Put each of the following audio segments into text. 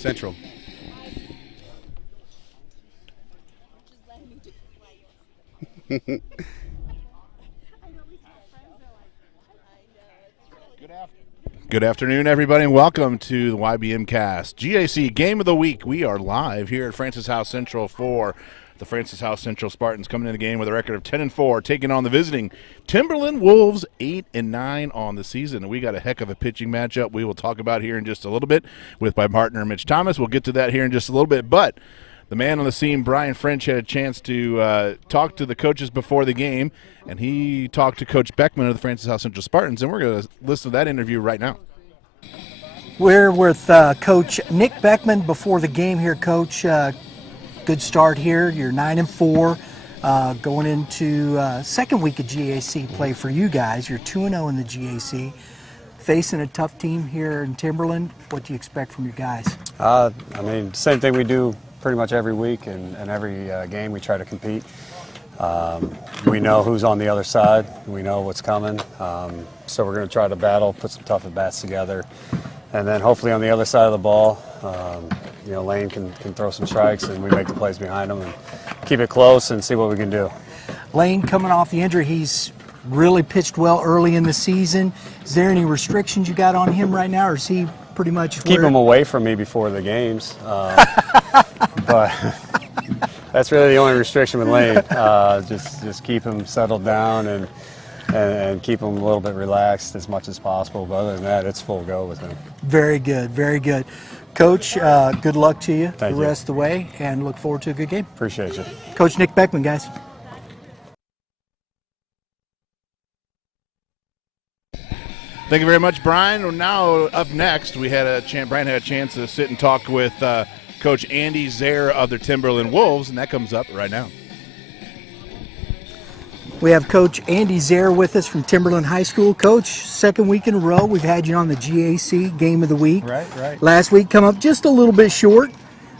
Central. Good afternoon, everybody, and welcome to the YBMcast GAC Game of the Week. We are live here at Francis House Central for the Francis House Central Spartans coming in the game with a record of 10-4, taking on the visiting Timberland Wolves, 8-9 on the season. We got a heck of a pitching matchup we will talk about here in just a little bit with my partner, Mitch Thomas. We'll get to that here in just a little bit, but the man on the scene, Brian French, had a chance to talk to the coaches before the game, and he talked to Coach Beckman of the Francis House Central Spartans, and we're going to listen to that interview right now. We're with Coach Nick Beckman before the game here, Coach. Good start here. You're 9-4, going into second week of GAC play for you guys. You're 2-0 in the GAC. Facing a tough team here in Timberland, what do you expect from your guys? I mean, same thing we do pretty much every week, and every game we try to compete. We know who's on the other side. We know what's coming. So we're going to try to battle, put some tough at-bats together. And then hopefully on the other side of the ball, Lane can throw some strikes and we make the plays behind him and keep it close and see what we can do. Lane coming off the injury, he's really pitched well early in the season. Is there any restrictions you got on him right now, or is he pretty much keep him away from me before the games? But that's really the only restriction with Lane. Just keep him settled down and keep him a little bit relaxed as much as possible. But other than that, it's full go with him. Very good, very good. Coach, good luck to you Thank the you. rest of the way, and look forward to a good game. Appreciate you. Coach Nick Beckman, guys. Thank you very much, Brian. Well, now up next, Brian had a chance to sit and talk with Coach Andy Zare of the Timberland Wolves, and that comes up right now. We have Coach Andy Zare with us from Timberland High School. Coach, second week in a row, we've had you on the GAC Game of the Week. Right. Last week, come up just a little bit short.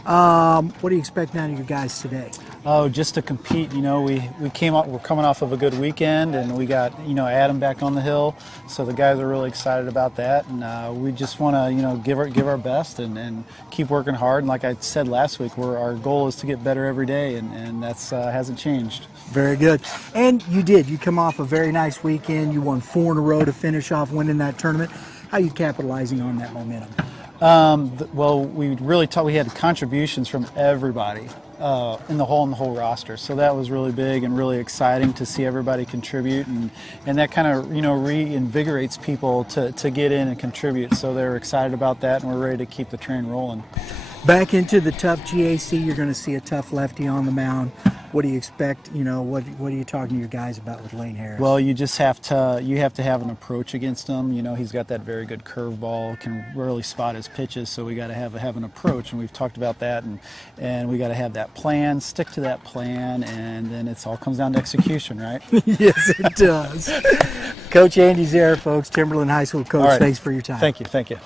What do you expect out of your guys today? Oh, just to compete. We're coming off of a good weekend, and we got Adam back on the hill, so the guys are really excited about that, and we just want to give our best and keep working hard. And like I said last week, our goal is to get better every day, and that's hasn't changed. Very good. And you come off a very nice weekend. You won 4 in a row to finish off winning that tournament. How are you capitalizing on that momentum? Well, we had contributions from everybody in the whole roster, so that was really big and really exciting to see everybody contribute, and that kind of reinvigorates people to get in and contribute. So they're excited about that, and we're ready to keep the train rolling. Back into the tough GAC, you're going to see a tough lefty on the mound. What do you expect? What are you talking to your guys about with Lane Harris? Well, you just have to have an approach against him. He's got that very good curveball, can really spot his pitches. So we got to have an approach, and we've talked about that, and we got to have that plan, stick to that plan, and then it all comes down to execution, right? Yes, it does. Coach Andy Zare, folks, Timberland High School coach. All right. Thanks for your time. Thank you.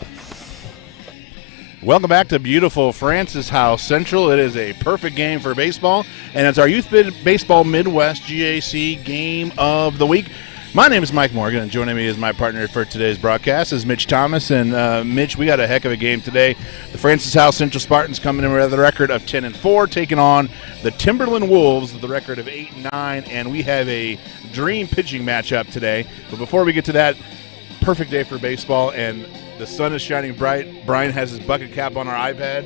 Welcome back to beautiful Francis House Central. It is a perfect game for baseball, and it's our Youth Baseball Midwest GAC Game of the Week. My name is Mike Morgan, and joining me as my partner for today's broadcast is Mitch Thomas. And Mitch, we got a heck of a game today. The Francis House Central Spartans coming in with a record of 10-4, taking on the Timberland Wolves with a record of 8-9, and we have a dream pitching matchup today. But before we get to that, perfect day for baseball, and the sun is shining bright. Brian has his bucket cap on our iPad.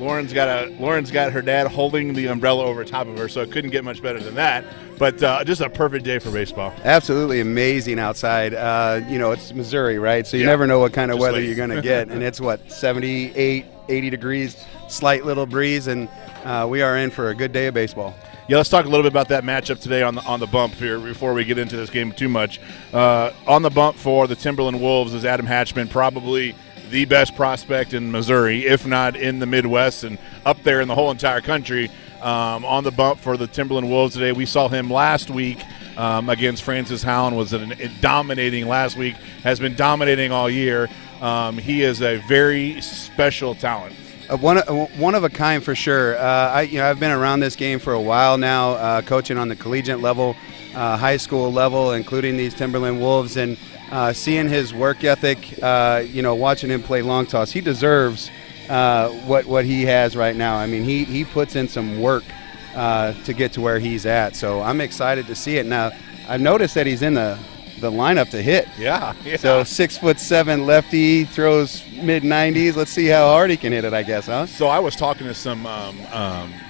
Lauren's got her dad holding the umbrella over top of her, so it couldn't get much better than that. But just a perfect day for baseball. Absolutely amazing outside. It's Missouri, right? So you never know what kind of weather you're going to get. And it's, 78, 80 degrees, slight little breeze, and we are in for a good day of baseball. Yeah, let's talk a little bit about that matchup today on the bump here before we get into this game too much. On the bump for the Timberland Wolves is Adam Hatchman, probably the best prospect in Missouri, if not in the Midwest and up there in the whole entire country. On the bump for the Timberland Wolves today, we saw him last week against Francis Howell, was dominating last week, has been dominating all year. He is a very special talent. One of a kind for sure. I've been around this game for a while now, coaching on the collegiate level, high school level, including these Timberland Wolves, and seeing his work ethic. Watching him play long toss, he deserves what he has right now. I mean, he puts in some work to get to where he's at. So I'm excited to see it. Now, I've noticed that he's in the lineup to hit. Yeah. So 6'7" lefty, throws mid-90s. Let's see how hard he can hit it, I guess, huh? So I was talking to some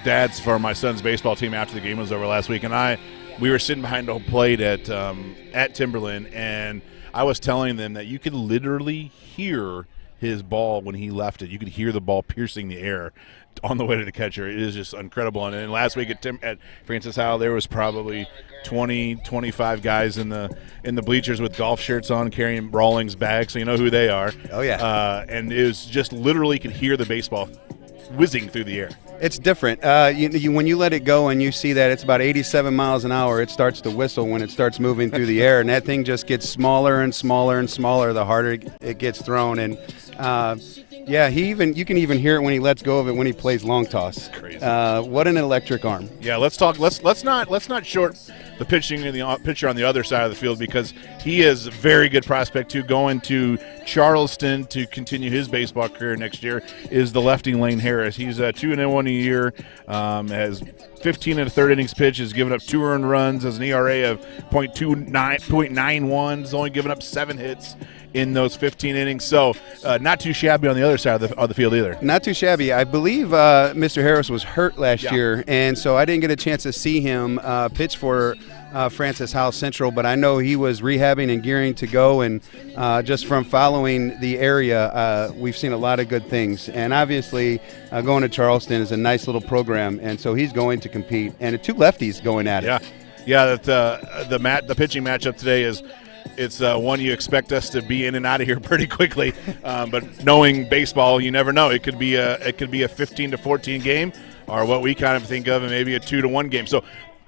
dads for my son's baseball team after the game was over last week, and we were sitting behind the plate at Timberland, and I was telling them that you could literally hear his ball when he left it. You could hear the ball piercing the air on the way to the catcher. It is just incredible. And then last week at Francis Howell, there was probably 20, 25 guys in the bleachers with golf shirts on carrying Rawlings bags, so you know who they are. Oh, yeah. And it was just literally could hear the baseball whizzing through the air. It's different. When you let it go and you see that it's about 87 miles an hour, it starts to whistle when it starts moving through the air, and that thing just gets smaller and smaller and smaller the harder it gets thrown. And you can even hear it when he lets go of it when he plays long toss. Crazy. What an electric arm. Yeah, let's not short the pitcher on the other side of the field, because he is a very good prospect too. Going to Charleston to continue his baseball career next year is the lefty Lane Harris. He's 2-1 a year, has 15 and a third innings pitch, has given up 2 earned runs, has an ERA of .91, has only given up 7 hits in those 15 innings. So not too shabby on the other side of the field either. Not too shabby. I believe Mr. Harris was hurt last year, and so I didn't get a chance to see him pitch for Francis Howell Central, but I know he was rehabbing and gearing to go, and just from following the area, we've seen a lot of good things. And obviously going to Charleston is a nice little program, and so he's going to compete. And 2 lefties going at it. Yeah. The pitching matchup today is it's one you expect us to be in and out of here pretty quickly, but knowing baseball, you never know. It could be a 15-14 game, or what we kind of think of, and maybe a 2-1 game. So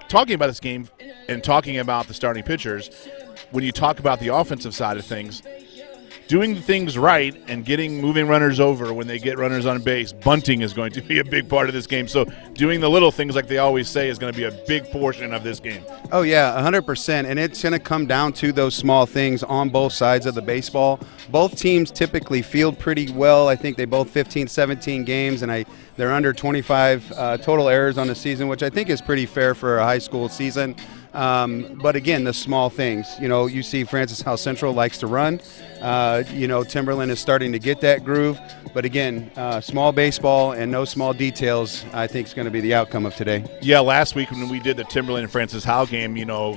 talking about this game and talking about the starting pitchers, when you talk about the offensive side of things, doing things right and getting moving runners over when they get runners on base, bunting is going to be a big part of this game. So doing the little things, like they always say, is going to be a big portion of this game. Oh, yeah, 100%. And it's going to come down to those small things on both sides of the baseball. Both teams typically field pretty well. I think they both 15, 17 games, and they're under 25 total errors on the season, which I think is pretty fair for a high school season. But again, the small things. You see Francis Howell Central likes to run. Timberland is starting to get that groove. But again, small baseball and no small details, I think, is going to be the outcome of today. Yeah, last week when we did the Timberland and Francis Howell game,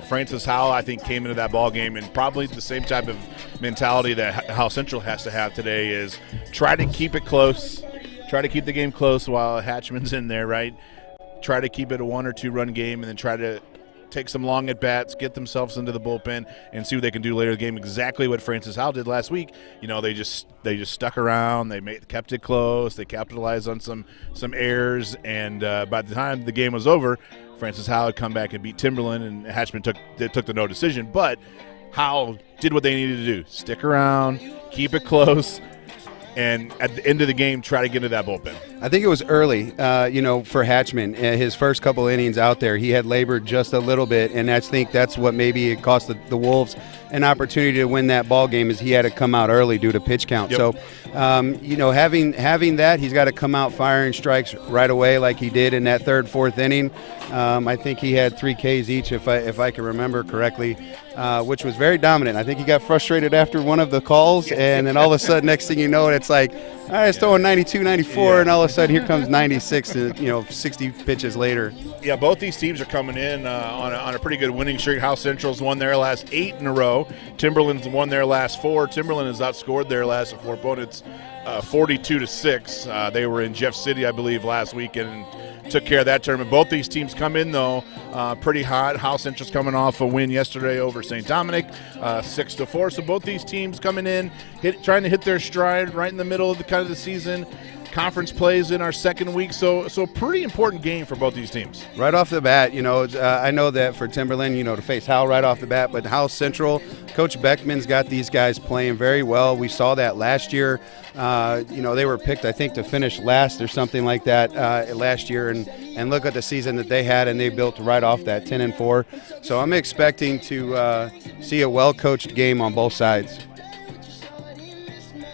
Francis Howell, I think, came into that ball game, and probably the same type of mentality that Howell Central has to have today is try to keep it close, try to keep the game close while Hatchman's in there, right? Try to keep it a 1 or 2 run game, and then try to take some long at bats, get themselves into the bullpen, and see what they can do later in the game. Exactly what Francis Howell did last week. They just stuck around. They kept it close. They capitalized on some errors, and by the time the game was over, Francis Howell had come back and beat Timberland, and Hatchman took the no decision. But Howell did what they needed to do: stick around, keep it close, and at the end of the game, try to get into that bullpen. I think it was early, for Hatchman. His first couple innings out there, he had labored just a little bit, and I think that's what maybe it cost the Wolves an opportunity to win that ball game, is he had to come out early due to pitch count. Yep. So, having that, he's got to come out firing strikes right away like he did in that 3rd, 4th inning. I think he had 3 Ks each, if I can remember correctly, which was very dominant. I think he got frustrated after one of the calls, and then all of a sudden, next thing you know, it's like, all right, it's throwing 92, 94, and all of a sudden here comes 96, 60 pitches later. Yeah, both these teams are coming in on a pretty good winning streak. Howell Central's won their last 8 in a row. Timberland's won their last 4. Timberland has outscored their last 4 opponents 42-6. They were in Jeff City, I believe, last week and took care of that tournament. Both these teams come in, though, pretty hot. Howell Central's coming off a win yesterday over St. Dominic, 6-4. So both these teams coming in, trying to hit their stride right in the middle of the season. Conference plays in our 2nd week, so pretty important game for both these teams. Right off the bat, I know that for Timberland, to face Howell right off the bat, but Howell Central, Coach Beckman's got these guys playing very well. We saw that last year. They were picked, I think, to finish last or something like that last year, and look at the season that they had, and they built right off that 10-4. So I'm expecting to see a well-coached game on both sides.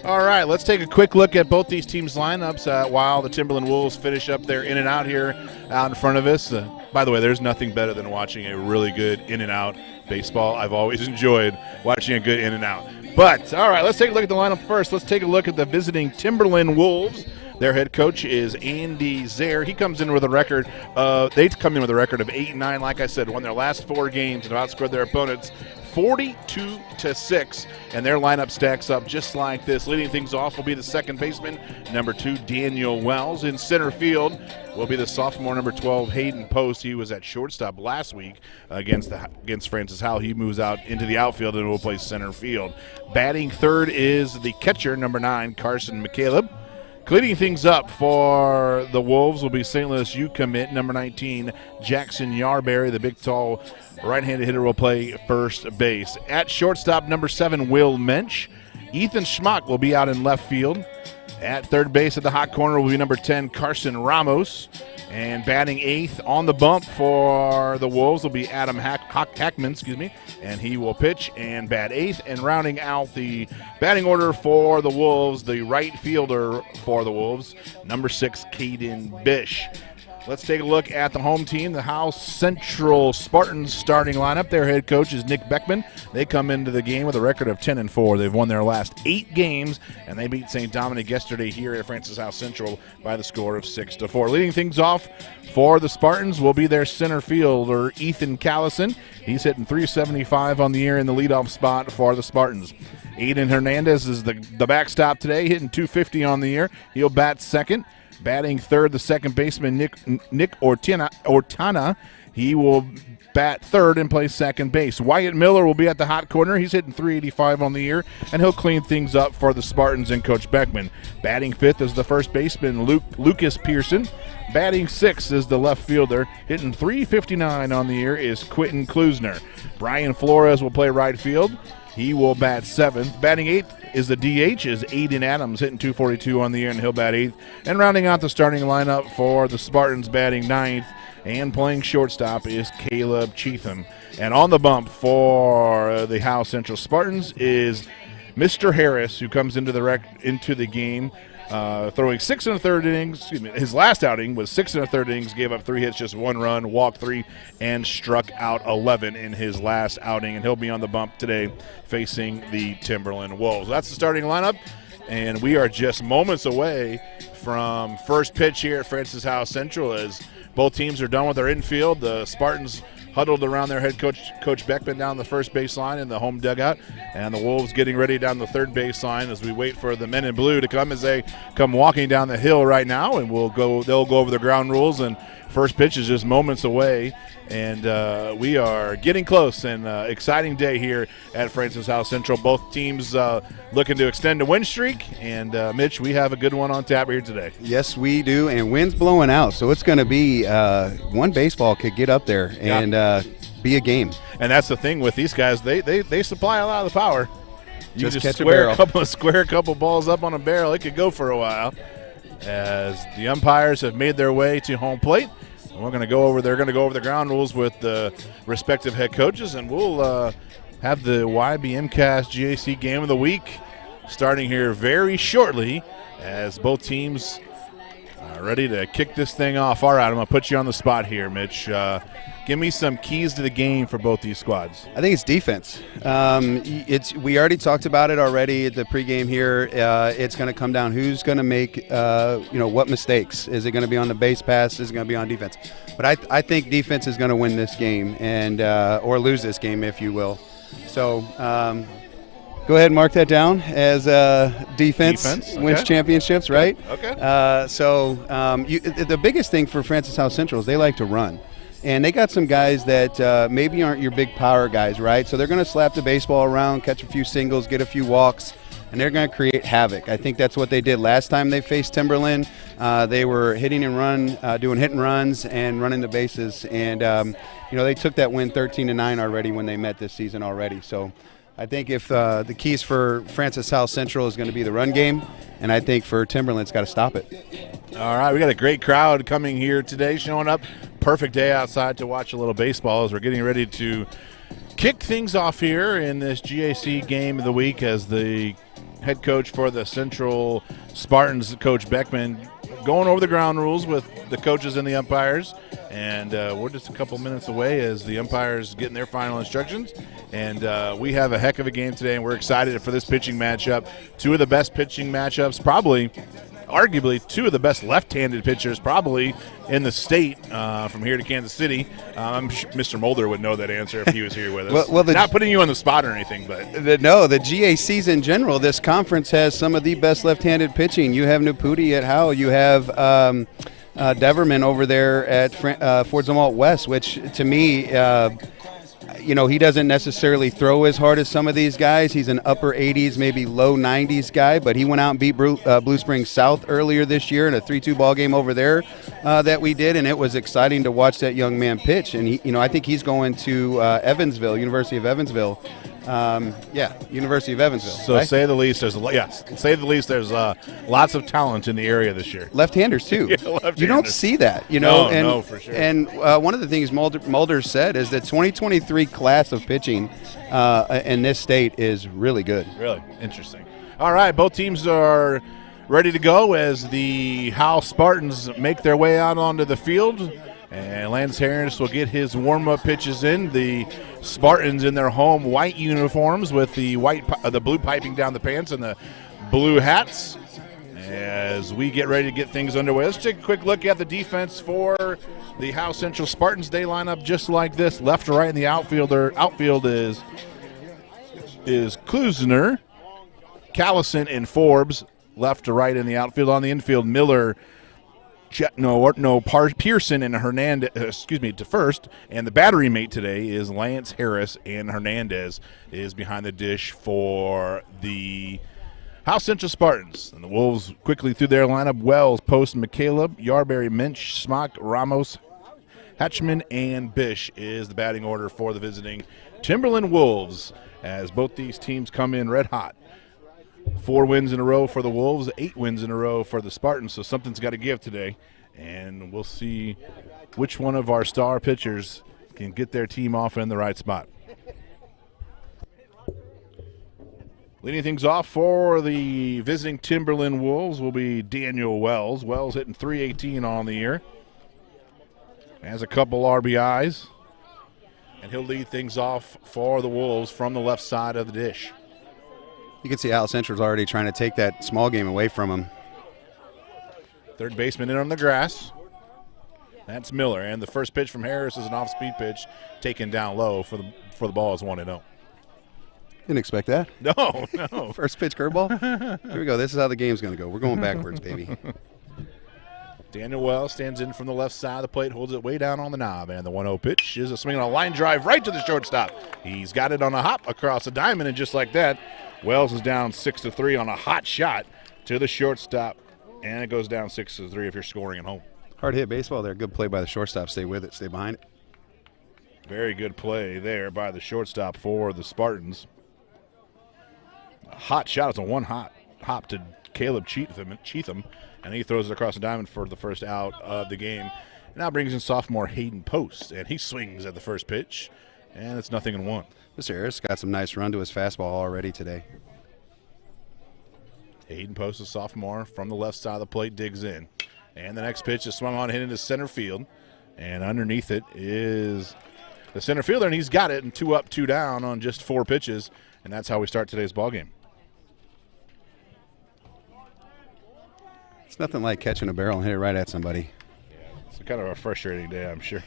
All right, let's take a quick look at both these teams' lineups while the Timberland Wolves finish up their in and out here out in front of us. By the way, there's nothing better than watching a really good in and out baseball. I've always enjoyed watching a good in and out. But, all right, let's take a look at the lineup first. Let's take a look at the visiting Timberland Wolves. Their head coach is Andy Zaire. He comes in with a record of 8-9. Like I said, won their last 4 games and outscored their opponents 42-6, and their lineup stacks up just like this. Leading things off will be the second baseman, number 2, Daniel Wells. In center field will be the sophomore, number 12, Hayden Post. He was at shortstop last week against Francis Howell. He moves out into the outfield and will play center field. Batting third is the catcher, number 9, Carson McCaleb. Cleaning things up for the Wolves will be St. Louis U commit, number 19, Jackson Yarberry. The big, tall right-handed hitter will play first base. At shortstop, number 7, Will Mensch. Ethan Schmock will be out in left field. At third base at the hot corner will be number 10, Carson Ramos. And batting 8th on the bump for the Wolves will be Adam Hackman, and he will pitch and bat 8th. And rounding out the batting order for the Wolves, the right fielder for the Wolves, number 6, Caden Bish. Let's take a look at the home team, the Howell Central Spartans starting lineup. Their head coach is Nick Beckman. They come into the game with a record of 10-4. They've won their last 8 games, and they beat St. Dominic yesterday here at Francis Howell Central by the score of 6-4. Leading things off for the Spartans will be their center fielder, Ethan Callison. He's hitting .375 on the year in the leadoff spot for the Spartans. Aiden Hernandez is the backstop today, hitting .250 on the year. He'll bat second. Batting third, the second baseman, Nick Ortana. He will bat third and play second base. Wyatt Miller will be at the hot corner. He's hitting .385 on the year, and he'll clean things up for the Spartans and Coach Beckman. Batting fifth is the first baseman, Lucas Pearson. Batting sixth is the left fielder. Hitting .359 on the year is Quentin Klusner. Brian Flores will play right field. He will bat seventh. Batting eighth is the DH, is Aiden Adams, hitting .242 on the year, and he'll bat eighth. And rounding out the starting lineup for the Spartans, batting ninth and playing shortstop is Caleb Cheatham. And on the bump for the Howell Central Spartans is Mr. Harris, who comes into the game throwing 6 1/3 innings. His last outing was 6 1/3 innings, gave up 3 hits, just 1 run, walked 3, and struck out 11 in his last outing. And he'll be on the bump today facing the Timberland Wolves. That's the starting lineup, and we are just moments away from first pitch here at Francis Howell Central as both teams are done with their infield. The Spartans huddled around their head coach, Coach Beckman, down the first baseline in the home dugout, and the Wolves getting ready down the third baseline as we wait for the men in blue to come as they come walking down the hill right now, and they'll go over the ground rules, and first pitch is just moments away, and we are getting close. And exciting day here at Francis Howell Central. Both teams looking to extend a win streak, and Mitch, we have a good one on tap here today. Yes, we do, and wind's blowing out, so it's going to be one baseball could get up there and be a game. And that's the thing with these guys; they supply a lot of the power. You just catch square a couple balls up on a barrel, it could go for a while. As the umpires have made their way to home plate, and they're going to go over the ground rules with the respective head coaches, and we'll have the YBMcast GAC game of the week starting here very shortly as both teams are ready to kick this thing off. All right, I'm going to put you on the spot here, Mitch. Give me some keys to the game for both these squads. I think it's defense. We already talked about it already at the pregame here. It's going to come down who's going to make what mistakes. Is it going to be on the base pass? Is it going to be on defense? But I think defense is going to win this game and or lose this game, if you will. So go ahead and mark that down as defense wins championships, right? Okay. The biggest thing for Francis Howell Central is they like to run. And they got some guys that maybe aren't your big power guys, right? So they're going to slap the baseball around, catch a few singles, get a few walks, and they're going to create havoc. I think that's what they did last time they faced Timberland. They were hitting and run, doing hit and runs and running the bases. And, they took that win 13-9 already when they met this season already. So I think if the keys for Francis Howell Central is going to be the run game, and I think for Timberland, it's got to stop it. All right, we got a great crowd coming here today, showing up. Perfect day outside to watch a little baseball as we're getting ready to kick things off here in this GAC game of the week as the head coach for the Central Spartans, Coach Beckman, going over the ground rules with the coaches and the umpires. And we're just a couple minutes away as the umpires getting their final instructions. And we have a heck of a game today, and we're excited for this pitching matchup. Two of the best pitching matchups, probably, arguably, two of the best left-handed pitchers probably in the state from here to Kansas City. I'm sure Mr. Moulder would know that answer if he was here with us. Not putting you on the spot or anything, but. The GACs in general, this conference has some of the best left-handed pitching. You have Naputi at Howell. You have Deverman over there at Fort Zumwalt West, which to me he doesn't necessarily throw as hard as some of these guys. He's an upper 80s, maybe low 90s guy, but he went out and beat Blue Springs South earlier this year in a 3-2 ball game over there that we did, and it was exciting to watch that young man pitch. And I think he's going to Evansville, University of Evansville. University of Evansville. So right? say the least, there's lots of talent in the area this year. Left-handers too. Left-handers. You don't see that, No, for sure. And one of the things Moulder said is that 2023 class of pitching in this state is really good. Really interesting. All right, both teams are ready to go as the Howell Spartans make their way out onto the field. And Lance Harris will get his warm-up pitches in. The Spartans in their home white uniforms with the blue piping down the pants and the blue hats. As we get ready to get things underway, let's take a quick look at the defense for the Howell Central Spartans. They line up just like this, left to right in the outfield. Outfield is Klusner, Callison, and Forbes. Left to right in the outfield. On the infield, Miller, Pearson and Hernandez, to first. And the battery mate today is Lance Harris, and Hernandez is behind the dish for the Howell Central Spartans. And the Wolves quickly through their lineup. Wells, Post, McCaleb, Yarberry, Minch, Smock, Ramos, Hatchman, and Bish is the batting order for the visiting Timberland Wolves as both these teams come in red hot. 4 wins in a row for the Wolves, 8 wins in a row for the Spartans, so something's got to give today. And we'll see which one of our star pitchers can get their team off in the right spot. Leading things off for the visiting Timberland Wolves will be Daniel Wells. Wells hitting .318 on the year. Has a couple RBIs. And he'll lead things off for the Wolves from the left side of the dish. You can see Howell Central's already trying to take that small game away from him. Third baseman in on the grass. That's Miller. And the first pitch from Harris is an off-speed pitch taken down low for the ball is 1-0. Didn't expect that. No. First pitch curveball. Here we go. This is how the game's going to go. We're going backwards, baby. Daniel Wells stands in from the left side of the plate, holds it way down on the knob, and the 1-0 pitch is a swing on a line drive right to the shortstop. He's got it on a hop across the diamond, and just like that, Wells is down 6-3 on a hot shot to the shortstop, and it goes down 6-3 if you're scoring at home. Hard hit baseball there. Good play by the shortstop. Stay with it. Stay behind it. Very good play there by the shortstop for the Spartans. A hot shot. It's a hop to Caleb Cheatham, and he throws it across the diamond for the first out of the game. Now brings in sophomore Hayden Post, and he swings at the first pitch, and it's 0-1. Mr. Harris got some nice run to his fastball already today. Hayden Post, a sophomore, from the left side of the plate, digs in. And the next pitch is swung on, hit into center field. And underneath it is the center fielder, and he's got it, and 2 up, 2 down on just 4 pitches. And that's how we start today's ballgame. It's nothing like catching a barrel and hit it right at somebody. It's kind of a frustrating day, I'm sure.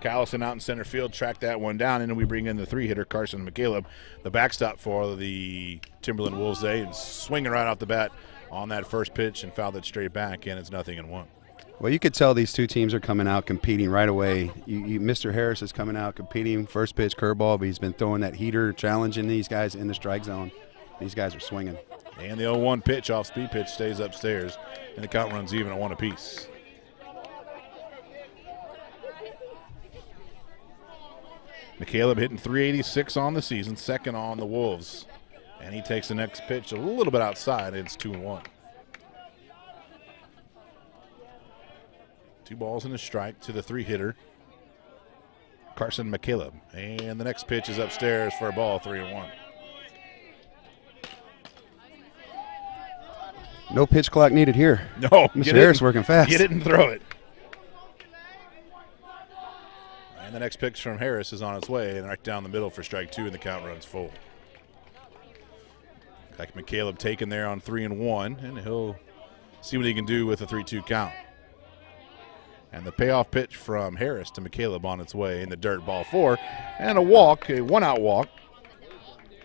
Callison out in center field, track that one down, and then we bring in the 3-hitter, Carson McCaleb, the backstop for the Timberland Wolves today, and swinging right off the bat on that first pitch and fouled it straight back, and it's 0-1. Well, you could tell these two teams are coming out competing right away. Mr. Harris is coming out competing, first pitch curveball, but he's been throwing that heater, challenging these guys in the strike zone. These guys are swinging. And the 0-1 pitch, off speed pitch, stays upstairs, and the count runs even at 1 apiece. McCaleb hitting .386 on the season, second on the Wolves. And he takes the next pitch a little bit outside. It's 2-1. 2 balls and a strike to the 3-hitter, Carson McCaleb. And the next pitch is upstairs for a ball, 3-1. No pitch clock needed here. No. Mr. Harris working fast. Get it and throw it. And the next pitch from Harris is on its way and right down the middle for strike 2, and the count runs full. Like McCaleb taken there on 3-1, and he'll see what he can do with a 3-2 count. And the payoff pitch from Harris to McCaleb on its way in the dirt, ball 4, and a walk, a one-out walk.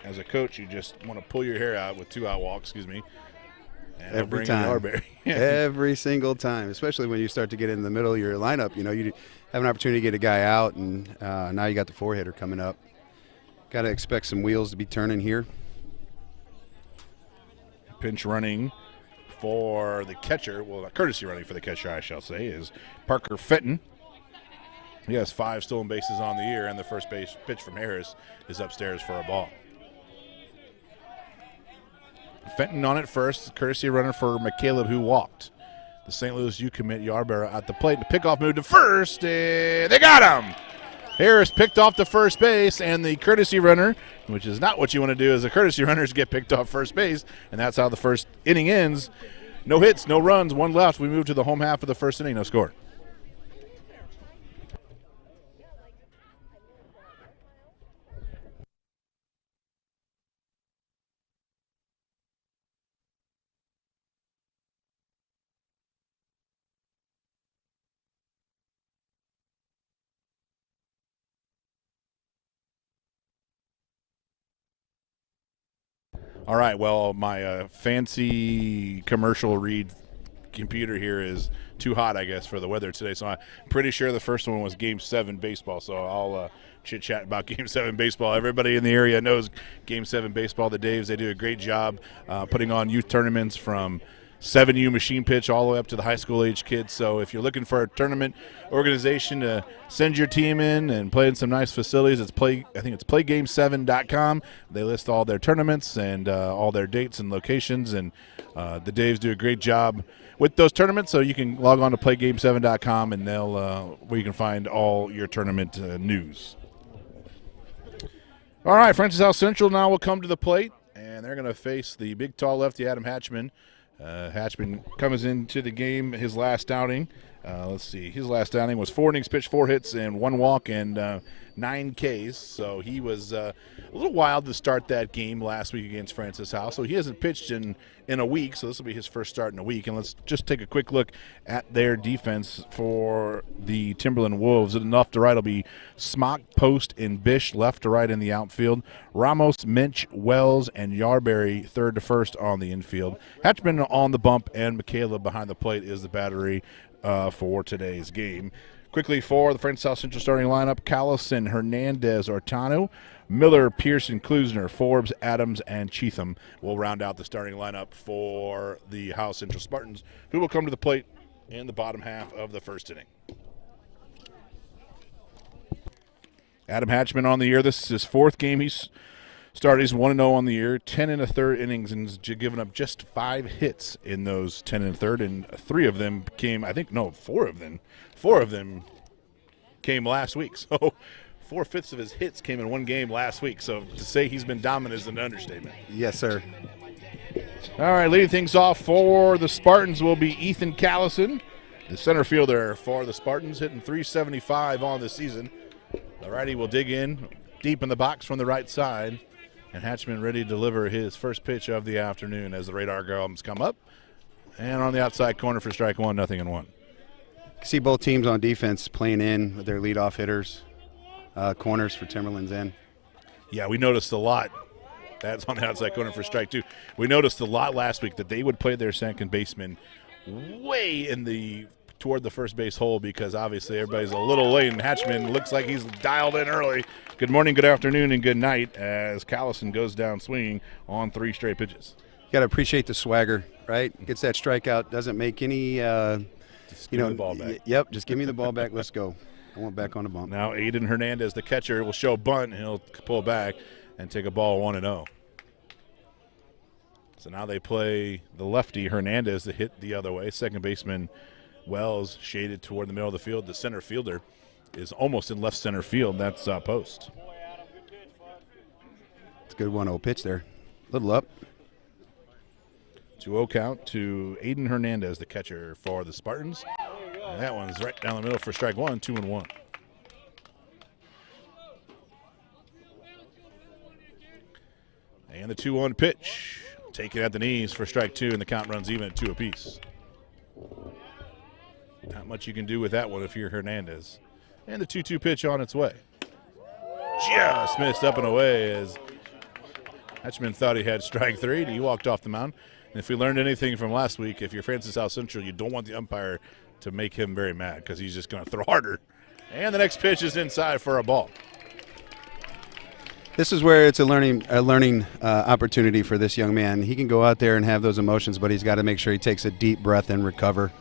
As a coach, you just want to pull your hair out with 2-out walks, and every time. Every single time, especially when you start to get in the middle of your lineup. You know, you have an opportunity to get a guy out, and now you got the 4-hitter coming up. Got to expect some wheels to be turning here. Pinch running for the catcher, well, courtesy running for the catcher, I shall say, is Parker Fenton. He has 5 stolen bases on the year, and the first base pitch from Harris is upstairs for a ball. Fenton on it first, courtesy runner for McCaleb, who walked. The St. Louis U commit Yarborough at the plate. The pickoff move to first, and they got him. Harris picked off the first base, and the courtesy runner, which is not what you want to do as a courtesy runner, is get picked off first base, and that's how the first inning ends. No hits, no runs, 1 left. We move to the home half of the first inning, no score. All right, well, my fancy commercial read computer here is too hot, I guess, for the weather today. So I'm pretty sure the first one was Game 7 baseball. So I'll chit-chat about Game 7 baseball. Everybody in the area knows Game 7 baseball. The Daves, they do a great job putting on youth tournaments from 7U machine pitch all the way up to the high school age kids. So if you're looking for a tournament organization to send your team in and play in some nice facilities, I think it's playgame7.com. They list all their tournaments and all their dates and locations, and the Daves do a great job with those tournaments. So you can log on to playgame7.com, and they'll where you can find all your tournament news. All right, Francis House Central now will come to the plate, and they're going to face the big, tall lefty, Adam Hatchman. Hatchman comes into the game, his last outing. Let's see, his last outing was 4 innings pitched, 4 hits, and 1 walk, and 9 Ks. So he was a little wild to start that game last week against Francis House. So he hasn't pitched in a week, so this will be his first start in a week. And let's just take a quick look at their defense for the Timberland Wolves. Left to right will be Smock, Post, and Bish. Left to right in the outfield, Ramos, Minch, Wells, and Yarberry third to first on the infield. Hatchman on the bump, and McCaleb behind the plate is the battery for today's game. Quickly for the Francis South Central starting lineup: Callison, Hernandez, Ortano, Miller, Pearson, Klusner, Forbes, Adams, and Cheatham will round out the starting lineup for the Howell Central Spartans, who will come to the plate in the bottom half of the first inning. Adam Hatchman on the year. This is his 4th game he's started. He's 1-0 on the year, 10 1/3 innings, and has given up just 5 hits in those 10 1/3, and 3 of them came, 4 of them came last week. So 4/5 of his hits came in one game last week. So to say he's been dominant is an understatement. Yes, sir. All right, leading things off for the Spartans will be Ethan Callison, the center fielder for the Spartans, hitting .375 on the season. The righty will dig in deep in the box from the right side, and Hatchman ready to deliver his first pitch of the afternoon as the radar gums come up. And on the outside corner for strike 1, 0-1. See both teams on defense playing in with their leadoff hitters, corners for Timberland's in. Yeah, we noticed a lot. That's on the outside corner for strike 2. We noticed a lot last week that they would play their second baseman way toward the first base hole, because obviously everybody's a little late, and Hatchman looks like he's dialed in early. Good morning, good afternoon, and good night as Callison goes down swinging on 3 straight pitches. You got to appreciate the swagger, right? Gets that strikeout, doesn't make any Just give me the ball back. Yep, just give me the ball back. Let's go. I want back on the bump. Now Aiden Hernandez, the catcher, will show bunt, and he'll pull back and take a ball 1-0. So now they play the lefty Hernandez to hit the other way. Second baseman Wells shaded toward the middle of the field. The center fielder is almost in left center field. That's Post. It's a good 1-0 pitch there. A little up. 2-0 count to Aiden Hernandez, the catcher for the Spartans. And that one's right down the middle for strike one, 2-1. And the 2-1 pitch. Taken at the knees for strike two, and the count runs even at 2 apiece. Not much you can do with that one if you're Hernandez. And the 2-2 pitch on its way. Just missed up and away as Hatchman thought he had strike three. He walked off the mound. And if we learned anything from last week, if you're Francis South Central, you don't want the umpire to make him very mad because he's just going to throw harder. And the next pitch is inside for a ball. This is where it's a learning opportunity for this young man. He can go out there and have those emotions, but he's got to make sure he takes a deep breath and recover.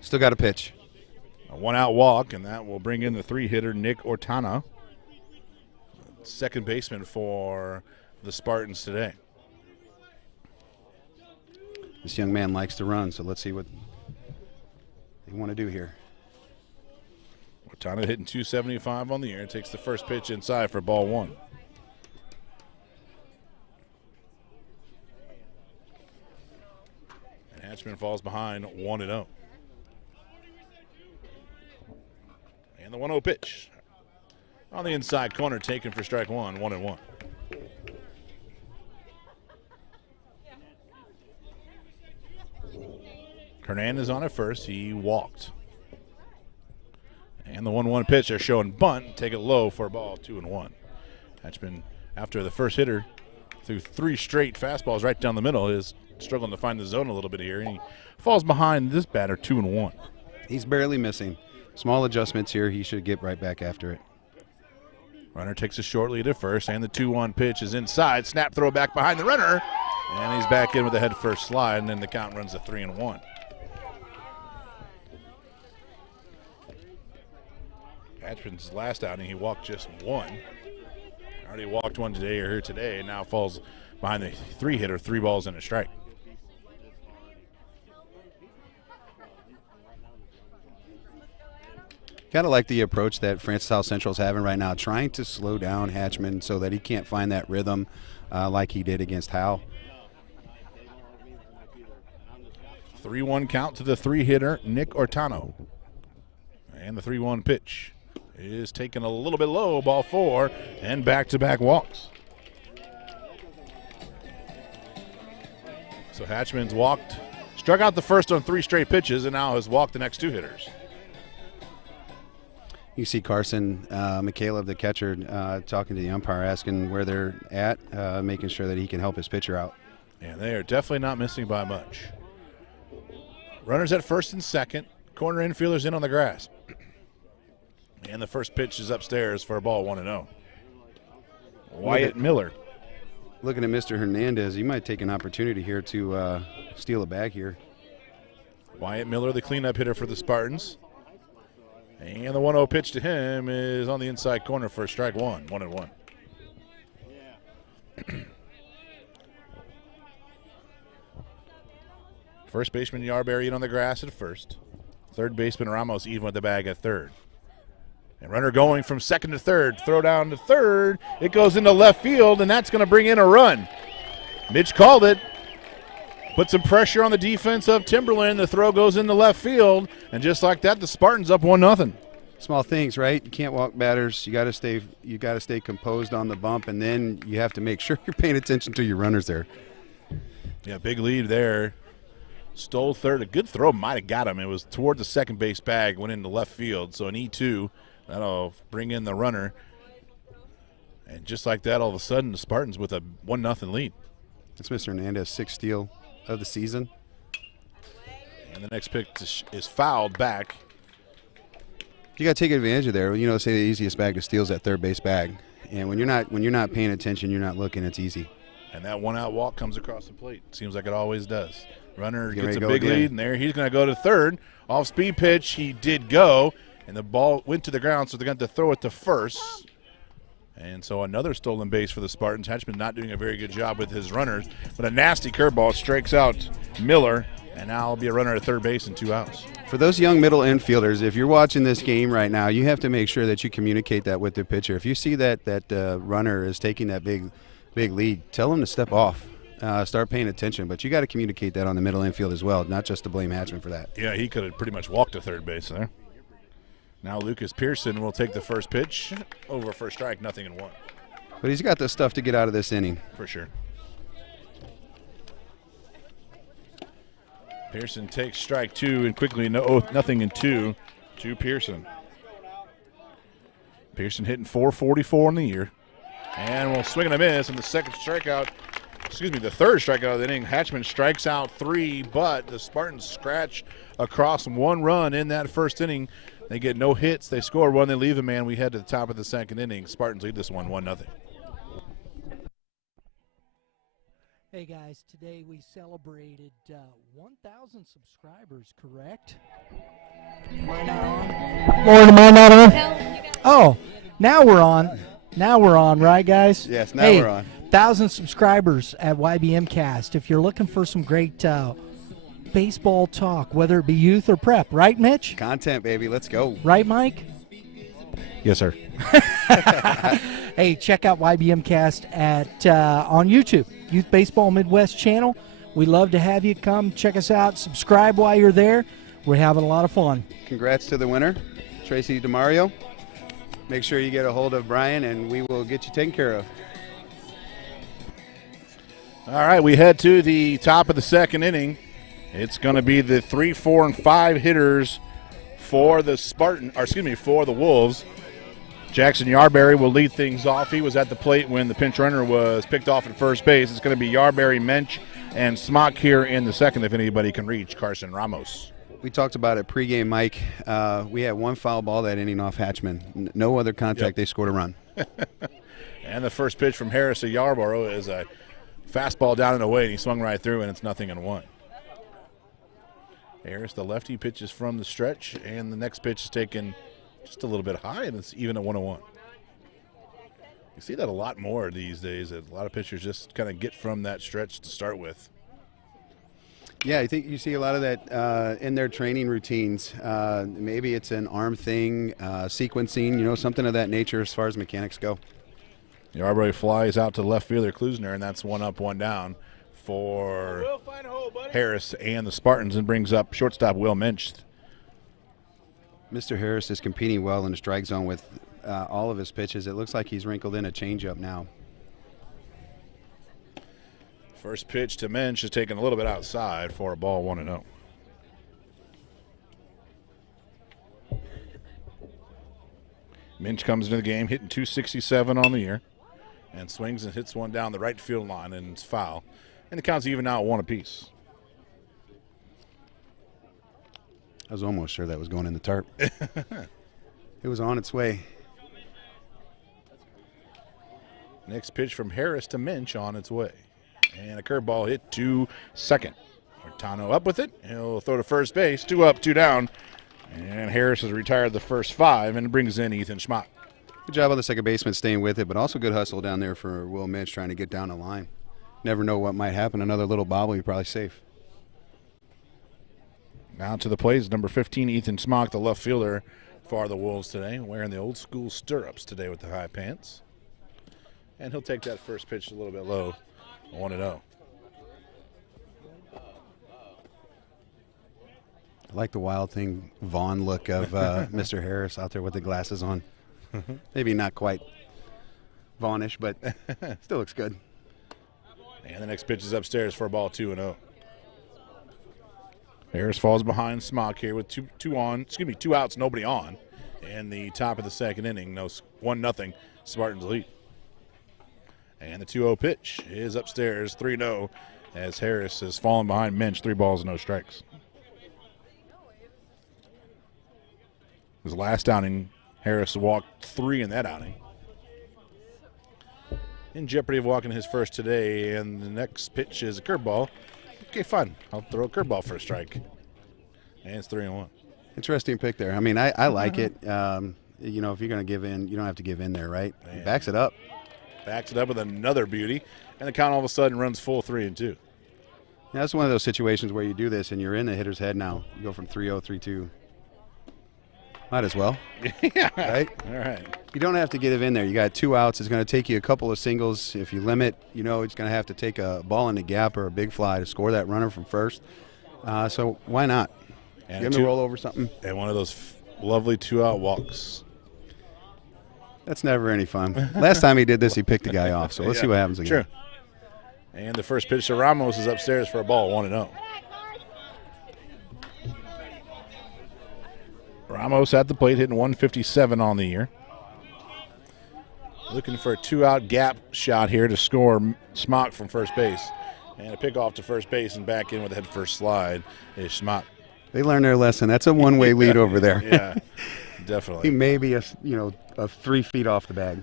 Still got a pitch. A 1-out walk, and that will bring in the 3-hitter, Nick Ortana, second baseman for the Spartans today. This young man likes to run, so let's see what they want to do here. Ortana hitting 275 on the year. Takes the first pitch inside for ball one. And Hatchman falls behind 1-0. And the 1-0 pitch on the inside corner, taken for strike one, 1-1. Hernandez on at first. He walked. And the 1-1 pitch, they're showing bunt. Take it low for a ball, 2-1. Hatchman, after the first hitter, threw 3 straight fastballs right down the middle, is struggling to find the zone a little bit here. And he falls behind this batter, 2-1. He's barely missing. Small adjustments here. He should get right back after it. Runner takes a short lead at first, and the 2-1 pitch is inside. Snap throw back behind the runner, and he's back in with a head first slide, and then the count runs to 3-1. Hatchman's last outing, he walked just one. Already walked one today or here today, and now falls behind the 3-hitter, 3 balls and a strike. Kind of like the approach that Francis South Central's having right now, trying to slow down Hatchman so that he can't find that rhythm like he did against Howell. 3-1 count to the 3-hitter, Nick Ortano. And the 3-1 pitch is taken a little bit low, ball 4, and back-to-back walks. So Hatchman's walked, struck out the first on 3 straight pitches, and now has walked the next 2 hitters. You see Carson McCaleb, the catcher, talking to the umpire, asking where they're at, making sure that he can help his pitcher out. And they are definitely not missing by much. Runners at first and second. Corner infielders in on the grass. And the first pitch is upstairs for a ball, 1-0. Wyatt Miller. Looking at Mr. Hernandez, he might take an opportunity here to steal a bag here. Wyatt Miller, the cleanup hitter for the Spartans. And the 1-0 pitch to him is on the inside corner for strike one, 1-1. First baseman Yarberry in on the grass at first. Third baseman Ramos even with the bag at third. And runner going from second to third. Throw down to third. It goes into left field, and that's going to bring in a run. Mitch called it. Put some pressure on the defense of Timberland. The throw goes into left field, and just like that, the Spartans up 1-0. Small things, right? You can't walk batters. You got to stay composed on the bump, and then you have to make sure you're paying attention to your runners there. Yeah, big lead there. Stole third. A good throw might have got him. It was toward the second base bag, went into left field. So an E2, that'll bring in the runner. And just like that, all of a sudden, the Spartans with a 1-0 lead. That's Mr. Hernandez, 6th steal of the season. And the next pick is fouled back. You got to take advantage of there. You know, say the easiest bag to steal is that third base bag. And when you're not paying attention, you're not looking, it's easy. And that 1-out walk comes across the plate. Seems like it always does. Runner gets a go big again. lead, and there he's going to go to third. Off-speed pitch, he did go, and the ball went to the ground, so they're going to throw it to first. And so another stolen base for the Spartans. Hatchman not doing a very good job with his runners, but a nasty curveball strikes out Miller, and now will be a runner at third base and 2 outs. For those young middle infielders, if you're watching this game right now, you have to make sure that you communicate that with the pitcher. If you see that runner is taking that big lead, tell him to step off. start paying attention. But you got to communicate that on the middle infield as well, not just to blame Hatchman for that. Yeah, he could have pretty much walked to third base there. Now Lucas Pearson will take the first pitch over for a strike, 0-1. But he's got the stuff to get out of this inning. For sure. Pearson takes strike 2 and quickly 0-2 to Pearson. Pearson hitting .444 in the year. And we'll swing and a miss, and the third strikeout of the inning. Hatchman strikes out 3, but the Spartans scratch across 1 run in that first inning. They get no hits. They score 1. They leave a man. We head to the top of the second inning. Spartans lead this one 1-0. Hey guys, today we celebrated 1,000 subscribers, correct? Am I not on? Lauren, am I not on? Oh, now we're on. Now we're on, right guys? Yes, now we're on. 1,000 subscribers at YBMcast. If you're looking for some great baseball talk, whether it be youth or prep, right Mitch? Content, baby, let's go. Right Mike? Yes, sir. Hey, check out YBMcast on YouTube, Youth Baseball Midwest channel. We'd love to have you come check us out. Subscribe while you're there. We're having a lot of fun. Congrats to the winner, Tracy DeMario. Make sure you get a hold of Brian, and we will get you taken care of. All right, we head to the top of the second inning. It's going to be the 3, 4, and 5 hitters for the for the Wolves. Jackson Yarberry will lead things off. He was at the plate when the pinch runner was picked off at first base. It's going to be Yarberry, Mensch, and Smock here in the second if anybody can reach Carson Ramos. We talked about it pregame, Mike. We had 1 foul ball that inning off Hatchman. No other contact. Yep. They scored a run. And the first pitch from Harris to Yarborough is a fastball down and away, and he swung right through, and it's 0-1. Harris, the lefty, pitches from the stretch, and the next pitch is taken just a little bit high, and it's even at 1-1. You see that a lot more these days. A lot of pitchers just kind of get from that stretch to start with. Yeah, I think you see a lot of that in their training routines. Maybe it's an arm thing, sequencing, something of that nature as far as mechanics go. Yarberry flies out to left fielder Klusner, and that's 1 up, 1 down for Harris and the Spartans, and brings up shortstop Will Mensch. Mr. Harris is competing well in the strike zone with all of his pitches. It looks like he's wrinkled in a changeup now. First pitch to Mensch is taken a little bit outside for a ball 1-0. Mensch comes into the game hitting .267 on the year and swings and hits one down the right field line, and it's foul. And the count's even now at 1 apiece. I was almost sure that was going in the tarp. It was on its way. Next pitch from Harris to Mensch on its way. And a curveball hit to second. Hurtado up with it. He'll throw to first base. 2 up, 2 down. And Harris has retired the first 5 and brings in Ethan Schmock. Good job on the second baseman staying with it, but also good hustle down there for Will Mensch trying to get down the line. Never know what might happen. Another little bobble, you're probably safe. Now to the plate is number 15, Ethan Schmock, the left fielder for the Wolves today, wearing the old school stirrups today with the high pants. And he'll take that first pitch a little bit low, 1-0. I like the Wild Thing Vaughn look of Mr. Harris out there with the glasses on. Maybe not quite Vaughnish, but still looks good. And the next pitch is upstairs for a ball 2-0. Harris falls behind Smock here with two outs, nobody on. In the top of the second inning, 1-0 Spartans lead. And the 2-0 pitch is upstairs, 3-0, as Harris has fallen behind Mensch, 3 balls, no strikes. His last outing, Harris walked 3 in that outing. In jeopardy of walking his first today, and the next pitch is a curveball. Okay, fine. I'll throw a curveball for a strike. And it's 3-1. Interesting pick there. I mean, I like it. If you're going to give in, you don't have to give in there, right? He backs it up. Backs it up with another beauty, and the count all of a sudden runs full 3-2. Yeah, that's one of those situations where you do this and you're in the hitter's head now. You go from 3-0, 3-2. Might as well. Yeah. Right? All right. You don't have to get it in there. You got 2 outs. It's going to take you a couple of singles. If you limit, it's going to have to take a ball in the gap or a big fly to score that runner from first. So why not? And Give him to roll over something. And one of those lovely 2-out walks. That's never any fun. Last time he did this, he picked the guy off. So let's see what happens again. True. And the first pitch to Ramos is upstairs for a ball, 1-0. Ramos at the plate, hitting 157 on the year. Looking for a 2-out gap shot here to score Smock from first base. And a pick off to first base and back in with a head first slide is Smock. They learned their lesson. That's a one-way lead over there. Yeah, definitely. He may be a 3 feet off the bag.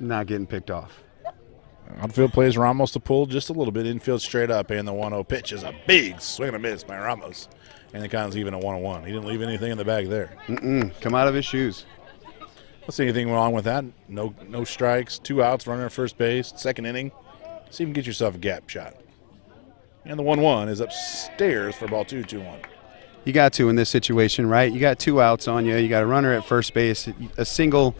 Not getting picked off. Outfield plays Ramos to pull just a little bit. Infield straight up, and the 1-0 pitch is a big swing and a miss by Ramos. And the count's even at 1-1. He didn't leave anything in the bag there. Come out of his shoes. Don't see anything wrong with that. No strikes, 2 outs, runner at first base, second inning. See if you can get yourself a gap shot. And the 1-1 is upstairs for ball 2, 2-1. You got to in this situation, right? You got 2 outs on you. You got a runner at first base. A single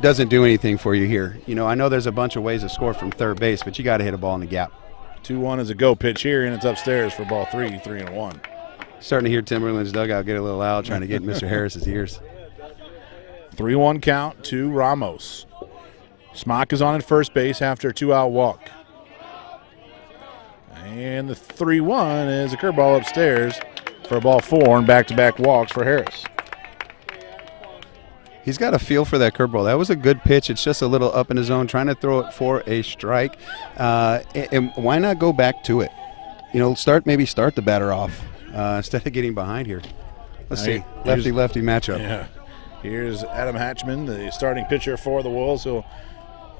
doesn't do anything for you here. I know there's a bunch of ways to score from third base, but you got to hit a ball in the gap. 2-1 is a go pitch here, and it's upstairs for ball 3, 3-1. Starting to hear Timberland's dugout get a little loud, trying to get in Mr. Harris's ears. 3-1 count to Ramos. Smock is on at first base after a 2-out walk. And the 3-1 is a curveball upstairs for a ball 4 and back-to-back walks for Harris. He's got a feel for that curveball. That was a good pitch. It's just a little up in the zone, trying to throw it for a strike. And why not go back to it? Start the batter off instead of getting behind here. Let's see. Lefty-lefty matchup. Yeah. Here's Adam Hatchman, the starting pitcher for the Wolves. He'll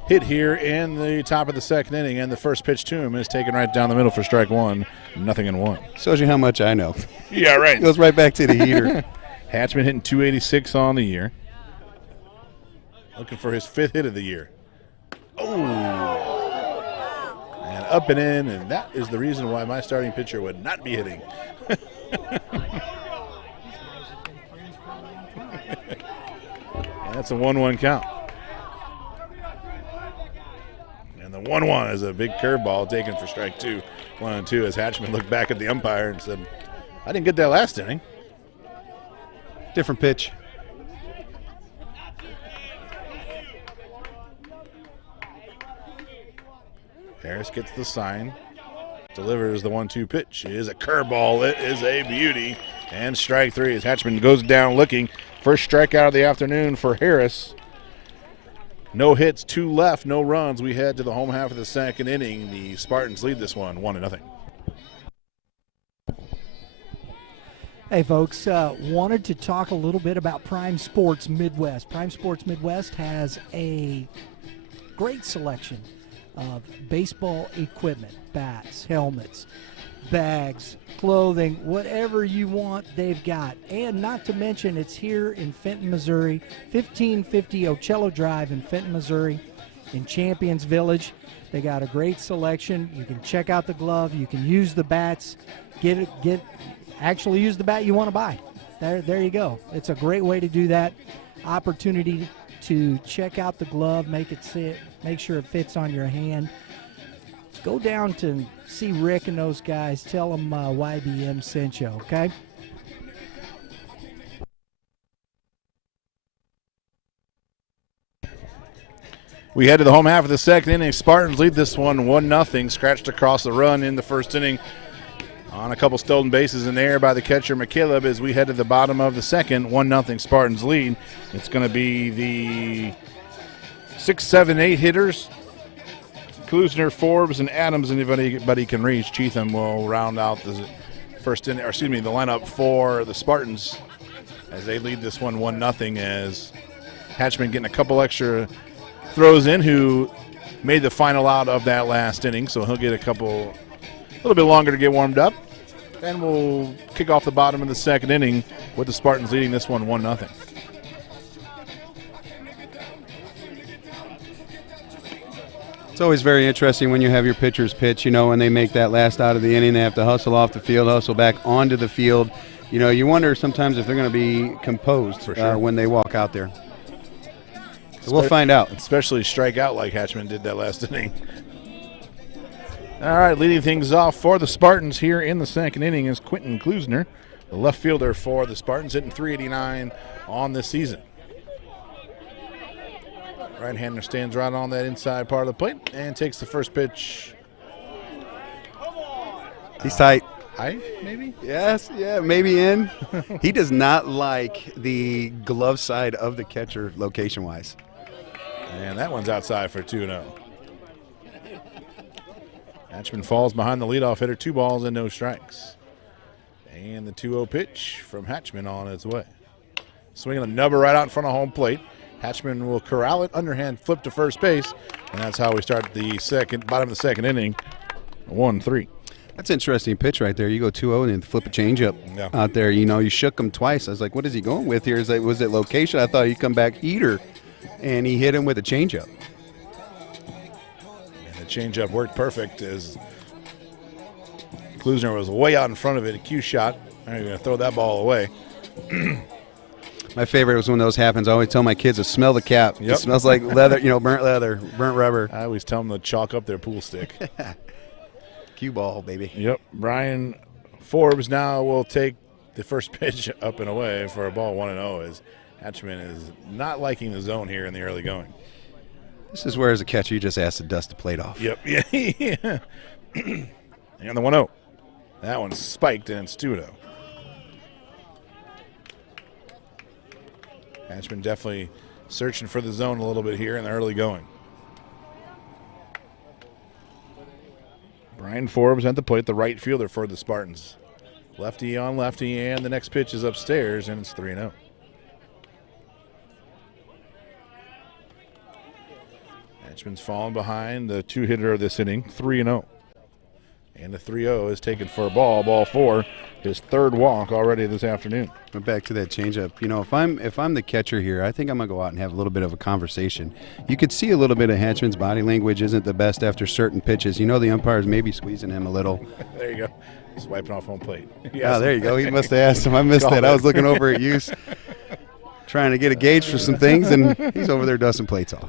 hit here in the top of the second inning, and the first pitch to him is taken right down the middle for strike 1, 0-1. Shows you how much I know. Yeah, right. Goes right back to the heater. Hatchman hitting 286 on the year. Looking for his 5th hit of the year. Oh! And up and in, and that is the reason why my starting pitcher would not be hitting. That's a 1-1 count. And the 1-1 is a big curveball taken for strike 2. 1-2 as Hatchman looked back at the umpire and said, I didn't get that last inning. Different pitch. Harris gets the sign, delivers the 1-2 pitch. It is a curveball. It is a beauty. And strike 3 as Hatchman goes down looking. First strikeout of the afternoon for Harris. No hits, 2 left, no runs. We head to the home half of the second inning. The Spartans lead this one 1-0. Hey folks, wanted to talk a little bit about Prime Sports Midwest. Prime Sports Midwest has a great selection of baseball equipment, bats, helmets, bags, clothing, whatever you want, they've got. And not to mention, it's here in Fenton, Missouri, 1550 Ocello Drive in Fenton, Missouri, in Champions Village. They got a great selection. You can check out the glove. You can use the bats. Actually use the bat you want to buy. There you go. It's a great way to do that. Opportunity to check out the glove, make sure it fits on your hand. Go down to see Rick and those guys. Tell them YBM sent you, okay? We head to the home half of the second inning. Spartans lead this one 1-0. Scratched across the run in the first inning on a couple stolen bases in the air by the catcher McCaleb as we head to the bottom of the second. 1-0 Spartans lead. It's going to be the 6, 7, 8 hitters. Klusner, Forbes, and Adams. Anybody can reach. Cheatham will round out the the lineup for the Spartans as they lead this one 1-0 as Hatchman getting a couple extra throws in, who made the final out of that last inning, so he'll get a little bit longer to get warmed up. And we'll kick off the bottom of the second inning with the Spartans leading this one 1-0. It's always very interesting when you have your pitchers pitch, when they make that last out of the inning, they have to hustle off the field, hustle back onto the field, you wonder sometimes if they're going to be composed For sure. when they walk out there. So we'll find out. Especially strike out like Hatchman did that last inning. All right, leading things off for the Spartans here in the second inning is Quentin Klusner, the left fielder for the Spartans, hitting .389 on this season. Right-hander stands right on that inside part of the plate and takes the first pitch. He's tight. High, maybe? Yes, yeah, maybe in. He does not like the glove side of the catcher location-wise. And that one's outside for 2-0. Hatchman falls behind the leadoff hitter, 2 balls and no strikes. And the 2-0 pitch from Hatchman on its way. Swinging a nubber right out in front of home plate. Hatchman will corral it, underhand flip to first base, and that's how we start the bottom of the second inning, 1-3. That's an interesting pitch right there. You go 2-0 and then flip a changeup out there. You shook him twice. I was like, what is he going with here? Was it location? I thought he'd come back heater, and he hit him with a changeup. And the changeup worked perfect as Klusner was way out in front of it, a cue shot. I'm going to throw that ball away. My favorite was when those happens. I always tell my kids to smell the cap. Yep. It smells like leather, burnt leather, burnt rubber. I always tell them to chalk up their pool stick. Cue ball, baby. Yep. Brian Forbes now will take the first pitch up and away for a ball 1-0 as Hatchman is not liking the zone here in the early going. This is where, as a catcher, you just ask to dust the plate off. Yep. Yeah. And the 1-0. That one's spiked, and it's 2-0. Hatchman definitely searching for the zone a little bit here in the early going. Brian Forbes at the plate, the right fielder for the Spartans. Lefty on lefty, and the next pitch is upstairs, and it's 3-0. Hatchman's falling behind the 2-hitter of this inning, 3-0. And the 3-0 is taken for a ball 4, his third walk already this afternoon. But back to that changeup. If I'm the catcher here, I think I'm gonna go out and have a little bit of a conversation. You could see a little bit of Hatchman's body language isn't the best after certain pitches. The umpires may be squeezing him a little. There you go. He's wiping off home plate. Yeah, there you go. He must have asked him. I missed that. I was looking over at you, trying to get a gauge for some things, and he's over there dusting plates off.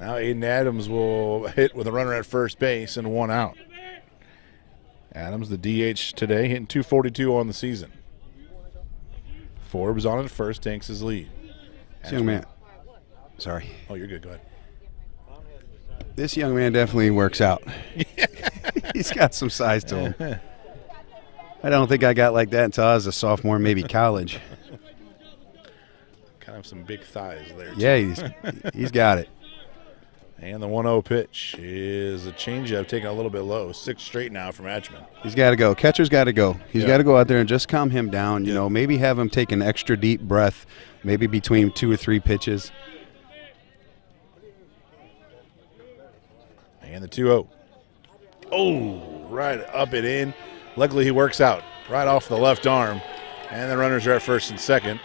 Now Aiden Adams will hit with a runner at first base and 1 out. Adams, the DH today, hitting .242 on the season. Forbes on at first, takes his lead. This young man. Sorry. Oh, you're good. Go ahead. This young man definitely works out. He's got some size to him. I don't think I got like that until I was a sophomore, maybe college. Kind of some big thighs there, too. Yeah, he's got it. And the 1-0 pitch is a changeup taken a little bit low. 6 straight now from Hatchman. He's got to go. Catcher's got to go. He's got to go out there and just calm him down. Maybe have him take an extra deep breath, maybe between 2 or 3 pitches. And the 2-0. Oh, right up and in. Luckily, he works out right off the left arm. And the runners are at first and second.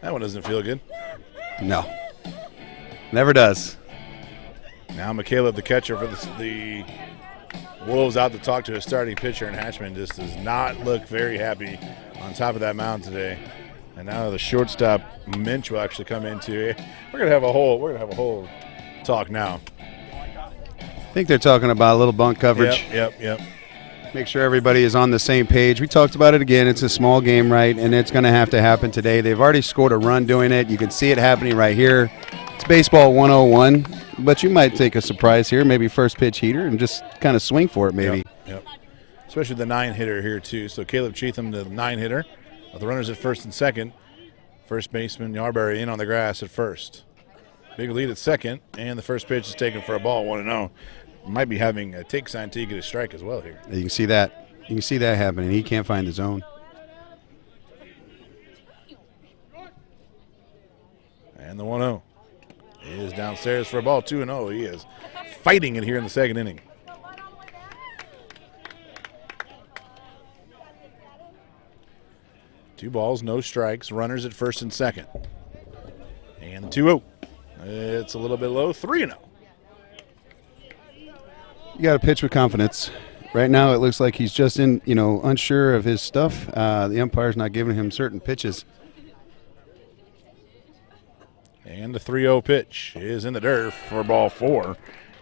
That one doesn't feel good. No. Never does. Now McCaleb, the catcher for the Wolves, out to talk to his starting pitcher, and Hatchman just does not look very happy on top of that mound today. And now the shortstop Minch will actually come into. We're gonna have a whole talk now. I think they're talking about a little bunt coverage. Yep. Make sure everybody is on the same page. We talked about it again. It's a small game, right? And it's going to have to happen today. They've already scored a run doing it. You can see it happening right here. It's baseball 101, but you might take a surprise here, maybe first pitch heater, and just kind of swing for it maybe. Yep. Especially the 9-hitter here, too. So Caleb Cheatham, the 9-hitter. With the runners at first and second. First baseman Yarberry in on the grass at first. Big lead at second, and the first pitch is taken for a ball, 1-0. Might be having a take sign till you get a strike as well here. You can see that. You can see that happening. He can't find the zone. And the 1-0 is downstairs for a ball, 2-0. He is fighting it here in the second inning. Two balls, no strikes. Runners at first and second. And the 2-0. It's a little bit low, 3-0. You got to pitch with confidence. Right now, it looks like he's just unsure of his stuff. The umpire's not giving him certain pitches. And the 3-0 pitch is in the dirt for ball 4.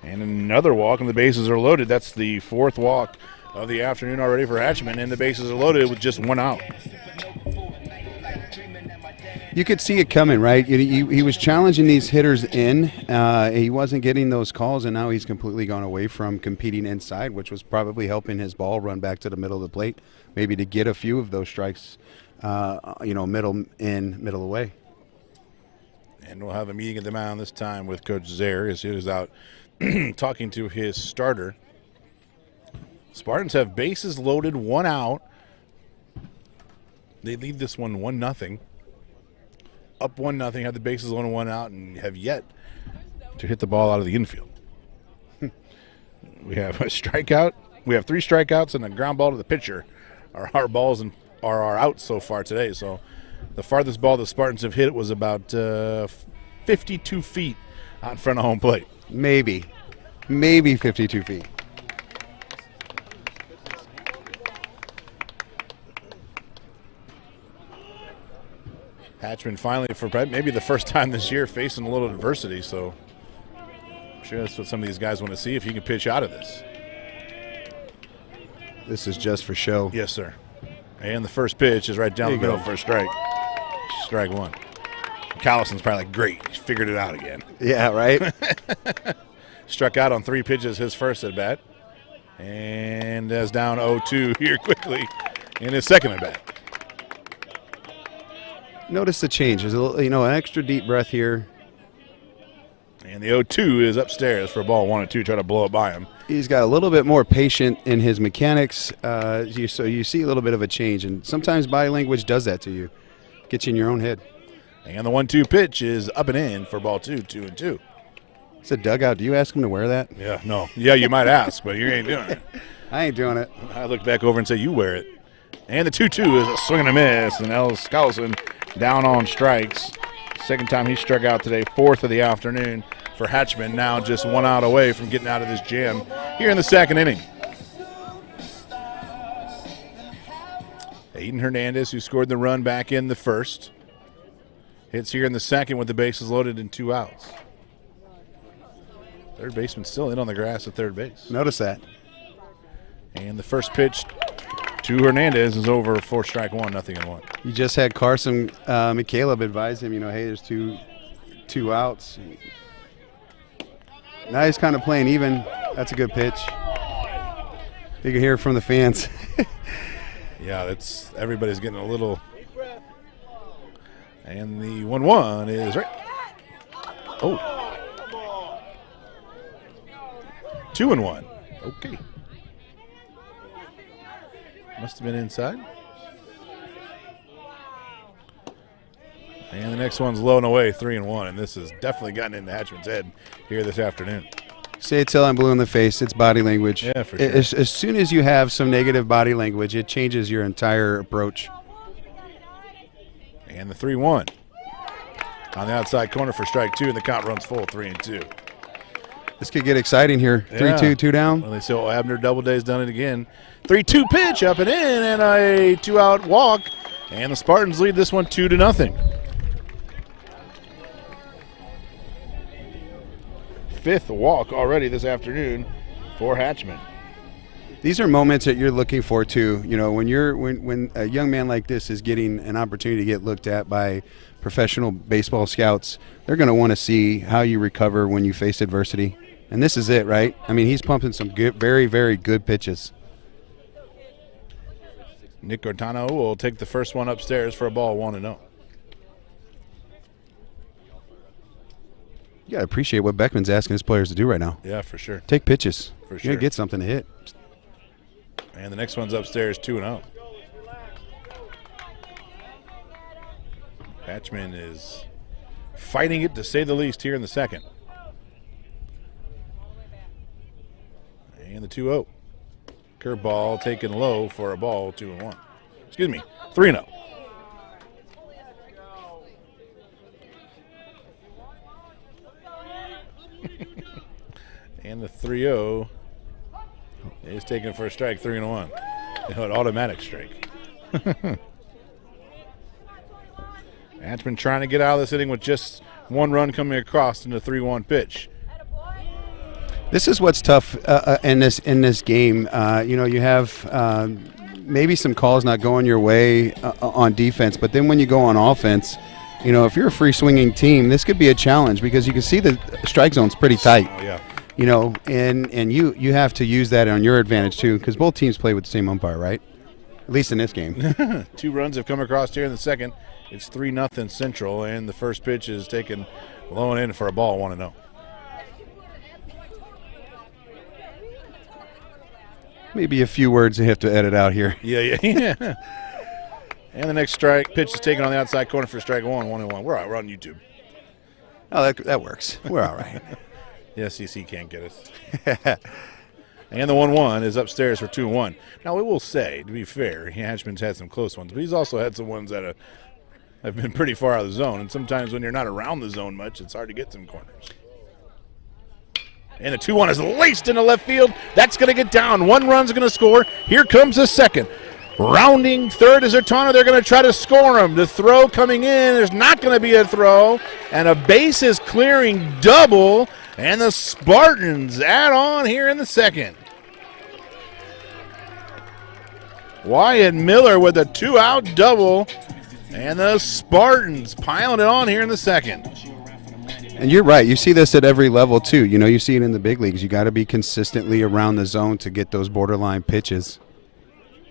And another walk, and the bases are loaded. That's the 4th walk of the afternoon already for Hatchman, and the bases are loaded with just 1 out. You could see it coming, right? He was challenging these hitters in. He wasn't getting those calls, and now he's completely gone away from competing inside, which was probably helping his ball run back to the middle of the plate, maybe to get a few of those strikes, middle in, middle away. And we'll have a meeting at the mound this time with Coach Zaire as he was out talking to his starter. Spartans have bases loaded, 1 out. They lead this one 1-0. Up 1-0, have the bases loaded, 1 out, and have yet to hit the ball out of the infield. We have a strikeout. We have 3 strikeouts and a ground ball to the pitcher. Our balls are our outs so far today. So the farthest ball the Spartans have hit was about 52 feet out in front of home plate. Maybe 52 feet. Hatchman finally, for maybe the first time this year, facing a little adversity. So I'm sure that's what some of these guys want to see, if he can pitch out of this. This is just for show. Yes, sir. And the first pitch is right down the middle for a strike. Strike 1. Callison's probably like, great, he's figured it out again. Yeah, right? Struck out on 3 pitches his first at bat. And is down 0-2 here quickly in his second at bat. Notice the change. There's a little, an extra deep breath here. And the 0-2 is upstairs for a ball 1-2, try to blow it by him. He's got a little bit more patient in his mechanics, so you see a little bit of a change. And sometimes body language does that to you. Gets you in your own head. And the 1-2 pitch is up and in for ball 2-2-2. It's a dugout. Do you ask him to wear that? Yeah, no. Yeah, you might ask, but you ain't doing it. I ain't doing it. I look back over and say, you wear it. And the 2-2 is a swing and a miss, and Ellis Collison down on strikes. Second time he struck out today, 4th of the afternoon for Hatchman, now just 1 out away from getting out of this jam here in the second inning. Aiden Hernandez, who scored the run back in the first, hits here in the second with the bases loaded and 2 outs. Third baseman still in on the grass at third base. Notice that. And the first pitch to Hernandez is over for strike 1, 0-1. You just had Carson McCaleb advise him, hey, there's two outs. Now he's kind of playing even. That's a good pitch. You can hear it from the fans. Yeah, everybody's getting a little. And the 1-1 is right. Oh. 2-1. Okay. Must have been inside. And the next one's low and away, 3-1. And this has definitely gotten into Hatchman's head here this afternoon. Say it till I'm blue in the face. It's body language. Yeah, for sure. As soon as you have some negative body language, it changes your entire approach. And the 3-1. On the outside corner for strike 2, and the count runs full, 3-2. This could get exciting here. 3-2, 2 down. Well, they say, Abner Doubleday's done it again. 3-2 pitch up and in, and a 2-out walk. And the Spartans lead this one 2-0. 5th walk already this afternoon for Hatchman. These are moments that you're looking for too. When a young man like this is getting an opportunity to get looked at by professional baseball scouts, they're going to want to see how you recover when you face adversity. And this is it, right? I mean, he's pumping some good, very, very good pitches. Nick Cortano will take the first one upstairs for a ball 1-0. You got to appreciate what Beckman's asking his players to do right now. Yeah, for sure. Take pitches. For You're sure. going to get something to hit. And the next one's upstairs, 2-0. Hatchman is fighting it, to say the least, here in the second. And the 2-0. Curveball taken low for a ball, 2-1. Excuse me, 3-0. And the 3-0 He's taking it for a strike, 3-1. An automatic strike. Hatchman trying to get out of this inning with just one run coming across in the 3-1 pitch. This is what's tough in this game. You have maybe some calls not going your way on defense, but then when you go on offense, if you're a free swinging team, this could be a challenge because you can see the strike zone's pretty tight. Oh, yeah. And you have to use that on your advantage too, because both teams play with the same umpire, right? At least in this game. 2 runs have come across here in the second. It's 3-0 Central, and the first pitch is taken low and in for a ball, 1-0. Maybe a few words they have to edit out here. Yeah. And the next pitch is taken on the outside corner for strike 1-1. We're on YouTube. Oh, that works. We're all right. The SEC can't get us. And the 1-1 is upstairs for 2-1. Now, we will say, to be fair, Hatchman's had some close ones, but he's also had some ones that have been pretty far out of the zone. And sometimes when you're not around the zone much, it's hard to get some corners. And the 2-1 is laced into left field. That's going to get down. 1 run's going to score. Here comes the second. Rounding third is Ertana. They're going to try to score him. The throw coming in. There's not going to be a throw. And a bases clearing double. And the Spartans add on here in the second. Wyatt Miller with a 2-out double. And the Spartans piling it on here in the second. And you're right. You see this at every level, too. You see it in the big leagues. You got to be consistently around the zone to get those borderline pitches.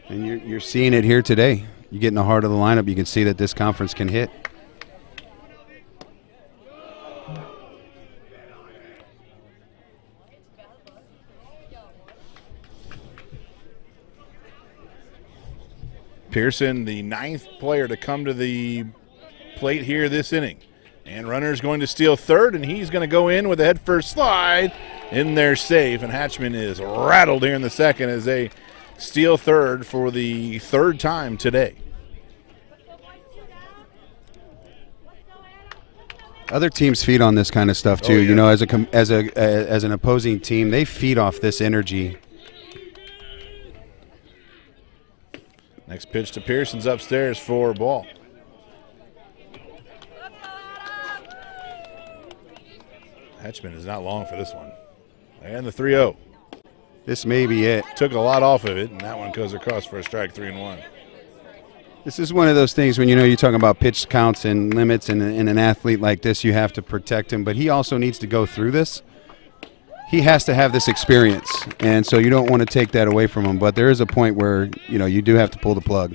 And you're seeing it here today. You get in the heart of the lineup, you can see that this conference can hit. Pearson, the 9th player to come to the plate here this inning. And runner's going to steal third, and he's going to go in with a head-first slide in there safe. And Hatchman is rattled here in the second as they steal third for the 3rd time today. Other teams feed on this kind of stuff too. Oh, yeah. As an opposing team, they feed off this energy. Next pitch to Pearson's upstairs for a ball. Hatchman is not long for this one. And the 3-0. This may be it. Took a lot off of it, and that one goes across for a strike, 3-1. This is one of those things when you're talking about pitch counts and limits, and in an athlete like this, you have to protect him. But he also needs to go through this. He has to have this experience, and so you don't want to take that away from him. But there is a point where you do have to pull the plug.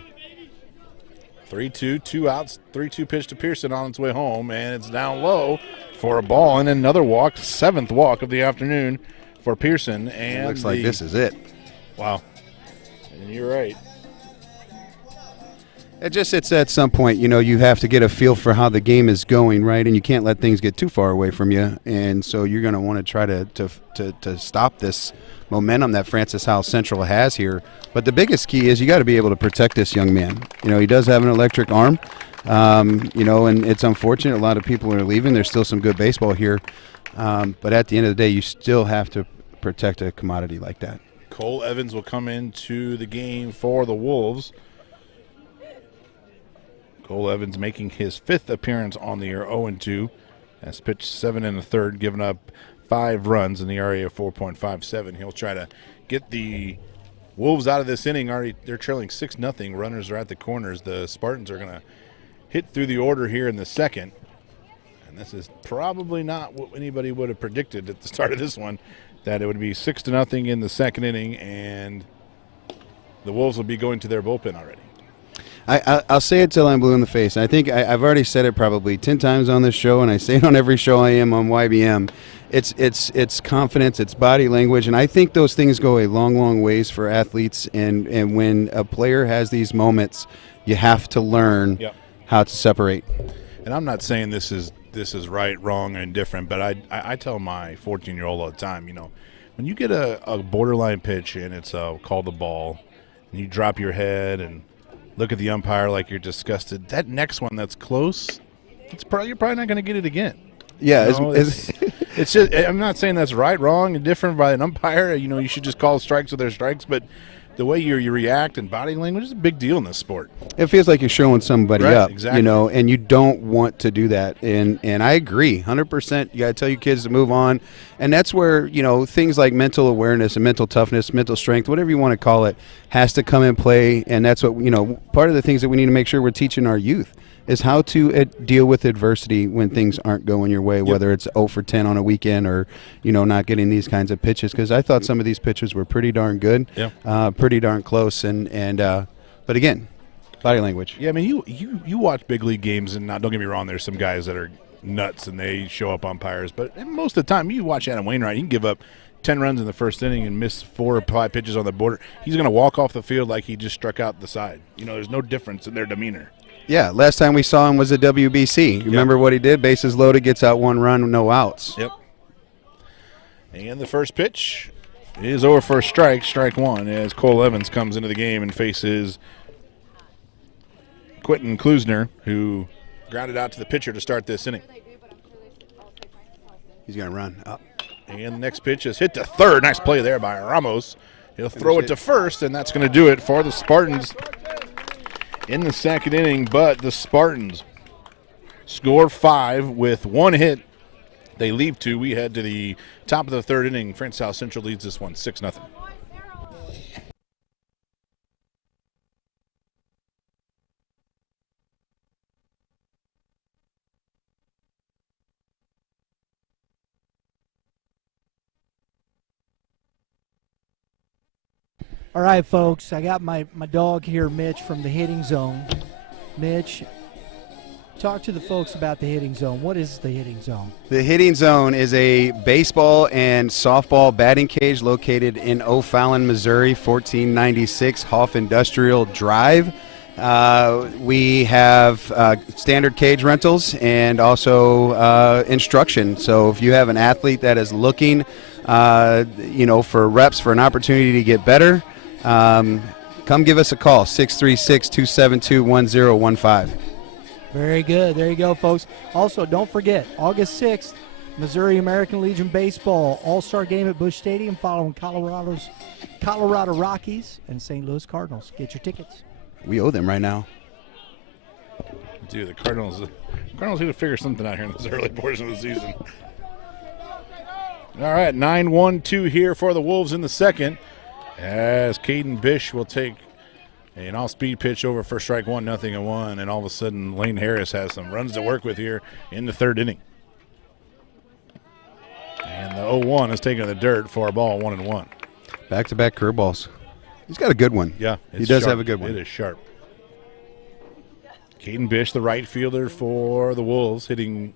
3-2, 2 outs, 3-2 pitch to Pearson on its way home, and it's down low for a ball and another walk, 7th walk of the afternoon for Pearson. And it looks like this is it. Wow. And you're right. It's at some point, you have to get a feel for how the game is going, right? And you can't let things get too far away from you. And so you're going to want to try to stop this momentum that Francis Howell Central has here. But the biggest key is you got to be able to protect this young man. He does have an electric arm, and it's unfortunate. A lot of people are leaving. There's still some good baseball here. But at the end of the day, you still have to protect a commodity like that. Cole Evans will come into the game for the Wolves. Cole Evans making his 5th appearance on the year, 0-2. Has pitched 7 1/3, giving up 5 runs in the area of 4.57. He'll try to get the Wolves out of this inning. Already, they're trailing 6-0. Runners are at the corners. The Spartans are going to hit through the order here in the second. And this is probably not what anybody would have predicted at the start of this one, that it would be 6-0 in the second inning, and the Wolves will be going to their bullpen already. I'll say it till I'm blue in the face. I think I've already said it probably 10 times on this show, and I say it on every show I am on YBM. It's confidence, it's body language, and I think those things go a long, long ways for athletes. And when a player has these moments, you have to learn how to separate. And I'm not saying this is right, wrong, or indifferent, but I tell my 14-year-old all the time, when you get a borderline pitch and it's called a ball, and you drop your head and look at the umpire like you're disgusted, that next one that's close, you're probably not going to get it again. Yeah, You know, it's just, I'm not saying that's right, wrong, and different by an umpire. You know, you should just call strikes with their strikes, but the way you react and body language is a big deal in this sport. it feels like you're showing somebody Right, up, exactly. you know, and you don't want to do that. And I agree, 100%. You got to tell your kids to move on, and that's where, you know, things like mental awareness and mental toughness, mental strength, whatever you want to call it, has to come in play. And that's what, you know, part of the things that we need to make sure we're teaching our youth is how to deal with adversity when things aren't going your way, whether it's 0 for 10 on a weekend or, you know, not getting these kinds of pitches. Because I thought some of these pitches were pretty darn good, pretty darn close. But again, body language. Yeah, I mean, you watch big league games, and don't get me wrong, there's some guys that are nuts and they show up umpires. But most of the time, you watch Adam Wainwright, he can give up 10 runs in the first inning and miss 4 or 5 pitches on the border. He's going to walk off the field like he just struck out the side. You know, there's no difference in their demeanor. Yeah, last time we saw him was at WBC. Remember what he did? Bases loaded, gets out 1 run, no outs. Yep. And the first pitch is over for a strike 1, as Cole Evans comes into the game and faces Quentin Klusner, who grounded out to the pitcher to start this inning. He's going to run up. And the next pitch is hit to third. Nice play there by Ramos. He'll throw it to first, and that's going to do it for the Spartans in the second inning. But the Spartans score 5 with 1 hit. They leave 2. We head to the top of the third inning. France South Central leads this one 6-0. All right, folks, I got my dog here, Mitch, from the hitting zone. Mitch, talk to the folks about the hitting zone. What is the hitting zone? The hitting zone is a baseball and softball batting cage located in O'Fallon, Missouri, 1496 Hoff Industrial Drive. We have standard cage rentals and also instruction. So if you have an athlete that is looking, for reps, for an opportunity to get better, come give us a call, 636-272-1015. Very good. There you go, folks. Also, don't forget, August 6th, Missouri American Legion Baseball All-Star Game at Busch Stadium following Colorado Rockies and St. Louis Cardinals. Get your tickets. We owe them right now. Dude, the Cardinals need to figure something out here in this early portion of the season. All right, 9-1-2 here for the Wolves in the second, as Caden Bish will take an off-speed pitch over for strike 1-0-1, and all of a sudden Lane Harris has some runs to work with here in the third inning. And the 0-1 is taking the dirt for a ball, 1-1. Back-to-back curveballs. He's got a good one. Yeah, he does have a good one. It is sharp. Caden Bish, the right fielder for the Wolves, hitting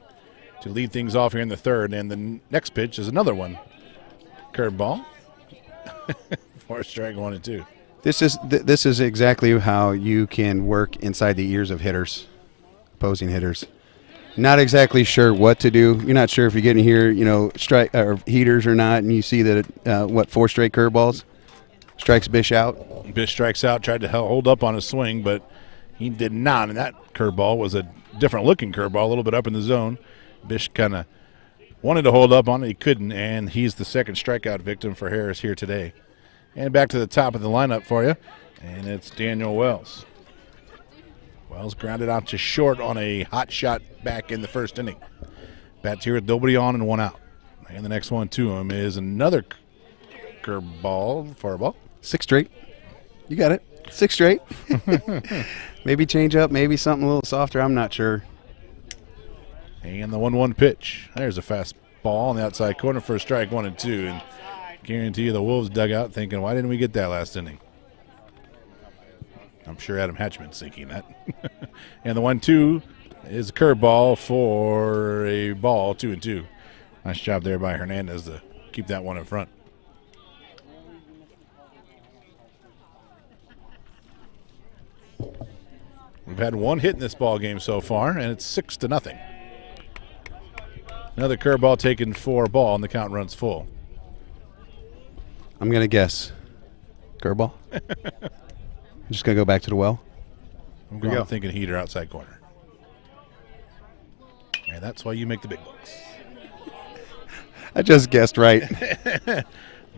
to lead things off here in the third. And the next pitch is another one. Curveball for strike 1-2. This is exactly how you can work inside the ears of hitters, opposing hitters. Not exactly sure what to do. You're not sure if you're getting here, strike or heaters or not, and you see that 4 straight curveballs. Strikes Bish out. Bish strikes out, tried to hold up on his swing, but he did not. And that curveball was a different-looking curveball, a little bit up in the zone. Bish kind of wanted to hold up on it. He couldn't, and he's the second strikeout victim for Harris here today. And back to the top of the lineup for you, and it's Daniel Wells. Wells grounded out to short on a hot shot back in the first inning. Bats here with nobody on and 1 out. And the next one to him is another curveball for a ball. 6 straight. You got it. 6 straight. Maybe change up, maybe something a little softer. I'm not sure. And the 1-1 pitch. There's a fast ball on the outside corner for a strike 1-2. And guarantee you the Wolves dug out thinking, why didn't we get that last inning? I'm sure Adam Hatchman's thinking that. And the 1-2 is a curveball for a ball, 2-2. Nice job there by Hernandez to keep that one in front. We've had 1 hit in this ball game so far, and it's 6-0. Another curveball taken for a ball, and the count runs full. I'm going to guess. Curveball? I'm just going to go back to the well. I'm thinking heater outside corner. And that's why you make the big bucks. I just guessed right.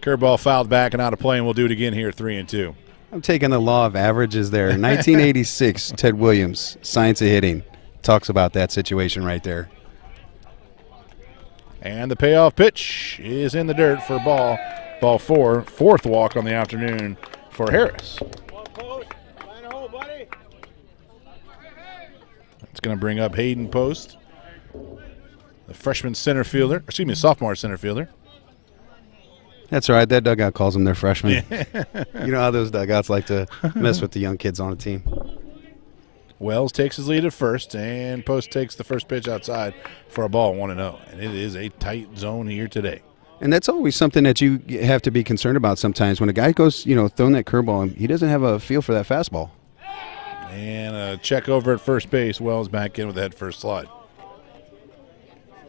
Curveball fouled back and out of play, and we'll do it again here, 3-2. I'm taking the law of averages there. 1986, Ted Williams, Science of Hitting, talks about that situation right there. And the payoff pitch is in the dirt for ball 4. Fourth walk on the afternoon for Harris. It's going to bring up Hayden Post, the freshman center fielder, sophomore center fielder. That's all right. That dugout calls them their freshmen. You know how those dugouts like to mess with the young kids on the team. Wells takes his lead at first, and Post takes the first pitch outside for a ball, 1-0. And it is a tight zone here today. And that's always something that you have to be concerned about sometimes. When a guy goes, throwing that curveball, he doesn't have a feel for that fastball. And a check over at first base. Wells back in with a head first slide.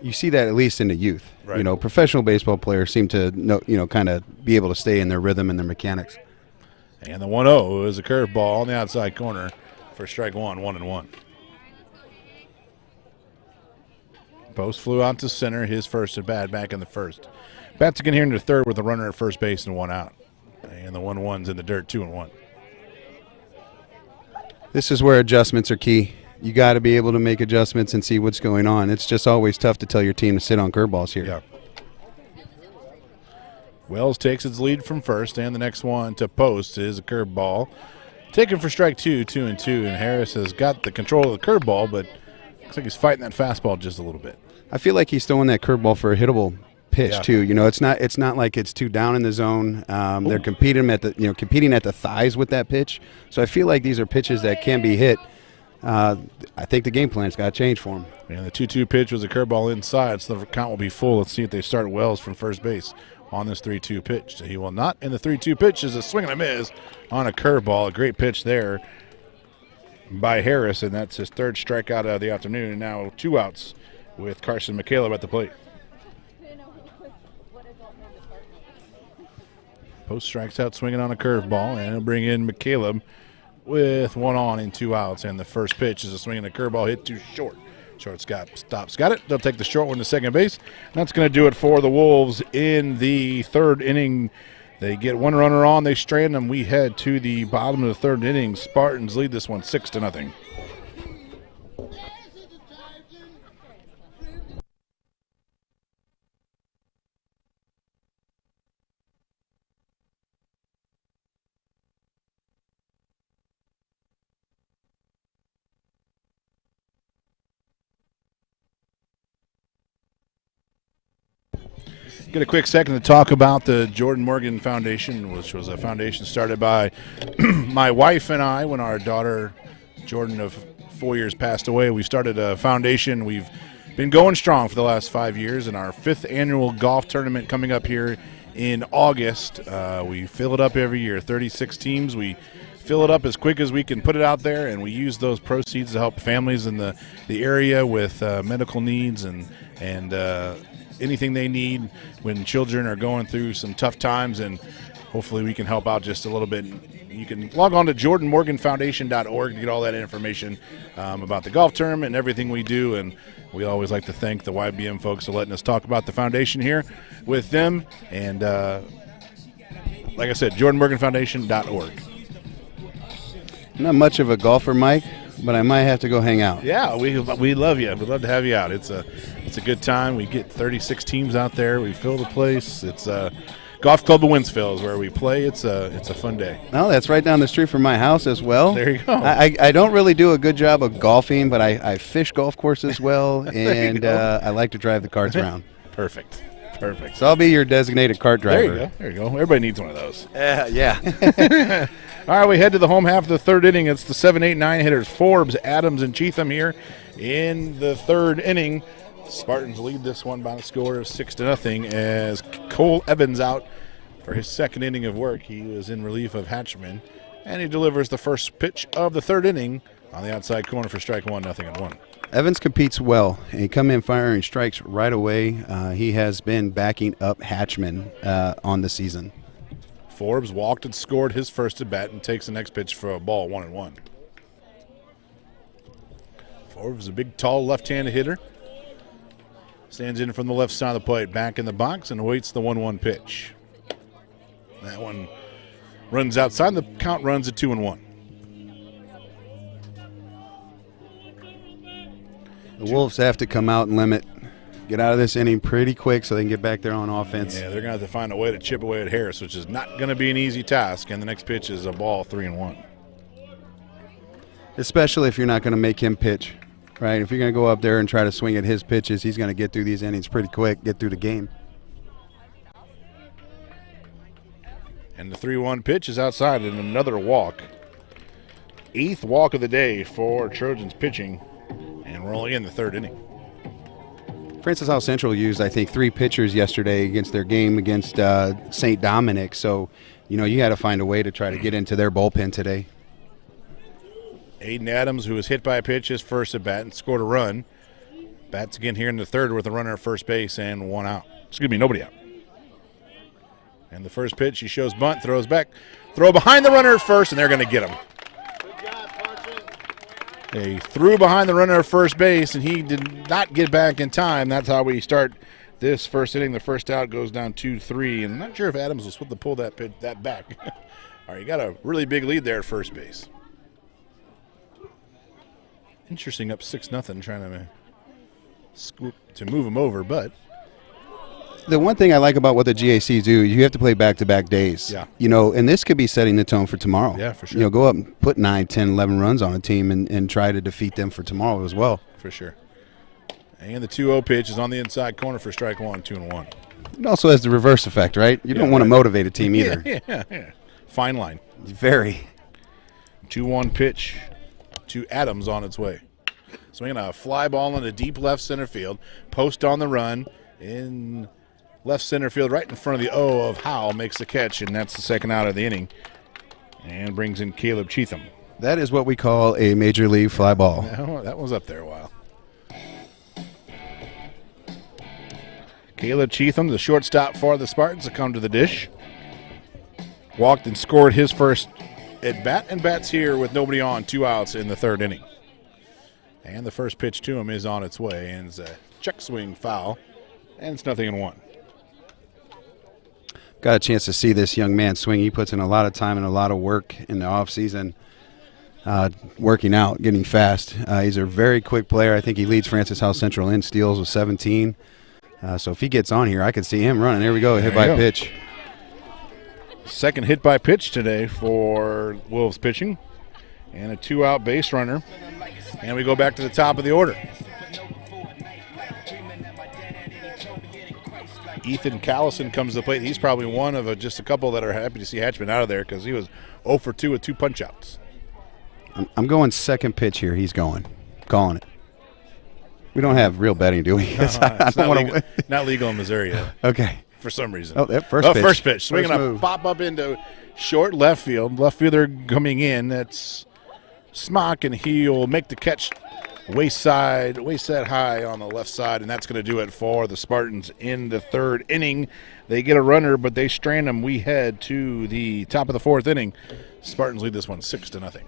You see that at least in the youth. Right. Professional baseball players seem to know, kind of be able to stay in their rhythm and their mechanics. And the 1-0 is a curveball on the outside corner for strike 1-1. Post flew out to center, his first at bat back in the first. Bats again here in the third with a runner at first base and 1 out. And the 1-1's in the dirt, 2-1. This is where adjustments are key. You got to be able to make adjustments and see what's going on. It's just always tough to tell your team to sit on curveballs here. Yeah. Wells takes its lead from first, and the next one to Post is a curveball. Taken for strike 2, 2-2, and Harris has got the control of the curveball, but looks like he's fighting that fastball just a little bit. I feel like he's throwing that curveball for a hittable pitch too. It's not like it's too down in the zone. They're competing at the thighs with that pitch. So I feel like these are pitches that can be hit. I think the game plan's got to change for him. And the 2-2 pitch was a curveball inside, so the count will be full. Let's see if they start Wells from first base on this 3-2 pitch. So he will not. And the 3-2 pitch is a swing and a miss on a curveball. A great pitch there by Harris, and that's his third strikeout of the afternoon. And now 2 outs with Carson McCaleb at the plate. Post strikes out swinging on a curveball, and he'll bring in McCaleb with 1 on and 2 outs. And the first pitch is a swing and a curveball hit too short. Shortstop stops, got it. They'll take the short one to second base. And that's going to do it for the Wolves in the third inning. They get 1 runner on, they strand them. We head to the bottom of the third inning. Spartans lead this one 6-0. Get a quick second to talk about the Jordan Morgan Foundation, which was a foundation started by my wife and I when our daughter Jordan of 4 years passed away. We started a foundation. We've been going strong for the last 5 years, and our 5th annual golf tournament coming up here in August. We fill it up every year, 36 teams. We fill it up as quick as we can put it out there, and we use those proceeds to help families in the area with medical needs and anything they need when children are going through some tough times, and hopefully we can help out just a little bit. You can log on to jordanmorganfoundation.org to get all that information about the golf tournament and everything we do, and we always like to thank the YBM folks for letting us talk about the foundation here with them, and like I said, jordanmorganfoundation.org. Not much of a golfer, Mike, but I might have to go hang out. Yeah, we love you. We'd love to have you out. It's a good time. We get 36 teams out there. We fill the place. It's Golf Club of Winsville is where we play. It's a fun day. Oh, that's right down the street from my house as well. There you go. I don't really do a good job of golfing, but I fish golf courses well, and I like to drive the carts around. Perfect. So I'll be your designated cart driver. There you go. Everybody needs one of those. Yeah. All right, we head to the home half of the third inning. It's the 7, 8, 9 hitters, Forbes, Adams, and Cheatham here in the third inning. Spartans lead this one by a score of 6-0 as Cole Evans out for his second inning of work. He was in relief of Hatchman, and he delivers the first pitch of the third inning on the outside corner for strike 1-0-1. Evans competes well, and he come in firing strikes right away. He has been backing up Hatchman on the season. Forbes walked and scored his first at bat and takes the next pitch for a ball, 1-1. Forbes is a big, tall, left-handed hitter. Stands in from the left side of the plate, back in the box, and awaits the 1-1 pitch. That one runs outside. The count runs at 2-1. The Wolves have to come out and get out of this inning pretty quick so they can get back there on offense. Yeah, they're going to have to find a way to chip away at Harris, which is not going to be an easy task. And the next pitch is a ball, 3-1. Especially if you're not going to make him pitch, right? If you're going to go up there and try to swing at his pitches, he's going to get through these innings pretty quick, get through the game. And the 3-1 pitch is outside and another walk. 8th walk of the day for Trojans pitching, and we're only in the 3rd inning. Francis Howell Central used, I think, 3 pitchers yesterday against their game against St. Dominic. So, you got to find a way to try to get into their bullpen today. Aiden Adams, who was hit by a pitch, his first at bat and scored a run. Bats again here in the 3rd with a runner at first base and 1 out. Nobody out. And the first pitch, he shows bunt, throws back, throw behind the runner at first, and they're going to get him. They threw behind the runner at first base, and he did not get back in time. That's how we start this first inning. The first out goes down 2-3, and I'm not sure if Adams was supposed to pull that back. All right, you got a really big lead there at first base. Interesting, up 6-0, trying to scoop to move him over, but the one thing I like about what the GAC do, you have to play back-to-back days. Yeah. And this could be setting the tone for tomorrow. Yeah, for sure. Go up and put 9, 10, 11 runs on a team and try to defeat them for tomorrow as well. For sure. And the 2-0 pitch is on the inside corner for strike 1, 2-1. It also has the reverse effect, right? You don't want to motivate a team either. Yeah. Fine line. Very. 2-1 pitch to Adams on its way. Swinging a fly ball into deep left center field. Post on the run in left center field, right in front of the O of Howell, makes the catch, and that's the second out of the inning. And brings in Caleb Cheatham. That is what we call a major league fly ball. That was up there a while. Caleb Cheatham, the shortstop for the Spartans, to come to the dish. Walked and scored his first at bat, and bats here with nobody on, 2 outs in the 3rd inning. And the first pitch to him is on its way, and it's a check swing foul, and it's 0-1. Got a chance to see this young man swing. He puts in a lot of time and a lot of work in the offseason, working out, getting fast. He's a very quick player. I think he leads Francis Howell Central in steals with 17. So if he gets on here, I could see him running. There we go, hit by pitch. Second hit by pitch today for Wolves pitching, and a 2-out base runner. And we go back to the top of the order. Ethan Callison comes to the plate. He's probably one of just a couple that are happy to see Hatchman out of there because he was 0 for 2 with 2 punch-outs. I'm going second pitch here. He's calling it. We don't have real betting, do we? Not legal in Missouri yet. Okay. For some reason. Oh, that first pitch. First pitch. Swinging a pop up into short left field. Left fielder coming in. That's Smock, and he'll make the catch waist set high on the left side, and that's going to do it for the Spartans in the 3rd inning. They get a runner, but they strand him. We head to the top of the 4th inning. Spartans lead this one 6-0.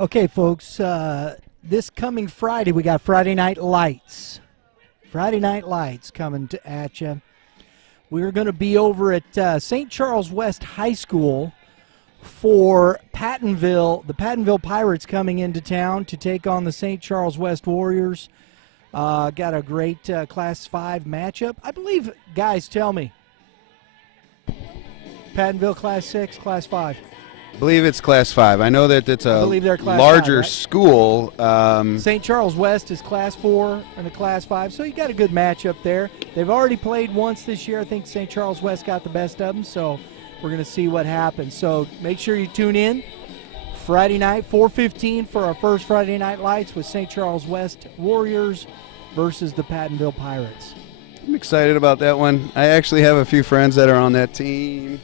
Okay, folks, this coming Friday, we got Friday Night Lights. Friday Night Lights coming at you. We're going to be over at St. Charles West High School for Pattonville, the Pattonville Pirates coming into town to take on the St. Charles West Warriors. Got a great Class 5 matchup. I believe, guys, tell me. Pattonville Class 6, Class 5. I believe it's Class 5. I know that it's a larger 5, right? school. St. Charles West is Class 4 and a Class 5, so you got a good matchup there. They've already played once this year. I think St. Charles West got the best of them, so we're going to see what happens. So make sure you tune in Friday night, 4:15 for our first Friday Night Lights with St. Charles West Warriors versus the Pattonville Pirates. I'm excited about that one. I actually have a few friends that are on that team.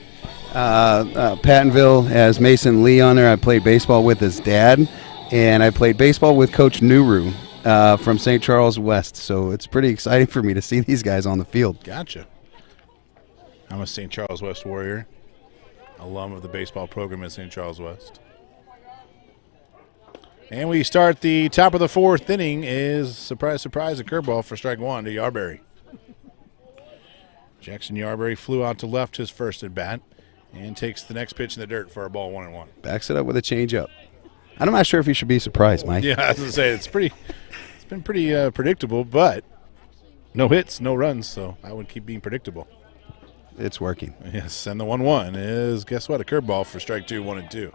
Pattonville has Mason Lee on there. I played baseball with his dad, and I played baseball with Coach Nuru from St. Charles West. So it's pretty exciting for me to see these guys on the field. Gotcha. I'm a St. Charles West Warrior, alum of the baseball program at St. Charles West. And we start the top of the fourth inning is, surprise, surprise, a curveball for strike one to Yarberry. Jackson Yarberry flew out to left his first at bat and takes the next pitch in the dirt for a ball 1-1. Backs it up with a changeup. I'm not sure if you should be surprised, Mike. Yeah, I was going to say, it's been pretty predictable, but no hits, no runs, so I would keep being predictable. It's working. Yes, and the 1-1 is, guess what, a curveball for strike 2, 1 and 2.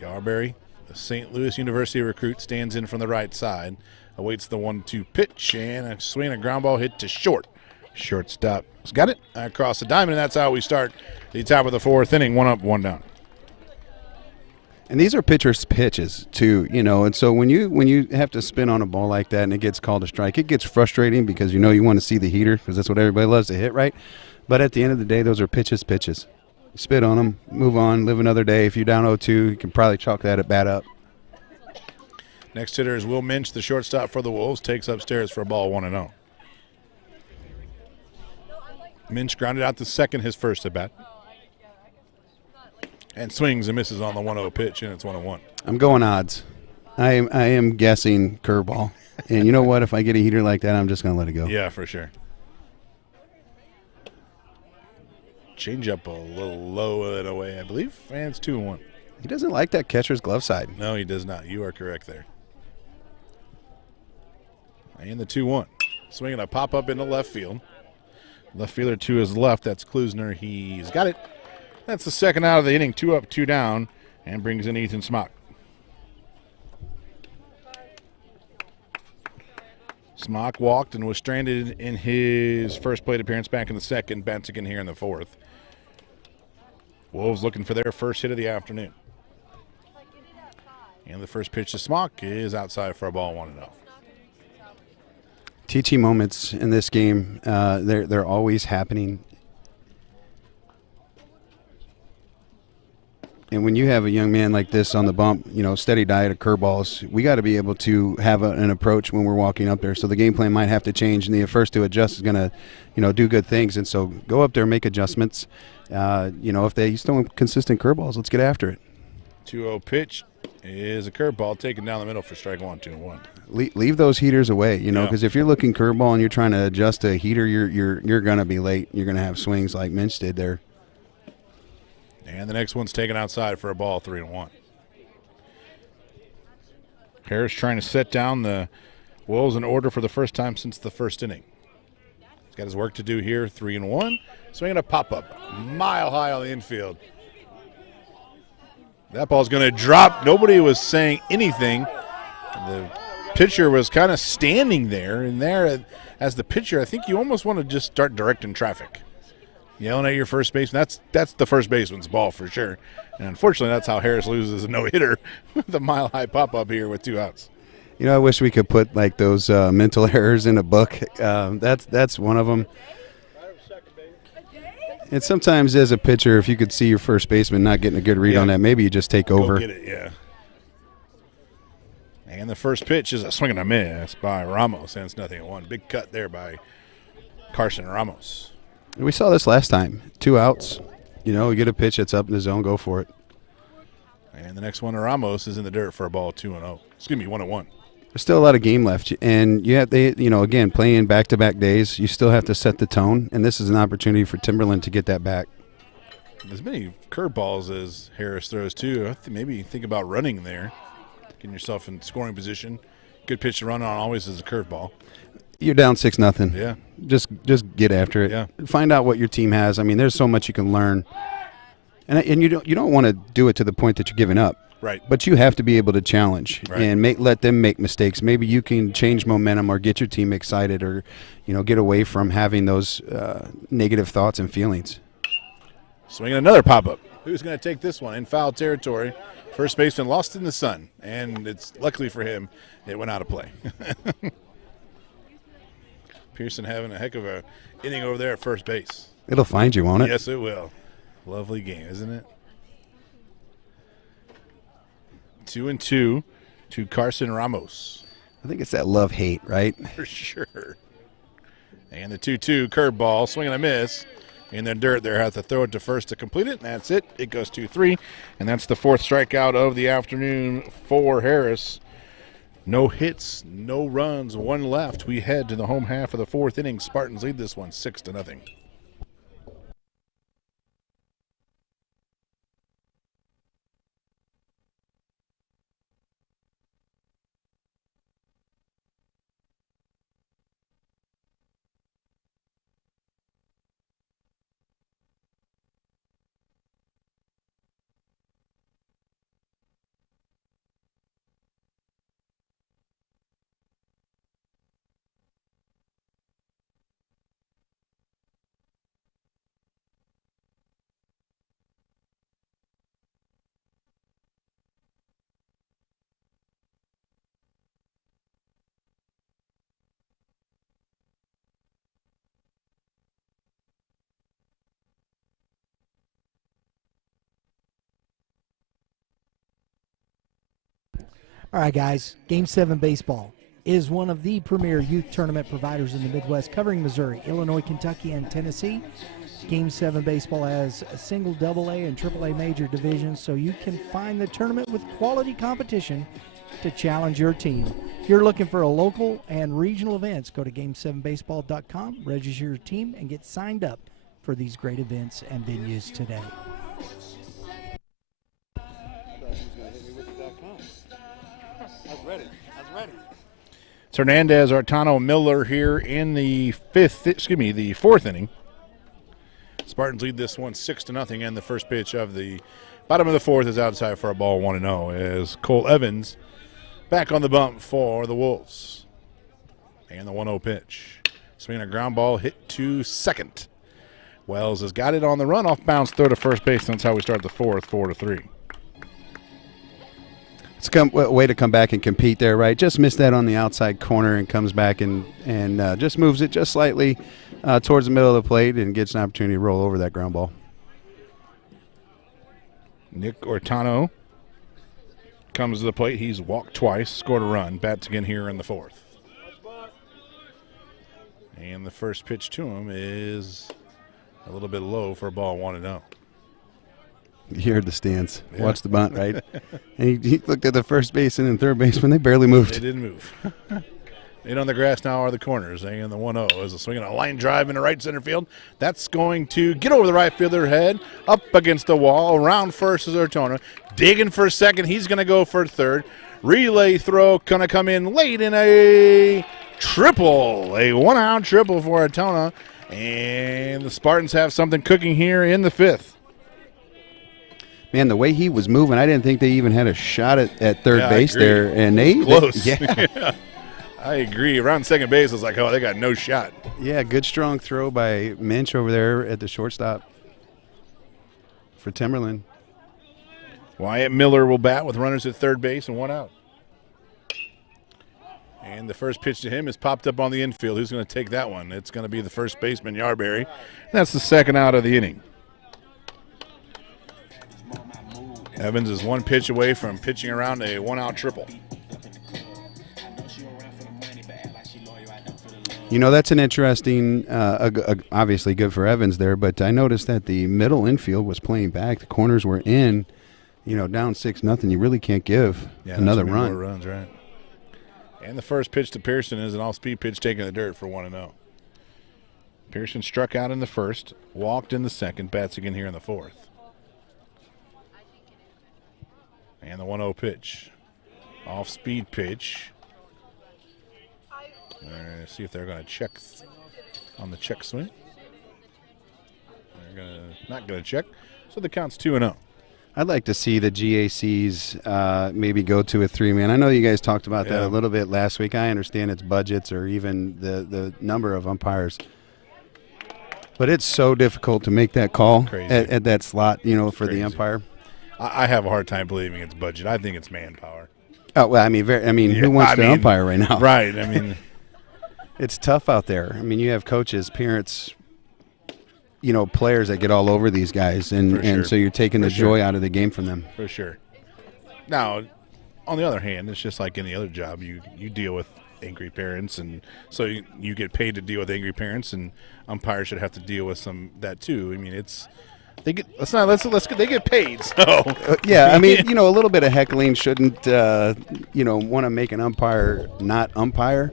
Yarberry, the St. Louis University recruit, stands in from the right side, awaits the 1-2 pitch, and a swing, a ground ball hit to short. Shortstop has got it across the diamond, and that's how we start the top of the fourth inning, 1 up, 1 down. And these are pitchers' pitches too, and so when you have to spin on a ball like that and it gets called a strike, it gets frustrating because you want to see the heater because that's what everybody loves to hit, right? But at the end of the day, those are pitches. Spit on them, move on, live another day. If you're down 0-2, you can probably chalk that at bat up. Next hitter is Will Minch, the shortstop for the Wolves, takes upstairs for a ball 1-0. Minch grounded out to second his first at bat. And swings and misses on the 1-0 pitch, and it's 1-1. I'm going odds. I am guessing curveball. And you know what? If I get a heater like that, I'm just going to let it go. Yeah, for sure. Change up a little low and away, I believe. And it's 2-1. He doesn't like that catcher's glove side. No, he does not. You are correct there. And the 2-1. Swinging a pop-up into left field. Left fielder to his left. That's Klusner. He's got it. That's the second out of the inning. 2 up, 2 down. And brings in Ethan Smock. Smock walked and was stranded in his first plate appearance back in the second. Bats again here in the fourth. Wolves looking for their first hit of the afternoon. And the first pitch to Smock is outside for a ball 1-0. TT moments in this game, they're always happening. And when you have a young man like this on the bump, steady diet of curveballs, we got to be able to have an approach when we're walking up there. So the game plan might have to change, and the first to adjust is going to, do good things. And so go up there, make adjustments. If he's throwing consistent curveballs, let's get after it. 2-0 pitch is a curveball taken down the middle for strike 1, 2-1. Leave those heaters away, because if you're looking curveball and you're trying to adjust a heater, you're going to be late. You're going to have swings like Minch did there. And the next one's taken outside for a ball 3-1. Harris trying to set down the Wolves in order for the first time since the first inning. He's got his work to do here, 3-1. Swinging a pop-up, mile high on the infield. That ball's going to drop. Nobody was saying anything. The pitcher was kind of standing there, and there as the pitcher, I think you almost want to just start directing traffic. Yelling at your first baseman, that's the first baseman's ball for sure. And unfortunately, that's how Harris loses a no-hitter with a mile-high pop-up here with 2 outs. I wish we could put like those mental errors in a book. That's one of them. And sometimes as a pitcher, if you could see your first baseman not getting a good read on that, maybe you just take over. Go get it, yeah. And the first pitch is a swing and a miss by Ramos, and it's 0-1. Big cut there by Carson Ramos. We saw this last time. 2 outs. You get a pitch that's up in the zone, go for it. And the next one to Ramos is in the dirt for a ball 2-0. Excuse me, 1-1. There's still a lot of game left, and again, playing back-to-back days, you still have to set the tone, and this is an opportunity for Timberland to get that back. As many curveballs as Harris throws too. Maybe think about running there, getting yourself in scoring position. Good pitch to run on always is a curveball. You're down 6-0. Yeah. Just get after it. Yeah. Find out what your team has. I mean, there's so much you can learn, and you don't want to do it to the point that you're giving up. Right. But you have to be able to challenge and let them make mistakes. Maybe you can change momentum or get your team excited, or get away from having those negative thoughts and feelings. Swinging another pop-up. Who's going to take this one in foul territory? First baseman lost in the sun, and it's luckily for him it went out of play. Pearson having a heck of a inning over there at first base. It'll find you, won't it? Yes, it will. Lovely game, isn't it? 2-2 to Carson Ramos. I think it's that love-hate, right? For sure. And the 2-2 curveball, swing and a miss. in the dirt there. Has to throw it to first to complete it, and that's it. It goes 2-3, and that's the fourth strikeout of the afternoon for Harris. No hits, no runs, one left. We head to the home half of the fourth inning. Spartans lead this one 6-0. All right, guys, Game 7 baseball is one of the premier youth tournament providers in the Midwest, covering Missouri, Illinois, Kentucky, and Tennessee. Game 7 baseball has a single AA and AAA major divisions, so you can find the tournament with quality competition to challenge your team. If you're looking for a local and regional events, go to game7baseball.com, register your team, and get signed up for these great events and venues today. It's Hernandez, Artano, Miller here in the fourth inning. Spartans lead this one 6-0, and the first pitch of the bottom of the fourth is outside for a ball 1-0 as Cole Evans back on the bump for the Wolves. And the 1-0 pitch. Swinging a ground ball hit to second. Wells has got it on the run, off bounce throw to first base. That's how we start the fourth, 4-3. It's a way to come back and compete there, right? Just missed that on the outside corner and comes back and just moves it just slightly towards the middle of the plate and gets an opportunity to roll over that ground ball. Nick Ortano comes to the plate. He's walked twice, scored a run. Bats again here in the fourth. And the first pitch to him is a little bit low for a ball 1-0. You heard the stance. Yeah. Watch the bunt, right? And he looked at the first baseman and third baseman. They barely moved. They didn't move. In on the grass now are the corners. And the 1-0 is a swing and a line drive into right center field. That's going to get over the right fielder head, up against the wall. Around first is Ortona. Digging for second. He's going to go for third. Relay throw going to come in late in a triple. A one-out triple for Ortona. And the Spartans have something cooking here in the fifth. Man, the way he was moving, I didn't think they even had a shot at third base there. And close. Yeah. I agree. Around second base, I was like, oh, they got no shot. Yeah, good strong throw by Minch over there at the shortstop for Timberland. Wyatt Miller will bat with runners at third base and one out. And the first pitch to him is popped up on the infield. Who's going to take that one? It's going to be the first baseman, Yarberry. And that's the second out of the inning. Evans is one pitch away from pitching around a one-out triple. You know, that's an interesting, obviously good for Evans there, but I noticed that the middle infield was playing back. The corners were in, down 6-0. You really can't give another run. More runs, right. And the first pitch to Pearson is an off-speed pitch taking the dirt for 1-0. Pearson struck out in the first, walked in the second, bats again here in the fourth. And the 1-0 pitch. Off-speed pitch. See if they're going to check on the check swing. They're not going to check. So the count's 2-0. I'd like to see the GACs maybe go to a three-man. I know you guys talked about that a little bit last week. I understand it's budgets or even the number of umpires. But it's so difficult to make that call at that slot, for the umpire. I have a hard time believing it's budget. I think it's manpower. Oh, well, who wants to umpire right now? Right, it's tough out there. You have coaches, parents, players that get all over these guys, and so you're taking the joy out of the game from them. For sure. Now, on the other hand, it's just like any other job. You deal with angry parents, and so you get paid to deal with angry parents, and umpires should have to deal with that too. I mean, they get paid. So yeah, I mean, a little bit of heckling shouldn't want to make an umpire not umpire.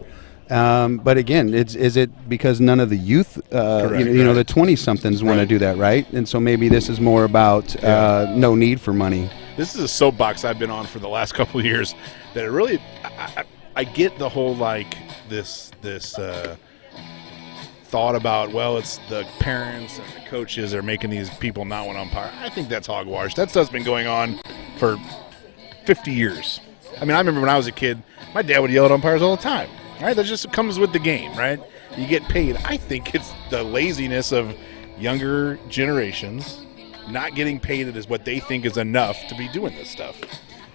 But again, is it because none of the youth, the 20-somethings want to do that, right? And so maybe this is more about no need for money. This is a soapbox I've been on for the last couple of years. That it really, I get the whole this thought about, well, it's the parents and the coaches that are making these people not want to umpire. I think that's hogwash. That stuff's been going on for 50 years. I mean, I remember when I was a kid, my dad would yell at umpires all the time. Right, that just comes with the game, right? You get paid. I think it's the laziness of younger generations not getting paid is what they think is enough to be doing this stuff.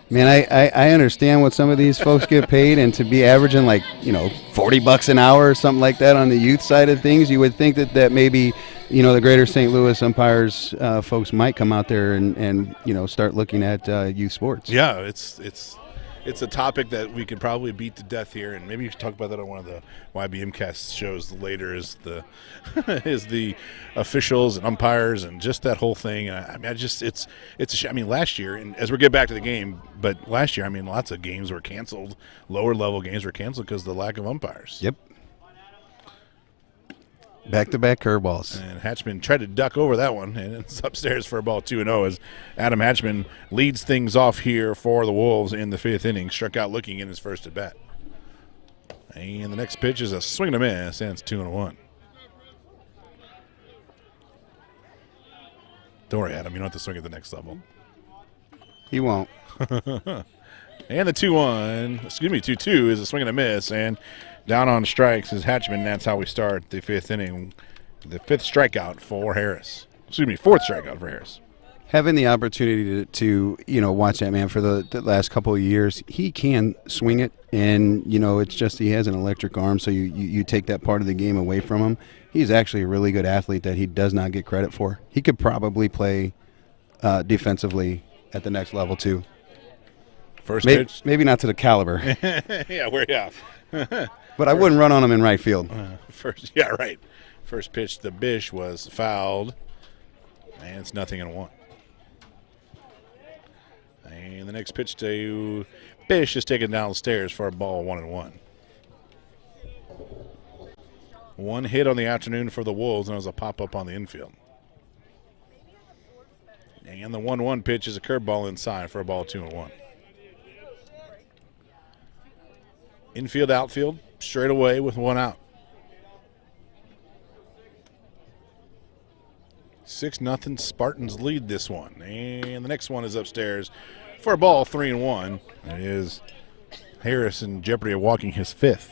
Man, I understand what some of these folks get paid, and to be averaging $40 an hour or something like that on the youth side of things, you would think that maybe the Greater St. Louis umpires folks might come out there and start looking at youth sports. Yeah, it's a topic that we could probably beat to death here, and maybe you should talk about that on one of the YBMcast shows later. Is the officials and umpires and just that whole thing. I mean, it's I mean, last year, and as we get back to the game, but last year, I mean, lots of games were canceled. Lower level games were canceled because of the lack of umpires. Yep. Back-to-back curveballs. And Hatchman tried to duck over that one, and it's upstairs for a ball 2-0 as Adam Hatchman leads things off here for the Wolves in the 5th inning. Struck out looking in his first at-bat. And the next pitch is a swing and a miss, and it's 2-1. Don't worry, Adam. You don't have to swing at the next level. He won't. And the 2-2 is a swing and a miss, and down on strikes is Hatchman. That's how we start the 5th inning. The 5th strikeout for Harris. 4th strikeout for Harris. Having the opportunity to watch that man for the last couple of years, he can swing it, and it's just he has an electric arm, so you take that part of the game away from him. He's actually a really good athlete that he does not get credit for. He could probably play defensively at the next level too. First pitch, maybe not to the caliber. yeah. But I wouldn't run on him in right field. Right. First pitch to Bish was fouled, and it's 0-1. And the next pitch to Bish is taken downstairs for a ball 1-1. One hit on the afternoon for the Wolves, and it was a pop-up on the infield. And the 1-1 pitch is a curveball inside for a ball 2-1. Infield, outfield, straight away with one out. 6-0 Spartans lead this one. And the next one is upstairs for a ball 3-1. It is Harris in jeopardy of walking his 5th.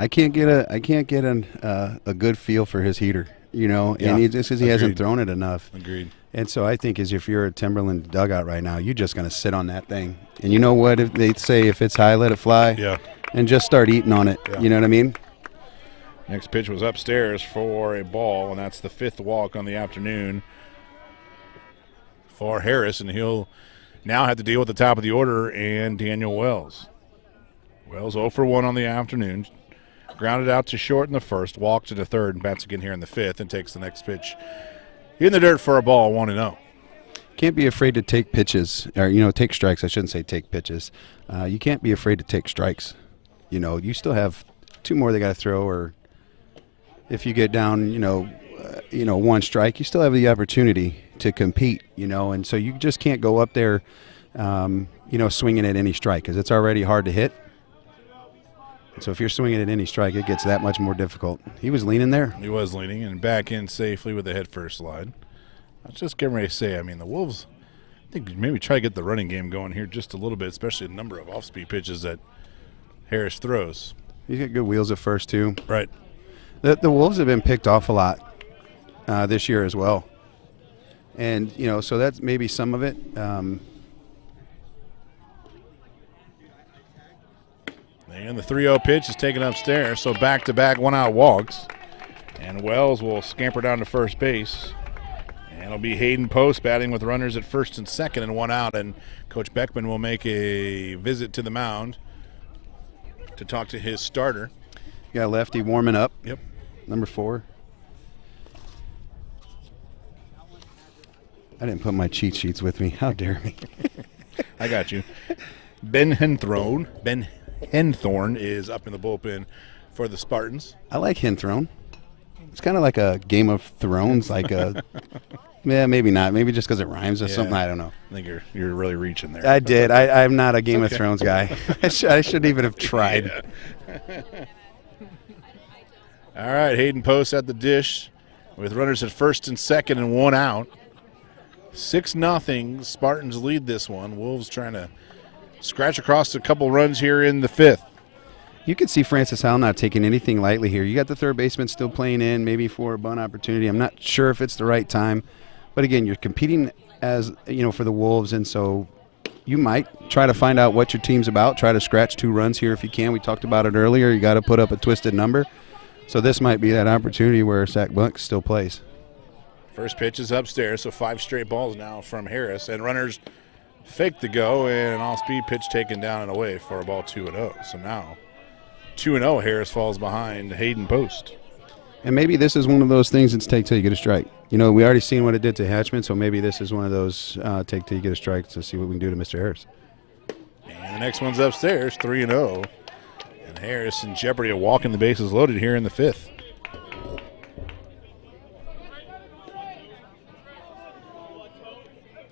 I can't get a good feel for his heater, and just because he hasn't thrown it enough. Agreed. And so I think if you're a Timberland dugout right now, you're just going to sit on that thing. And you know what? If they say if it's high, let it fly. Yeah. And just start eating on it. Yeah. You know what I mean? Next pitch was upstairs for a ball, and that's the 5th walk on the afternoon for Harris, and he'll now have to deal with the top of the order and Daniel Wells. Wells 0 for 1 on the afternoon. Grounded out to short in the 1st, walked to the 3rd, and bats again here in the 5th, and takes the next pitch in the dirt for a ball 1-0. Can't be afraid to take pitches, or take strikes. I shouldn't say take pitches. You can't be afraid to take strikes. You still have 2 more they got to throw, or if you get down, 1 strike, you still have the opportunity to compete, and so you just can't go up there, swinging at any strike because it's already hard to hit. So if you're swinging at any strike, it gets that much more difficult. He was leaning there. He was leaning and back in safely with the head first slide. I was just getting ready to say, the Wolves, I think maybe try to get the running game going here just a little bit, especially the number of off-speed pitches that Harris throws. He's got good wheels at first, too. Right. The Wolves have been picked off a lot this year as well. And, so that's maybe some of it. And the 3-0 pitch is taken upstairs, so back-to-back one-out walks. And Wells will scamper down to first base. And it'll be Hayden Post batting with runners at first and second and 1 out. And Coach Beckman will make a visit to the mound to talk to his starter. Got lefty warming up. Yep. Number 4. I didn't put my cheat sheets with me. How dare me? I got you. Ben Henthorne is up in the bullpen for the Spartans. I like Henthorne. It's kind of like a Game of Thrones, like a yeah, maybe not. Maybe just because it rhymes or something. I don't know. I think you're really reaching there. I did. I'm not a Game of Thrones guy. I shouldn't even have tried. Yeah. All right, Hayden Post at the dish with runners at first and second and 1 out. 6-0. Spartans lead this one. Wolves trying to scratch across a couple runs here in the 5th. You can see Francis Howell not taking anything lightly here. You got the third baseman still playing in, maybe for a bunt opportunity. I'm not sure if it's the right time. But again, you're competing as, for the Wolves, and so you might try to find out what your team's about. Try to scratch 2 runs here if you can. We talked about it earlier. You got to put up a twisted number. So this might be that opportunity where Zach Buck still plays. First pitch is upstairs, so 5 straight balls now from Harris. And runners fake the go, and an off-speed pitch taken down and away for a ball 2-0. So now 2-0, Harris falls behind Hayden Post. And maybe this is one of those things that's take till you get a strike. We already seen what it did to Hatchman, so maybe this is one of those take till you get a strike to see what we can do to Mr. Harris. And the next one's upstairs, 3-0. And Harris in jeopardy of walking the bases loaded here in the 5th.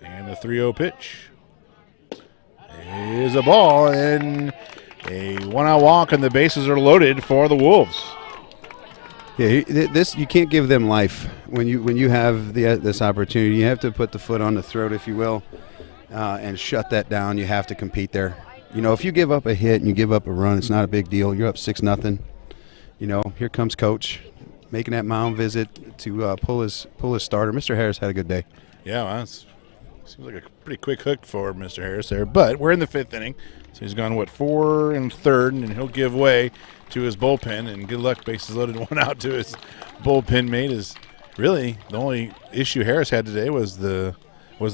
And the 3-0 pitch is a ball, and a 1-out walk, and the bases are loaded for the Wolves. Yeah, this you can't give them life when you have this opportunity. You have to put the foot on the throat, if you will, and shut that down. You have to compete there. If you give up a hit and you give up a run, it's not a big deal. You're up 6-0. Here comes Coach making that mound visit to pull his starter. Mr. Harris had a good day. Yeah, well, seems like a pretty quick hook for Mr. Harris there. But we're in the 5th inning, so he's gone 4 1/3, and he'll give way to his bullpen, and good luck, bases loaded, 1 out to his bullpen mate. Is really the only issue Harris had today was the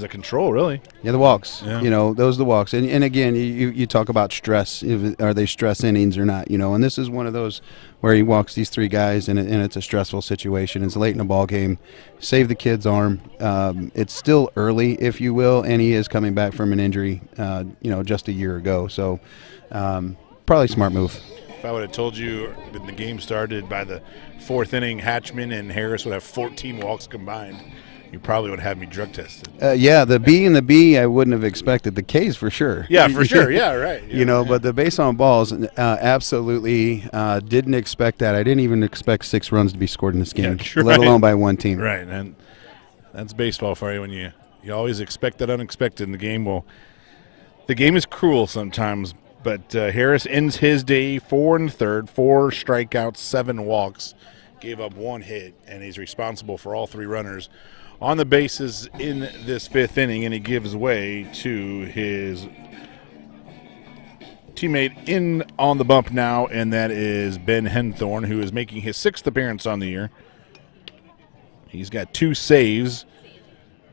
control, really. Yeah, the walks. Yeah. Those are the walks. And again, you talk about stress. Are they stress innings or not? And this is one of those where he walks these 3 guys, and it's a stressful situation. It's late in the ball game. Save the kid's arm. It's still early, if you will, and he is coming back from an injury, just a year ago. So probably smart move. If I would have told you when the game started by the 4th inning, Hatchman and Harris would have 14 walks combined, you probably would have me drug tested. Yeah, the B and the B I wouldn't have expected. The K's for sure. Yeah, for sure. Yeah, right. Yeah, But the base on balls, absolutely didn't expect that. I didn't even expect 6 runs to be scored in this game, let alone by one team. Right, and that's baseball for you when you always expect that unexpected in the game. Well, the game is cruel sometimes, but Harris ends his day 4 1/3, 4 strikeouts, 7 walks, gave up 1 hit, and he's responsible for all 3 runners on the bases in this 5th inning, and he gives way to his teammate in on the bump now, and that is Ben Henthorne, who is making his 6th appearance on the year. He's got 2 saves,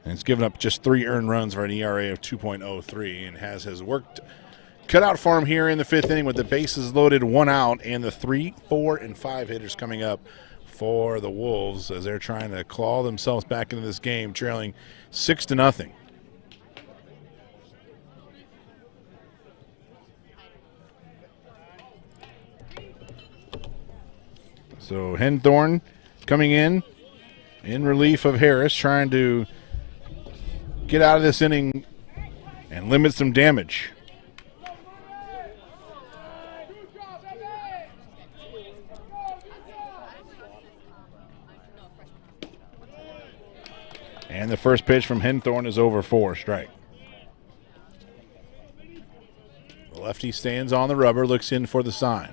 and he's given up just 3 earned runs for an ERA of 2.03, and has his work cut out for him here in the 5th inning with the bases loaded, 1 out, and the 3, 4, and 5 hitters coming up for the Wolves as they're trying to claw themselves back into this game, trailing 6-0. So Henthorne coming in relief of Harris, trying to get out of this inning and limit some damage. And the first pitch from Henthorne is over for a strike. The lefty stands on the rubber, looks in for the sign.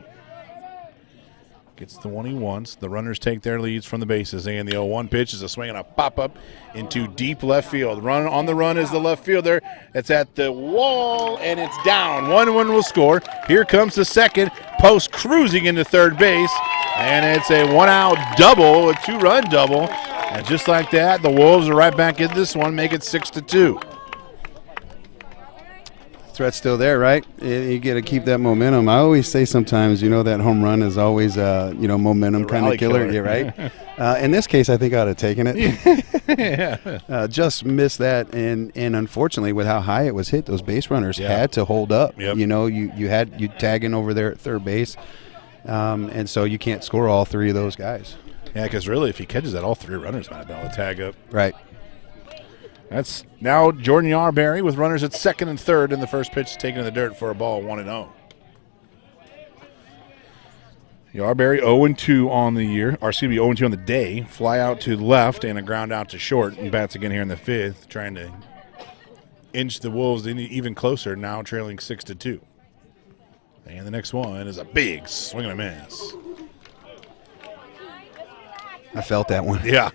Gets the one he wants. The runners take their leads from the bases. And the 0-1 pitch is a swing and a pop-up into deep left field. Run on the run is the left fielder. It's at the wall, and it's down. 1-1 will score. Here comes the second. Post cruising into third base. And it's a 1-out double, a 2-run double. And just like that, the Wolves are right back in this one, make it 6-2. Threat's still there, right? You got to keep that momentum. I always say sometimes, that home run is always, momentum kind of killer. Yeah, right? In this case, I think I would have taken it. Just missed that, and unfortunately, with how high it was hit, those base runners had to hold up. Yep. You tagging over there at third base, and so you can't score all three of those guys. Yeah, because really, if he catches that, all three runners might have been able to tag up. Right. That's now Jordan Yarberry with runners at second and third, and the first pitch is taken in the dirt for a ball, 1-0. Yarberry 0-2 on the year, or excuse me, 0-2 on the day. Fly out to left and a ground out to short, and bats again here in the fifth, trying to inch the Wolves in even closer, now trailing 6-2. And the next one is a big swing and a miss. I felt that one. Yeah.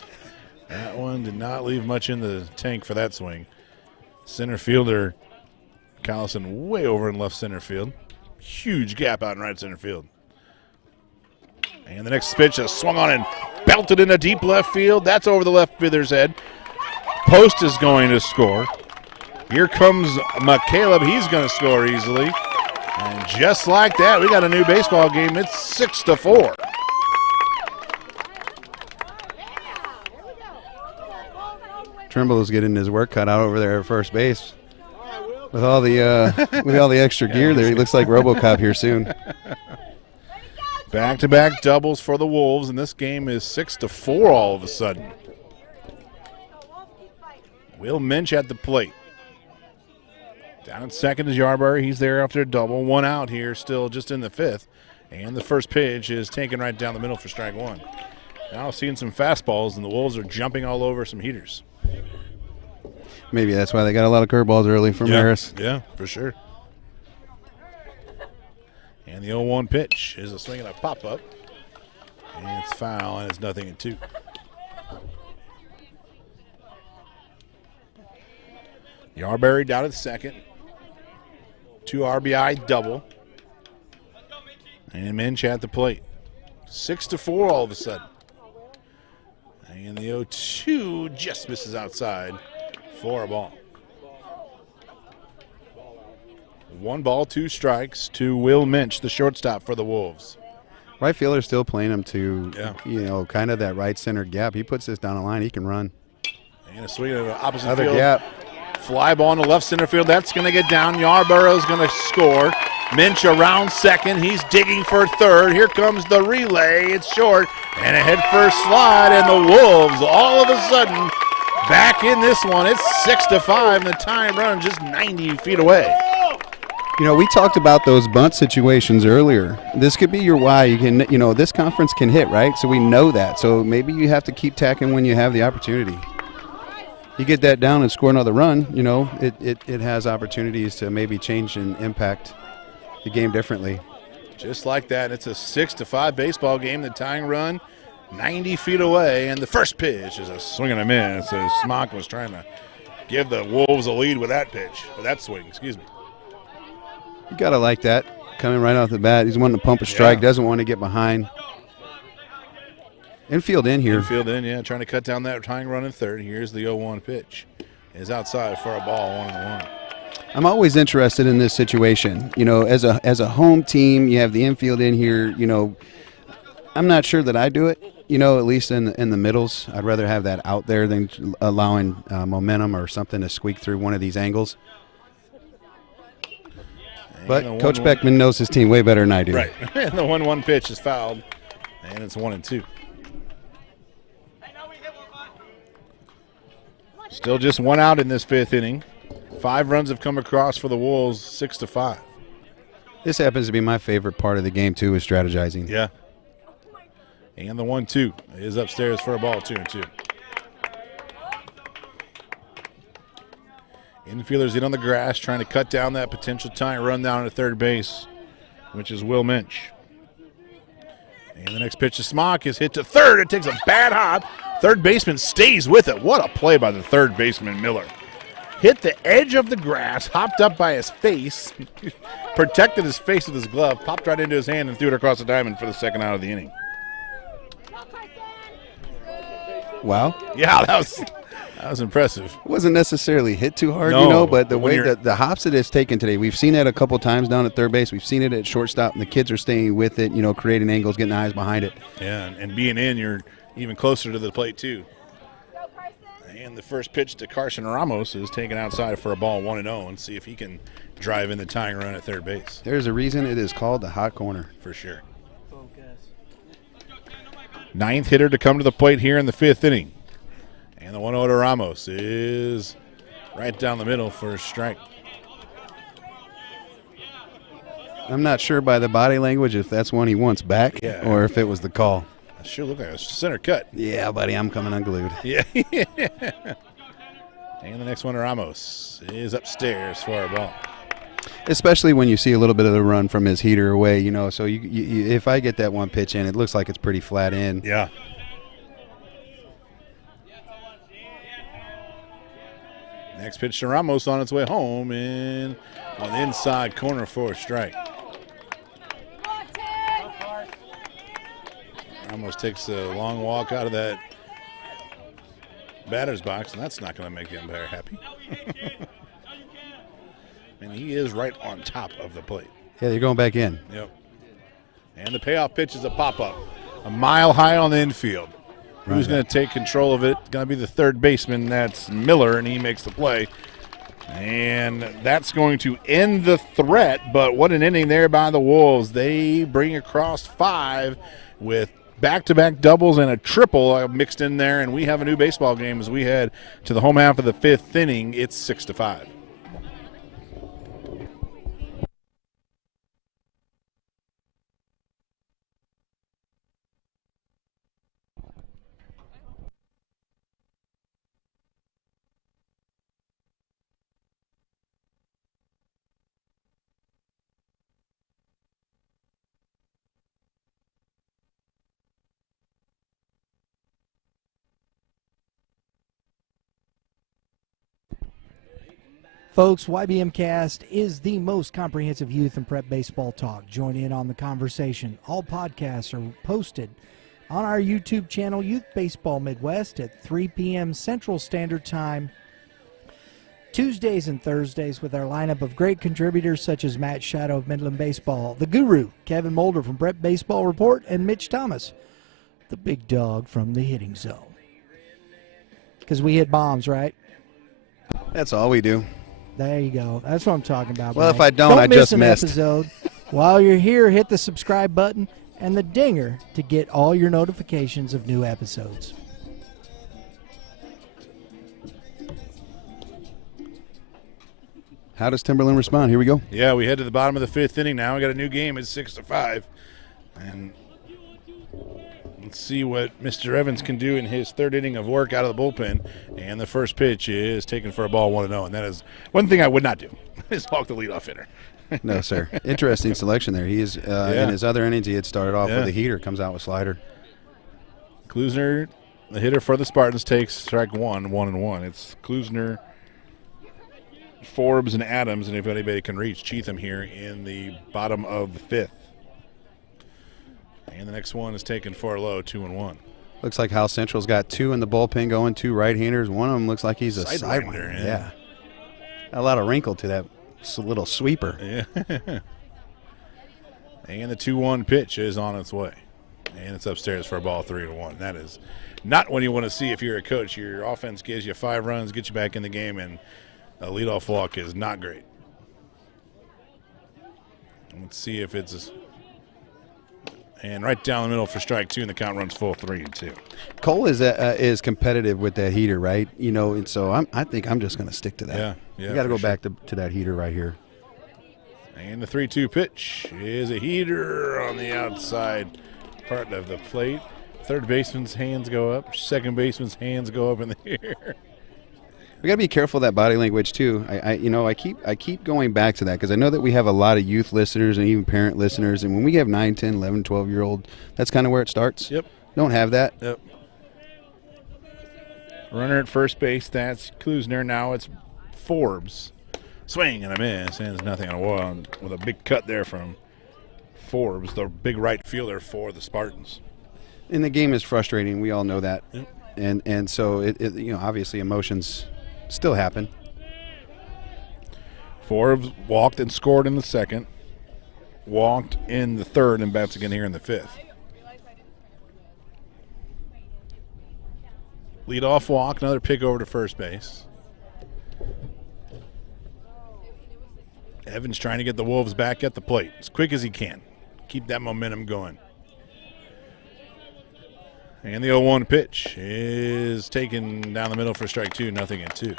That one did not leave much in the tank for that swing. Center fielder Collison way over in left center field. Huge gap out in right center field. And the next pitch is swung on and belted into deep left field. That's over the left fielder's head. Post is going to score. Here comes McCaleb. He's going to score easily. And just like that, we got a new baseball game. It's 6-4. Trimble is getting his work cut out over there at first base. With all the extra gear there, he looks like RoboCop here soon. Back-to-back doubles for the Wolves, and this game is 6-4 all of a sudden. Will Minch at the plate. Down at second is Yarberry. He's there after a double. One out here, still just in the fifth. And the first pitch is taken right down the middle for strike one. Now seeing some fastballs, and the Wolves are jumping all over some heaters. Maybe that's why they got a lot of curveballs early from Harris. Yeah, for sure. And the 0-1 pitch is a swing and a pop-up. And it's foul, and it's 0-2. Yarberry down at second. 2 RBI double. And Minch at the plate. 6-4 all of a sudden. And the 0-2 just misses outside for a ball. 1 ball, 2 strikes to Will Minch, the shortstop for the Wolves. Right fielder's still playing him to, kind of that right center gap. He puts this down the line, he can run. And a swing at the opposite Other field. gap. Fly ball in the left center field. That's going to get down. Yarborough's going to score. Minch around second. He's digging for third. Here comes the relay. It's short. And a head first slide. And the Wolves all of a sudden back in this one. It's 6-5. And the tying run just 90 feet away. We talked about those bunt situations earlier. This could be your why. You can, this conference can hit, right? So we know that. So maybe you have to keep tacking when you have the opportunity. You get that down and score another run, it has opportunities to maybe change and impact the game differently. Just like that, it's a 6-5 baseball game. The tying run 90 feet away, and the first pitch is a swing and a miss. So Smock was trying to give the Wolves a lead with that pitch, with that swing, excuse me. You got to like that, coming right off the bat. He's wanting to pump a strike, doesn't want to get behind. Infield in here. Infield in, trying to cut down that tying run in third. Here's the 0-1 pitch. Is outside for a ball, 1-1. I'm always interested in this situation. As a home team, you have the infield in here. I'm not sure that I do it. At least in the middles, I'd rather have that out there than allowing momentum or something to squeak through one of these angles. But Coach Beckman knows his team way better than I do. Right. And the 1-1 pitch is fouled, and it's 1-2. Still just 1 out in this fifth inning. 5 runs have come across for the Wolves, 6-5. This happens to be my favorite part of the game, too, is strategizing. Yeah. And the 1-2 is upstairs for a ball, 2-2. Infielders in on the grass, trying to cut down that potential tying run down to third base, which is Will Minch. And the next pitch to Smock is hit to third. It takes a bad hop. Third baseman stays with it. What a play by the third baseman, Miller. Hit the edge of the grass, hopped up by his face, protected his face with his glove, popped right into his hand, and threw it across the diamond for the second out of the inning. Wow. Yeah, that That was impressive. Wasn't necessarily hit too hard, No, but the when way you're- that the hops it has taken today, we've seen it a couple times down at third base. We've seen it at shortstop, and the kids are staying with it, creating angles, getting eyes behind it. Yeah, and being in, you're even closer to the plate, too. And the first pitch to Carson Ramos is taken outside for a ball 1-0, and see if he can drive in the tying run at third base. There's a reason it is called the hot corner. For sure. Ninth hitter to come to the plate here in the fifth inning. And the 1-0 to Ramos is right down the middle for a strike. I'm not sure by the body language if that's one he wants back or if it was the call. It sure looked like a center cut. Yeah, buddy, I'm coming unglued. Yeah. And the next one to Ramos is upstairs for a ball. Especially when you see a little bit of the run from his heater away, So you, if I get that one pitch in, it looks like it's pretty flat in. Yeah. Next pitch to Ramos on its way home and on the inside corner for a strike. Ramos takes a long walk out of that batter's box, and that's not going to make the umpire happy. And he is right on top of the plate. Yeah, they're going back in. Yep. And the payoff pitch is a pop-up, a mile high on the infield. Right. Who's going to take control of it? Going to be the third baseman. That's Miller, and he makes the play. And that's going to end the threat, but what an inning there by the Wolves. They bring across 5 with back-to-back doubles and a triple mixed in there, and we have a new baseball game as we head to the home half of the fifth inning. It's 6-5. Folks, YBMcast is the most comprehensive youth and prep baseball talk. Join in on the conversation. All podcasts are posted on our YouTube channel, Youth Baseball Midwest, at 3 p.m. Central Standard Time, Tuesdays and Thursdays, with our lineup of great contributors such as Matt Shadow of Midland Baseball, the Guru, Kevin Moulder from Prep Baseball Report, and Mitch Thomas, the big dog from the hitting zone. Because we hit bombs, right? That's all we do. There you go. That's what I'm talking about. Well, Brian. if I don't, I miss just an missed. episode. While you're here, hit the subscribe button and the dinger to get all your notifications of new episodes. How does Timberland respond? Here we go. Yeah, we head to the bottom of the fifth inning now. We got a new game. It's 6-5. And let's see what Mr. Evans can do in his third inning of work out of the bullpen. And the first pitch is taken for a ball 1-0. And that is one thing I would not do is walk the leadoff hitter. No, sir. Interesting selection there. He is in his other innings. He had started off with a heater, comes out with slider. Klusner, the hitter for the Spartans, takes strike 1-1. It's Klusner, Forbes, and Adams, and if anybody can reach Cheatham here in the bottom of the fifth. And the next one is taken for a low, 2-1. Looks like Howell Central's got 2 in the bullpen going, 2 right-handers. One of them looks like he's a sidewinder. Yeah. A lot of wrinkle to that little sweeper. Yeah. And the 2-1 pitch is on its way. And it's upstairs for a ball 3-1. That is not what you want to see if you're a coach. Your offense gives you 5 runs, gets you back in the game, and a leadoff walk is not great. Let's see if it's and right down the middle for strike 2, and the count runs full 3-2. Cole is competitive with that heater, right? And so I think I'm just going to stick to that. Yeah. You got to go back to that heater right here. And the 3-2 pitch is a heater on the outside part of the plate. Third baseman's hands go up. Second baseman's hands go up in the air. We got to be careful of that body language too. I keep going back to that because I know that we have a lot of youth listeners and even parent listeners, and when we have 9, 10, 11, 12-year-old, that's kind of where it starts. Yep. Don't have that. Yep. Runner at first base, that's Klusner. Now it's Forbes. Swing and a miss, and there's nothing on a wall with a big cut there from Forbes, the big right fielder for the Spartans. And the game is frustrating. We all know that. Yep. and so it obviously emotions still happen. Forbes walked and scored in the second, walked in the third, and bats again here in the fifth. Leadoff walk, another pick over to first base. Evans trying to get the Wolves back at the plate as quick as he can. Keep that momentum going. And the 0-1 pitch is taken down the middle for strike 2, 0-2.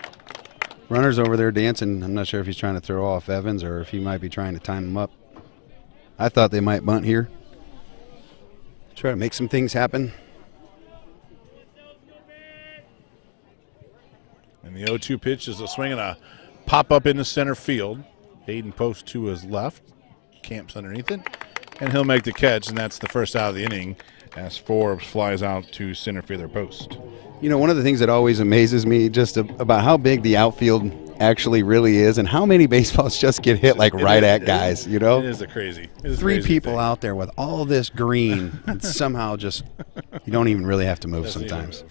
Runner's over there dancing. I'm not sure if he's trying to throw off Evans or if he might be trying to time him up. I thought they might bunt here. Try to make some things happen. And the 0-2 pitch is a swing and a pop up into center field. Hayden Post to his left. Camps underneath it. And he'll make the catch, and that's the first out of the inning as Forbes flies out to center fielder Post. You know, one of the things that always amazes me just about how big the outfield actually really is and how many baseballs just get hit like right at guys, you know? It is a crazy. Three people out there with all this green and somehow just you don't even really have to move sometimes.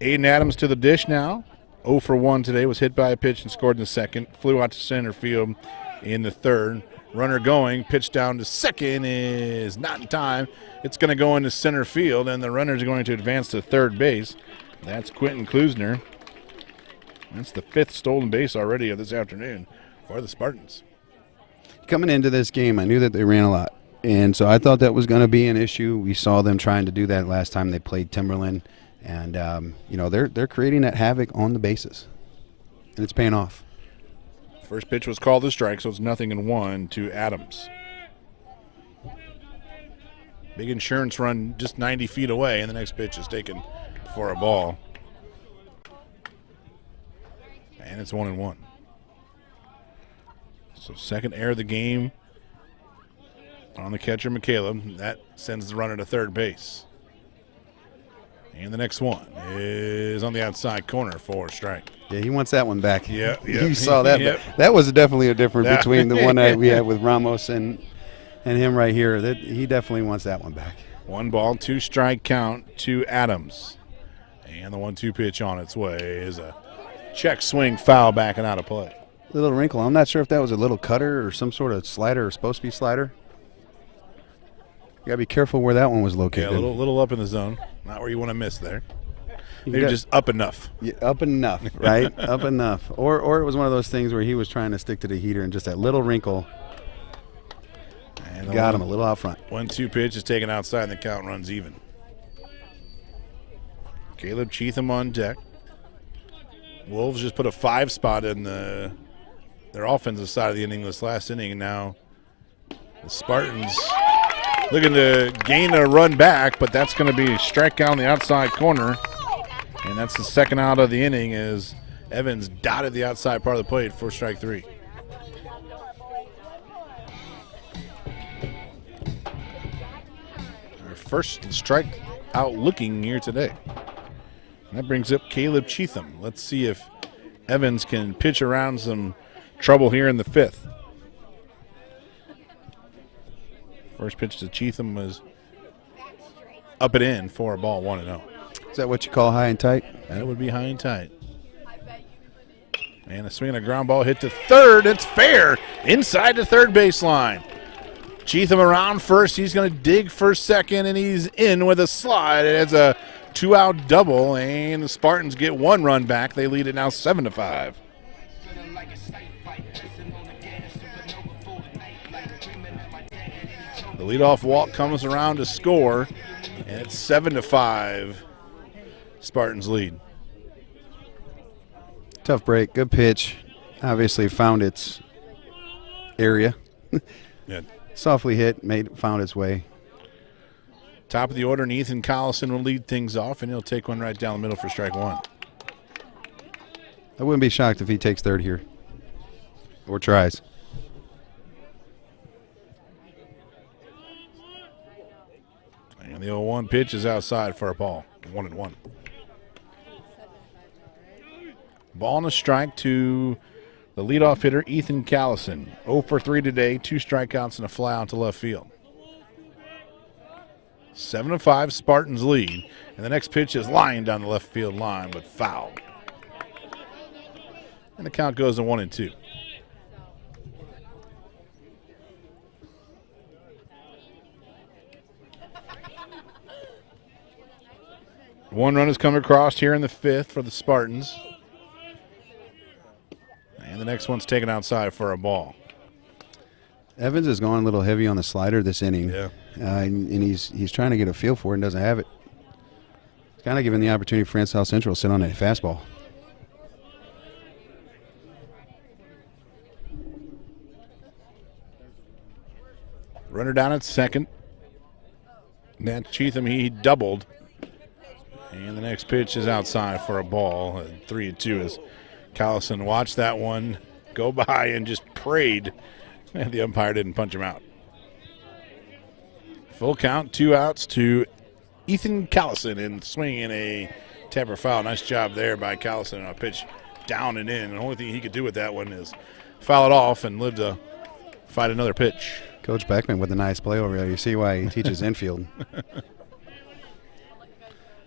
Aiden Adams to the dish now. 0 for 1 today, was hit by a pitch and scored in the second. Flew out to center field in the third. Runner going, pitch down to second is not in time. It's going to go into center field, and the runners are going to advance to third base. That's Quentin Klusner. That's the 5th stolen base already of this afternoon for the Spartans. Coming into this game, I knew that they ran a lot, and so I thought that was going to be an issue. We saw them trying to do that last time they played Timberland, and they're creating that havoc on the bases, and it's paying off. First pitch was called a strike, so it's 0-1 to Adams. Big insurance run just 90 feet away, and the next pitch is taken for a ball. And it's 1-1. So second error of the game on the catcher, McCaleb. That sends the runner to third base. And the next one is on the outside corner for a strike. Yeah, he wants that one back. Yeah. You saw that. Yep. That was definitely a difference between the one that we had with Ramos and him right here. That he definitely wants that one back. 1 ball, 2 strike count to Adams. And the 1-2 pitch on its way is a check swing foul backing out of play. Little wrinkle. I'm not sure if that was a little cutter or some sort of slider or supposed to be slider. You got to be careful where that one was located. Yeah, a little up in the zone. Not where you want to miss there. Maybe just up enough. Yeah, up enough, right? Up enough. Or it was one of those things where he was trying to stick to the heater and just that little wrinkle and got him a little out front. 1-2 pitch is taken outside and the count runs even. Caleb Cheatham on deck. Wolves just put a 5 spot in their offensive side of the inning this last inning, and now the Spartans looking to gain a run back, but that's going to be a strikeout on the outside corner. And that's the second out of the inning as Evans dotted the outside part of the plate for strike 3. Our first strikeout looking here today. And that brings up Caleb Cheatham. Let's see if Evans can pitch around some trouble here in the 5th. First pitch to Cheatham was up and in for a ball, 1-0. Is that what you call high and tight? That would be high and tight. And a swing and a ground ball hit to third. It's fair inside the third baseline. Cheatham around first. He's going to dig for second, and he's in with a slide. It's a 2-out double, and the Spartans get 1 run back. They lead it now 7-5. The leadoff walk comes around to score, and it's 7-5. Spartans lead. Tough break, good pitch. Obviously found its area. Yeah. Softly hit, found its way. Top of the order, and Ethan Collison will lead things off, and he'll take one right down the middle for strike 1. I wouldn't be shocked if he takes third here or tries. And the 0-1 pitch is outside for a ball, 1-1. Ball and a strike to the leadoff hitter, Ethan Callison. 0 for 3 today, 2 strikeouts and a fly out to left field. 7-5 Spartans lead. And the next pitch is lined down the left field line, but foul. And the count goes to 1-2. One run has come across here in the 5th for the Spartans. And the next one's taken outside for a ball. Evans has gone a little heavy on the slider this inning. Yeah. And he's trying to get a feel for it and doesn't have it. He's kind of given the opportunity for South Central to sit on a fastball. Runner down at second. Matt Cheatham, he doubled. And the next pitch is outside for a ball. 3-2 as Callison watched that one go by and just prayed. And the umpire didn't punch him out. Full count, 2 outs to Ethan Callison and swinging a tapper foul. Nice job there by Callison on a pitch down and in. The only thing he could do with that one is foul it off and live to fight another pitch. Coach Beckman with a nice play over there. You see why he teaches infield.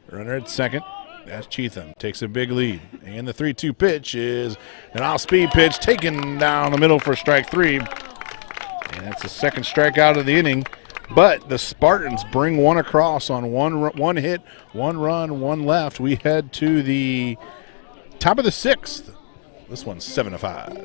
Runner at second. That's Cheatham. Takes a big lead. And the 3-2 pitch is an off-speed pitch taken down the middle for strike 3. And that's the second strikeout of the inning. But the Spartans bring one across on one hit, 1 run, 1 left. We head to the top of the 6th. This one's 7-5.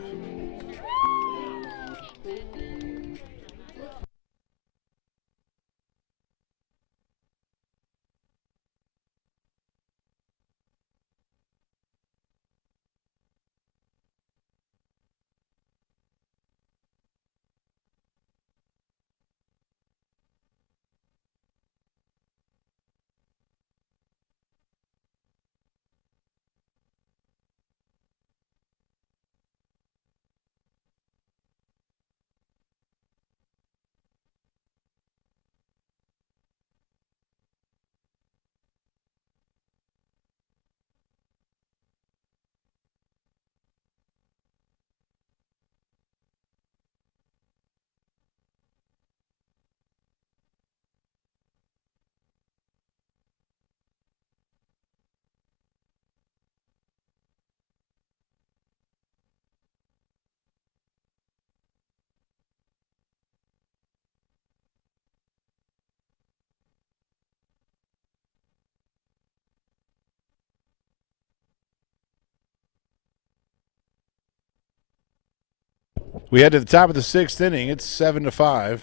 We head to the top of the 6th inning. It's 7-5.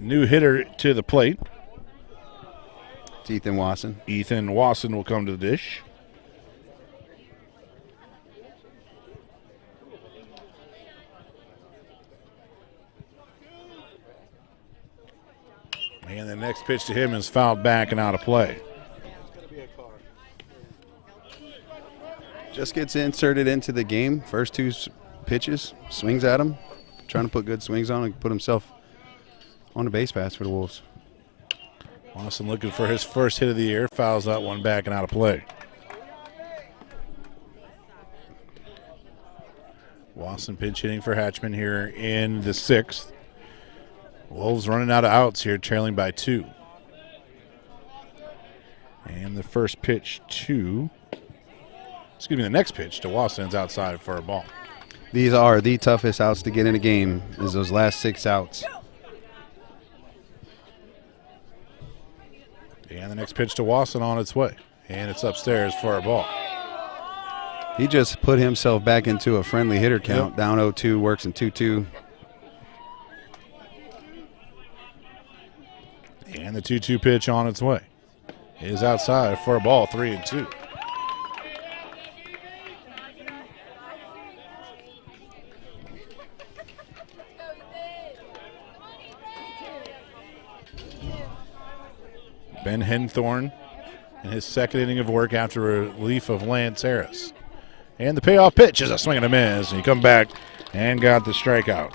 New hitter to the plate. It's Ethan Wasson. Ethan Wasson will come to the dish. And the next pitch to him is fouled back and out of play. Just gets inserted into the game. First 2 pitches, swings at him, trying to put good swings on and put himself on the base pass for the Wolves. Wasson looking for his first hit of the year, fouls that one back and out of play. Wasson pinch hitting for Hatchman here in the 6th. Wolves running out of outs here, trailing by 2. And the first pitch to, the next pitch to Wasson's outside for a ball. These are the toughest outs to get in a game, is those last 6 outs. And the next pitch to Wasson on its way. And it's upstairs for a ball. He just put himself back into a friendly hitter count. Yep. Down 0-2, works in 2-2. And the 2-2 pitch on its way is outside for a ball, 3-2. Ben Henthorn in his second inning of work after a relief of Lance Harris. And the payoff pitch is a swing and a miss. And he come back and got the strikeout.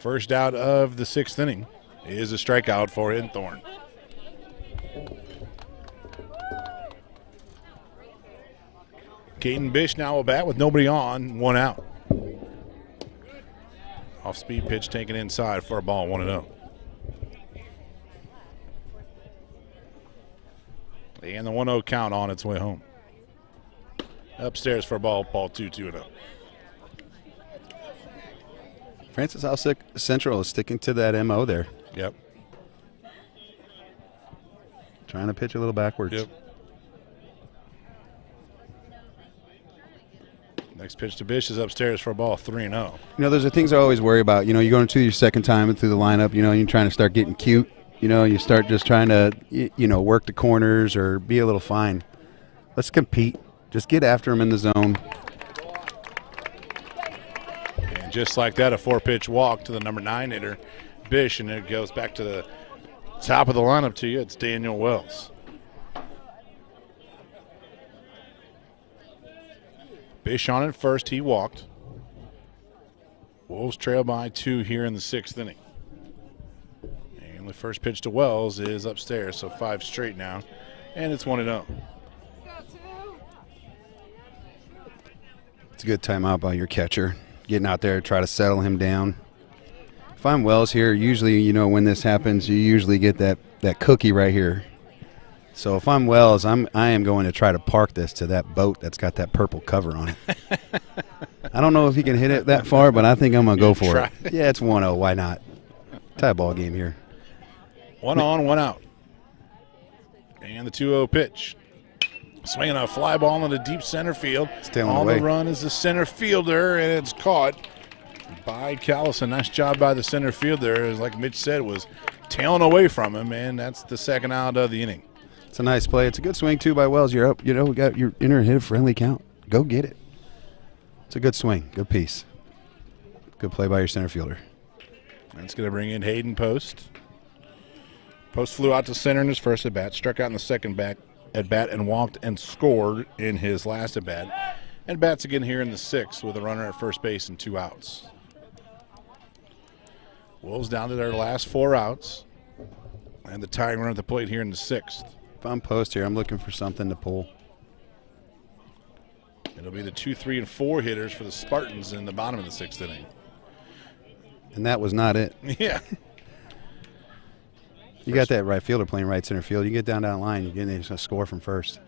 First out of the 6th inning is a strikeout for Henthorn. Caden Bish now will bat with nobody on, 1 out. Off-speed pitch taken inside for a ball, 1-0. And the 1-0 count on its way home. Upstairs for a ball 2-2-0. Francis House Central is sticking to that MO there. Yep. Trying to pitch a little backwards. Yep. Next pitch to Bish is upstairs for a ball, 3-0. You know, those are things I always worry about. You know, you're going to your second time through the lineup, you know, you're trying to start getting cute. You know, you start just trying to, you know, work the corners or be a little fine. Let's compete. Just get after them in the zone. And just like that, a 4-pitch walk to the number 9 hitter, Bish, and it goes back to the top of the lineup to you. It's Daniel Wells. Bish on at first, he walked. Wolves trail by 2 here in the 6th inning. And the first pitch to Wells is upstairs, so 5 straight now, and it's 1-0. It's a good timeout by your catcher. Getting out there, try to settle him down. If I'm Wells here, usually, you know, when this happens, you usually get that cookie right here. So if I'm Wells, I am going to try to park this to that boat that's got that purple cover on it. I don't know if he can hit it that far, but I think I'm going to go for it. Yeah, it's 1-0. Why not? Tie ball game here. 1 on, 1 out. And the 2-0 pitch. Swinging a fly ball into deep center field. On the run is the center fielder, and it's caught by Callison. Nice job by the center fielder. As like Mitch said, was tailing away from him, and that's the second out of the inning. It's a nice play. It's a good swing, too, by Wells. You're up. You know, we got your inner hit friendly count. Go get it. It's a good swing. Good piece. Good play by your center fielder. That's going to bring in Hayden Post. Post flew out to center in his first at-bat, struck out in the second at-bat, and walked and scored in his last at-bat. And bats again here in the 6th with a runner at first base and 2 outs. Wolves down to their last 4 outs. And the tying run at the plate here in the 6th. If I'm Post here, I'm looking for something to pull. It'll be the 2, 3, and 4 hitters for the Spartans in the bottom of the 6th inning. And that was not it. Yeah. You got that right fielder playing right center field. You get down that line, you get a score from first.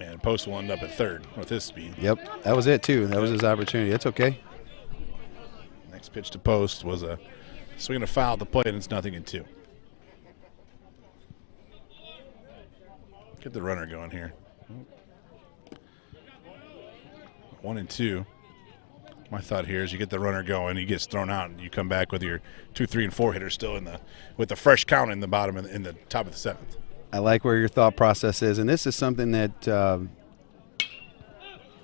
And Post will end up at third with his speed. Yep, that was it too. That was his opportunity. That's okay. Next pitch to Post was a swing and a foul at the plate, and it's 0-2. Get the runner going here. 1-2. My thought here is you get the runner going, he gets thrown out, and you come back with your 2, 3, and 4 hitters still with the fresh count in the bottom in the top of the 7th. I like where your thought process is, and this is something that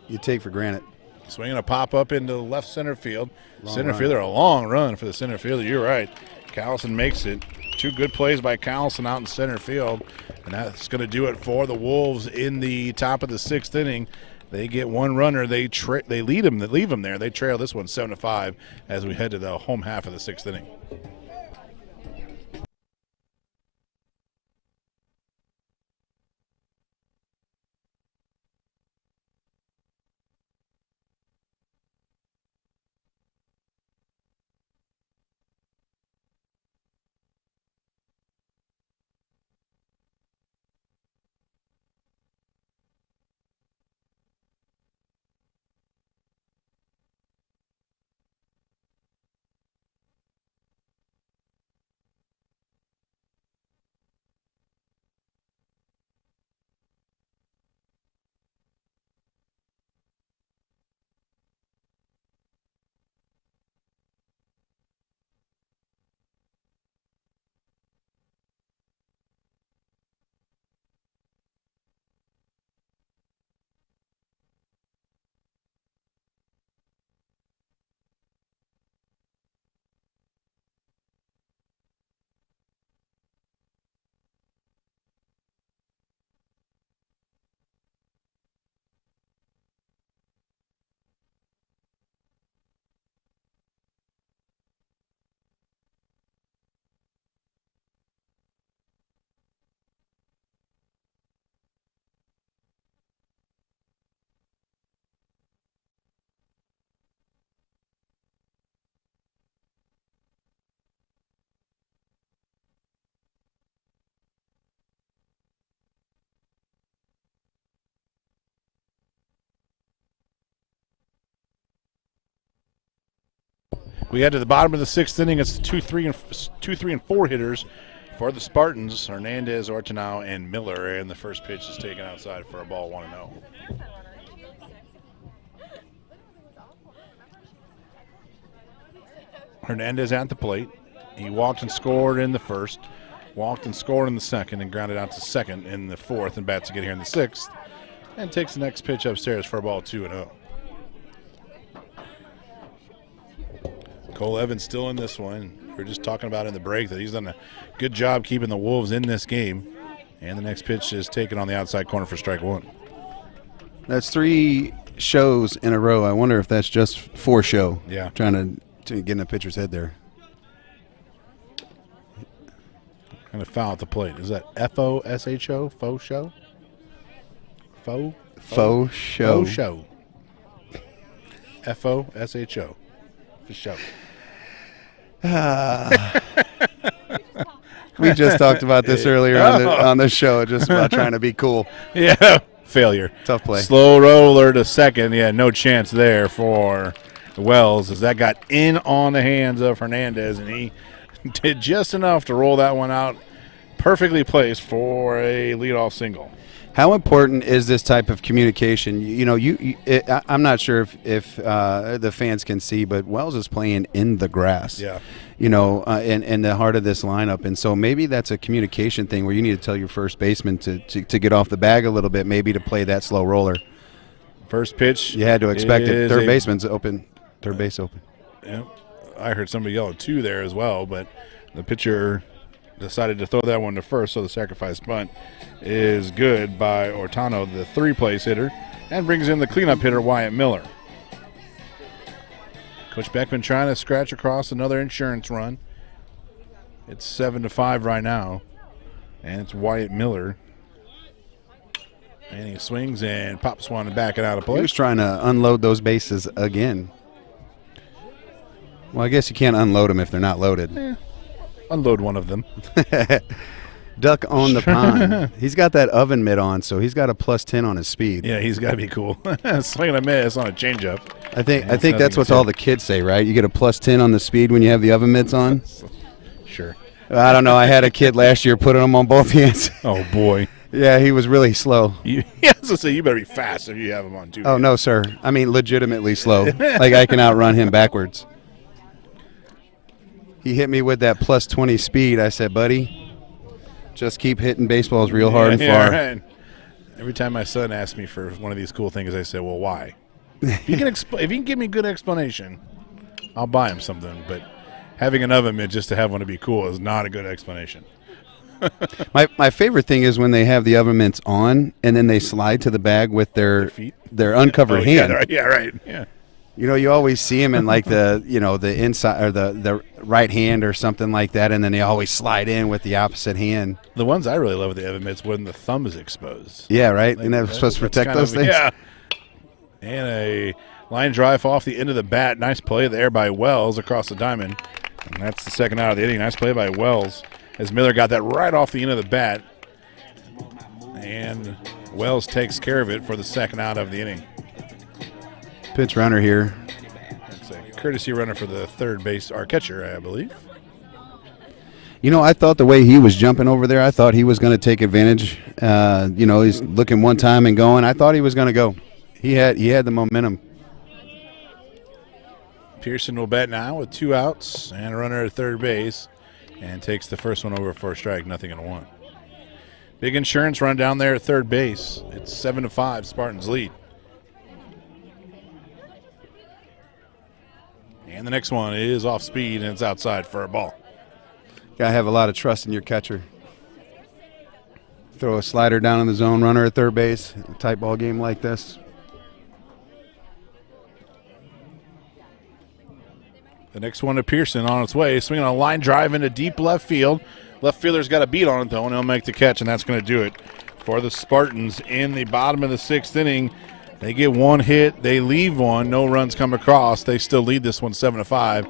you take for granted. Swinging a pop up into left center field. Center fielder, a long run for the center fielder. You're right. Callison makes it. 2 good plays by Callison out in center field, and that's going to do it for the Wolves in the top of the 6th inning. They get 1 runner. They lead them. They leave them there. They trail this one 7-5 as we head to the home half of the 6th inning. We head to the bottom of the 6th inning. It's the 2, 3, and 4 hitters for the Spartans. Hernandez, Ortonau, and Miller. And the first pitch is taken outside for a ball 1-0. Hernandez at the plate. He walked and scored in the first, walked and scored in the second, and grounded out to second in the fourth, and bats to get here in the 6th. And takes the next pitch upstairs for a ball 2-0. Cole Evans still in this one. We were just talking about in the break that he's done a good job keeping the Wolves in this game. And the next pitch is taken on the outside corner for strike 1. That's 3 shows in a row. I wonder if that's just 4 show. Yeah. Trying to get in the pitcher's head there. Kind of foul at the plate. Is that F-O-S-H-O? Faux show? Faux? Faux show. Faux show. F-O-S-H-O. For show. We just talked about this earlier on the show, just about trying to be cool. Yeah. Failure. Tough play. Slow roller to second. Yeah, no chance there for Wells as that got in on the hands of Hernandez, and he did just enough to roll that one out. Perfectly placed for a leadoff single. How important is this type of communication? I'm not sure if the fans can see, but Wells is playing in the grass. Yeah. In the heart of this lineup, and so maybe that's a communication thing where you need to tell your first baseman to get off the bag a little bit, maybe to play that slow roller. First pitch. You had to expect it. Third baseman's open. Third base open. Yeah. I heard somebody yell 2 there as well, but the pitcher decided to throw that one to first, so the sacrifice bunt is good by Ortano, the 3-place hitter, and brings in the cleanup hitter, Wyatt Miller. Coach Beckman trying to scratch across another insurance run. It's 7-5 right now, and it's Wyatt Miller. And he swings and pops one and back it out of play. He was trying to unload those bases again. Well, I guess you can't unload them if they're not loaded. Unload one of them. Duck on the pond. He's got that oven mitt on, so he's got a +10 on his speed. Yeah, he's got to be cool. Swing and a miss on a changeup. I think that's what all the kids say, right? You get a +10 on the speed when you have the oven mitts on. Sure. I don't know. I had a kid last year putting them on both hands. Oh boy. Yeah, he was really slow. Yeah, I was gonna say you better be fast if you have him on 2 hands. Oh no, sir. I mean, legitimately slow. Like I can outrun him backwards. He hit me with that +20 speed. I said, buddy, just keep hitting baseballs real hard and far. Right. Every time my son asks me for one of these cool things, I say, well, why? If you can give me a good explanation, I'll buy him something. But having an oven mitt just to have one to be cool is not a good explanation. My favorite thing is when they have the oven mitts on and then they slide to the bag with their feet? Their uncovered hand. Yeah, right. Yeah. You always see them in like the inside or the right hand or something like that, and then they always slide in with the opposite hand. The ones I really love with the oven mitts when the thumb is exposed. Yeah, right. And that's supposed to protect those things. Yeah. And a line drive off the end of the bat. Nice play there by Wells across the diamond. And that's the second out of the inning. Nice play by Wells as Miller got that right off the end of the bat. And Wells takes care of it for the second out of the inning. Pitch runner here. It's a courtesy runner for the third base, our catcher, I believe. I thought the way he was jumping over there, I thought he was going to take advantage. He's looking one time and going. I thought he was going to go. He had the momentum. Pearson will bat now with 2 outs and a runner at third base and takes the first one over for a strike, 0-1. Big insurance run down there at third base. It's 7-5, Spartans lead. And the next one is off speed, and it's outside for a ball. Got to have a lot of trust in your catcher. Throw a slider down in the zone, runner at third base, a tight ball game like this. The next one to Pearson on its way, swinging a line drive into deep left field. Left fielder's got a beat on it, though, and he'll make the catch, and that's going to do it for the Spartans in the bottom of the 6th inning. They get one hit. They leave one. No runs come across. They still lead this one 7-5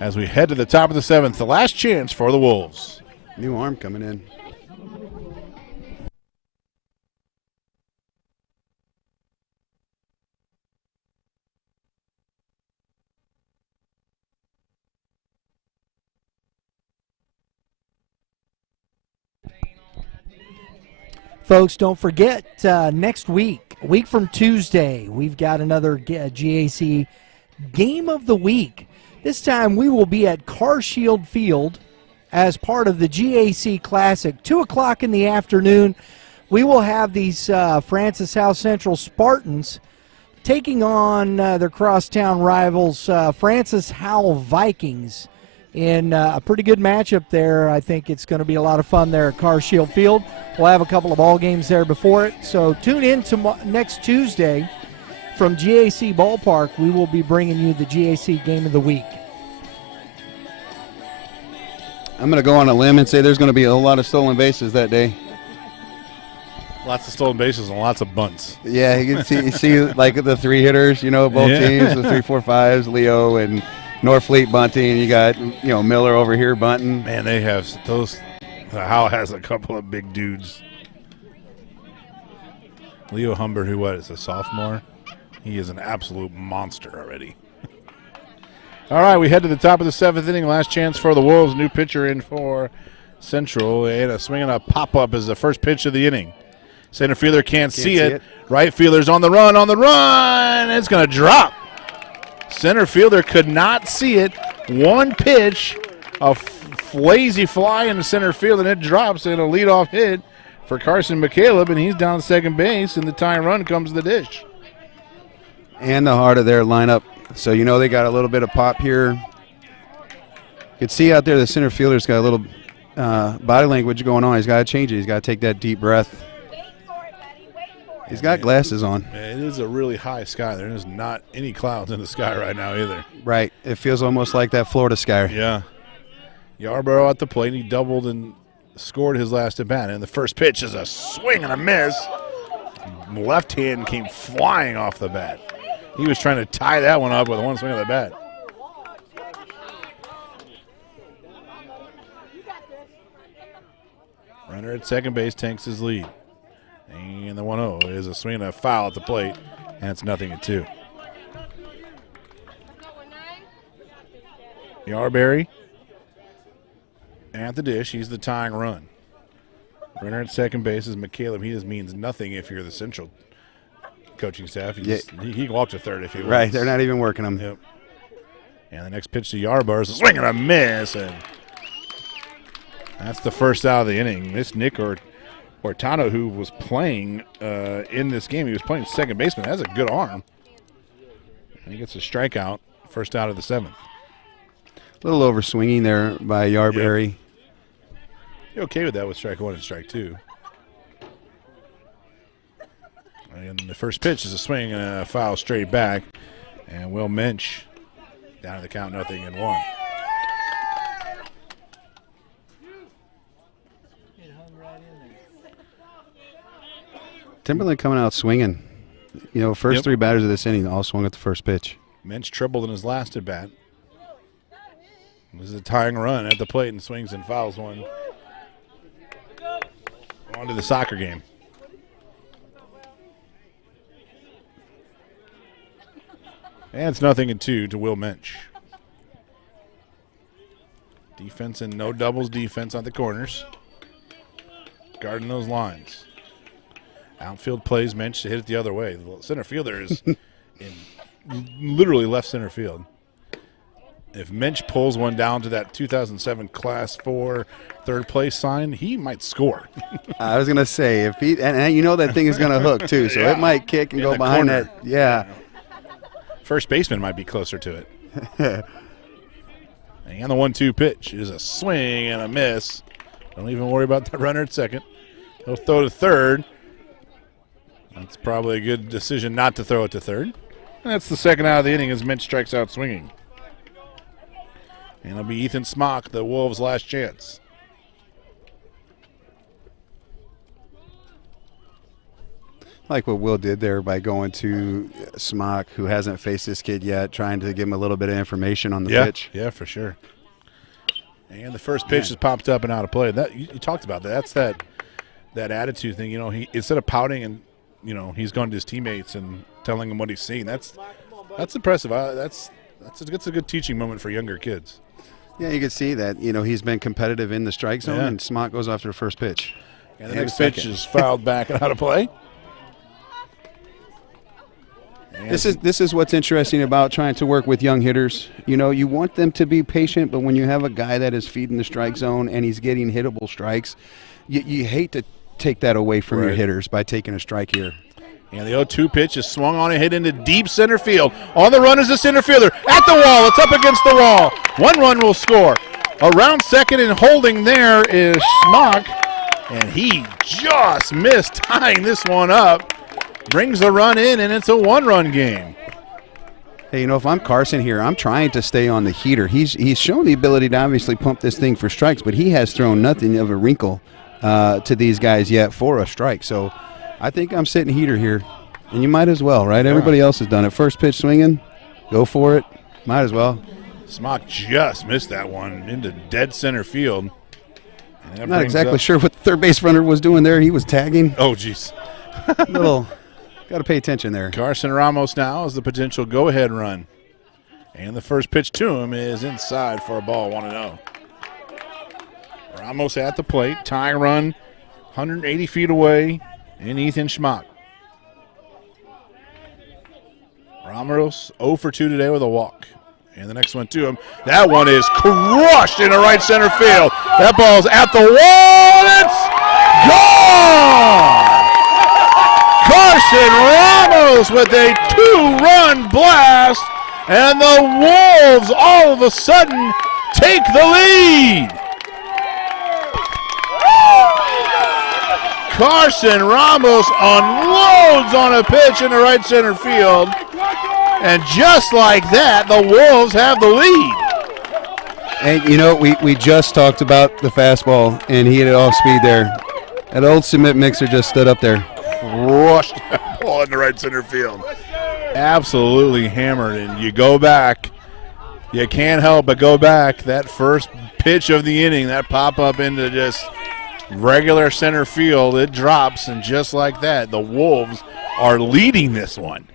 as we head to the top of the 7th. The last chance for the Wolves. New arm coming in. Folks, don't forget, next week, a week from Tuesday, we've got another GAC Game of the Week. This time we will be at Carshield Field as part of the GAC Classic. 2 o'clock in the afternoon, we will have these Francis Howell Central Spartans taking on their crosstown rivals, Francis Howell Vikings, in a pretty good matchup there. I think it's going to be a lot of fun there at Carshield Field. We'll have a couple of ball games there before it, so tune in to next Tuesday from GAC Ballpark. We will be bringing you the GAC Game of the Week. I'm going to go on a limb and say there's going to be a lot of stolen bases that day. Lots of stolen bases and lots of bunts. Yeah, you can see like the 3 hitters, both teams, the 3-4-5s, Leo and Norfleet bunting. You got, Miller over here bunting. Man, they have those. Howell has a couple of big dudes. Leo Humber, who is a sophomore? He is an absolute monster already. All right, we head to the top of the 7th inning. Last chance for the Wolves. New pitcher in for Central. And a swing and a pop-up is the first pitch of the inning. Center fielder can't see it. Right fielder's on the run, It's going to drop. Center fielder could not see it. One pitch, a lazy fly in the center field, and it drops in a leadoff hit for Carson McCaleb, and he's down second base, and the tying run comes to the dish. And the heart of their lineup. So, they got a little bit of pop here. You can see out there the center fielder's got a little body language going on. He's got to change it. He's got to take that deep breath. He's got glasses on. It is a really high sky. There is not any clouds in the sky right now either. Right. It feels almost like that Florida sky. Yeah. Yarborough at the plate. He doubled and scored his last at bat. And the first pitch is a swing and a miss. Left hand came flying off the bat. He was trying to tie that one up with one swing of the bat. Runner at second base takes his lead. And the 1-0 is a swing and a foul at the plate, and it's 0-2. Yarberry at the dish. He's the tying run. Runner at second base is McCaleb. He just means nothing if you're the Central coaching staff. He can walk to third if he wants. Right, they're not even working him. Yep. And the next pitch to Yarborough is a swing and a miss, and that's the first out of the inning. This Nick Ortano, who was playing in this game, he was playing second baseman, has a good arm. And he gets a strikeout, first out of the 7th. A little over swinging there by Yarberry. Yep. You're okay with that with strike 1 and strike 2. And the first pitch is a swing and a foul straight back. And Will Mensch down to the count, 0-1. Timberland coming out swinging. First 3 batters of this inning all swung at the first pitch. Mensch tripled in his last at bat. This is a tying run at the plate and swings and fouls one. On to the soccer game. And it's 0-2 to Will Mensch. Defense and no doubles defense on the corners. Guarding those lines. Outfield plays Mensch to hit it the other way. The center fielder is in literally left center field. If Mensch pulls one down to that 2007 Class 4 third place sign, he might score. I was going to say, if he and that thing is going to hook too, so it might kick and go behind corner. that. Yeah. First baseman might be closer to it. And the 1-2 pitch is a swing and a miss. Don't even worry about the runner at second. He'll throw to third. That's probably a good decision not to throw it to third. And that's the second out of the inning as Mensch strikes out swinging. And it'll be Ethan Smock, the Wolves' last chance. I like what Will did there by going to Smock, who hasn't faced this kid yet, trying to give him a little bit of information on the pitch. Yeah, for sure. And the first pitch has popped up and out of play. That you talked about that. That's that attitude thing. He instead of pouting and he's gone to his teammates and telling them what he's seen. That's impressive. That's a good teaching moment for younger kids. Yeah, you can see that. He's been competitive in the strike zone, and Smock goes after the first pitch. And the next pitch is fouled back and out of play. This is what's interesting about trying to work with young hitters. You know, you want them to be patient, but when you have a guy that is feeding the strike zone and he's getting hittable strikes, you hate to take that away from your hitters by taking a strike here. And the 0-2 pitch is swung on and hit into deep center field. On the run is the center fielder. At the wall. It's up against the wall. 1 run will score. Around second and holding there is Schmock. And he just missed tying this one up. Brings the run in, and it's a 1-run game. Hey, you know, if I'm Carson here, I'm trying to stay on the heater. He's shown the ability to obviously pump this thing for strikes, but he has thrown nothing of a wrinkle to these guys yet for a strike. So I think I'm sitting heater here, and you might as well, right? Everybody else has done it. First pitch swinging, go for it. Might as well. Smock just missed that one into dead center field. I'm not exactly sure what the third base runner was doing there. He was tagging. Oh, jeez. Got to pay attention there. Carson Ramos now is the potential go-ahead run. And the first pitch to him is inside for a ball, 1-0. Ramos at the plate, tying run, 180 feet away, in Ethan Schmock. Ramos 0 for 2 today with a walk. And the next one to him. That one is crushed into right center field. That ball's at the wall, and it's gone! Carson Ramos with a 2-run blast, and the Wolves all of a sudden take the lead. Carson Ramos unloads on a pitch in the right center field, and just like that, the Wolves have the lead. And, you know, we just talked about the fastball, and he hit it off speed there. That old cement mixer just stood up there. Crushed that ball in the right center field. Absolutely hammered, and you go back. You can't help but go back. That first pitch of the inning, that pop-up into just regular center field, it drops, and just like that, the Wolves are leading this one.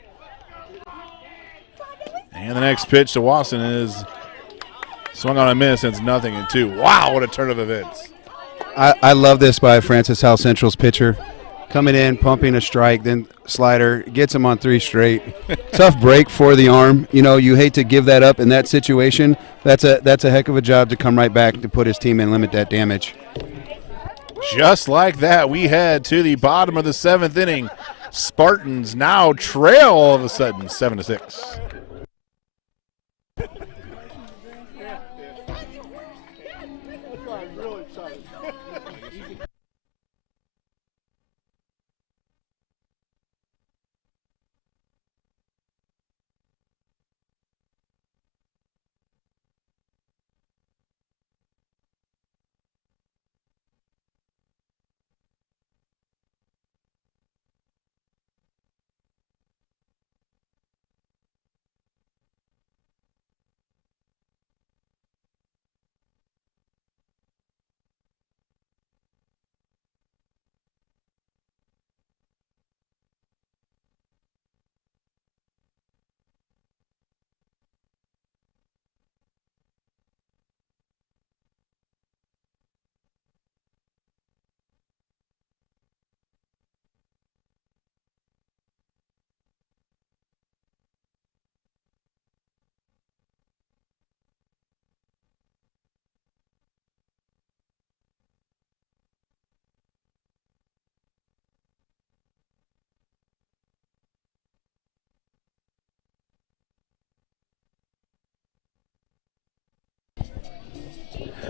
And the next pitch to Wasson is swung on a miss, and it's 0-2. Wow, what a turn of events. I love this by Francis Howell Central's pitcher. Coming in, pumping a strike, then slider, gets him on 3 straight. Tough break for the arm. You know, you hate to give that up in that situation. That's a heck of a job to come right back to put his team in, limit that damage. Just like that, we head to the bottom of the 7th inning. Spartans now trail all of a sudden, 7-6.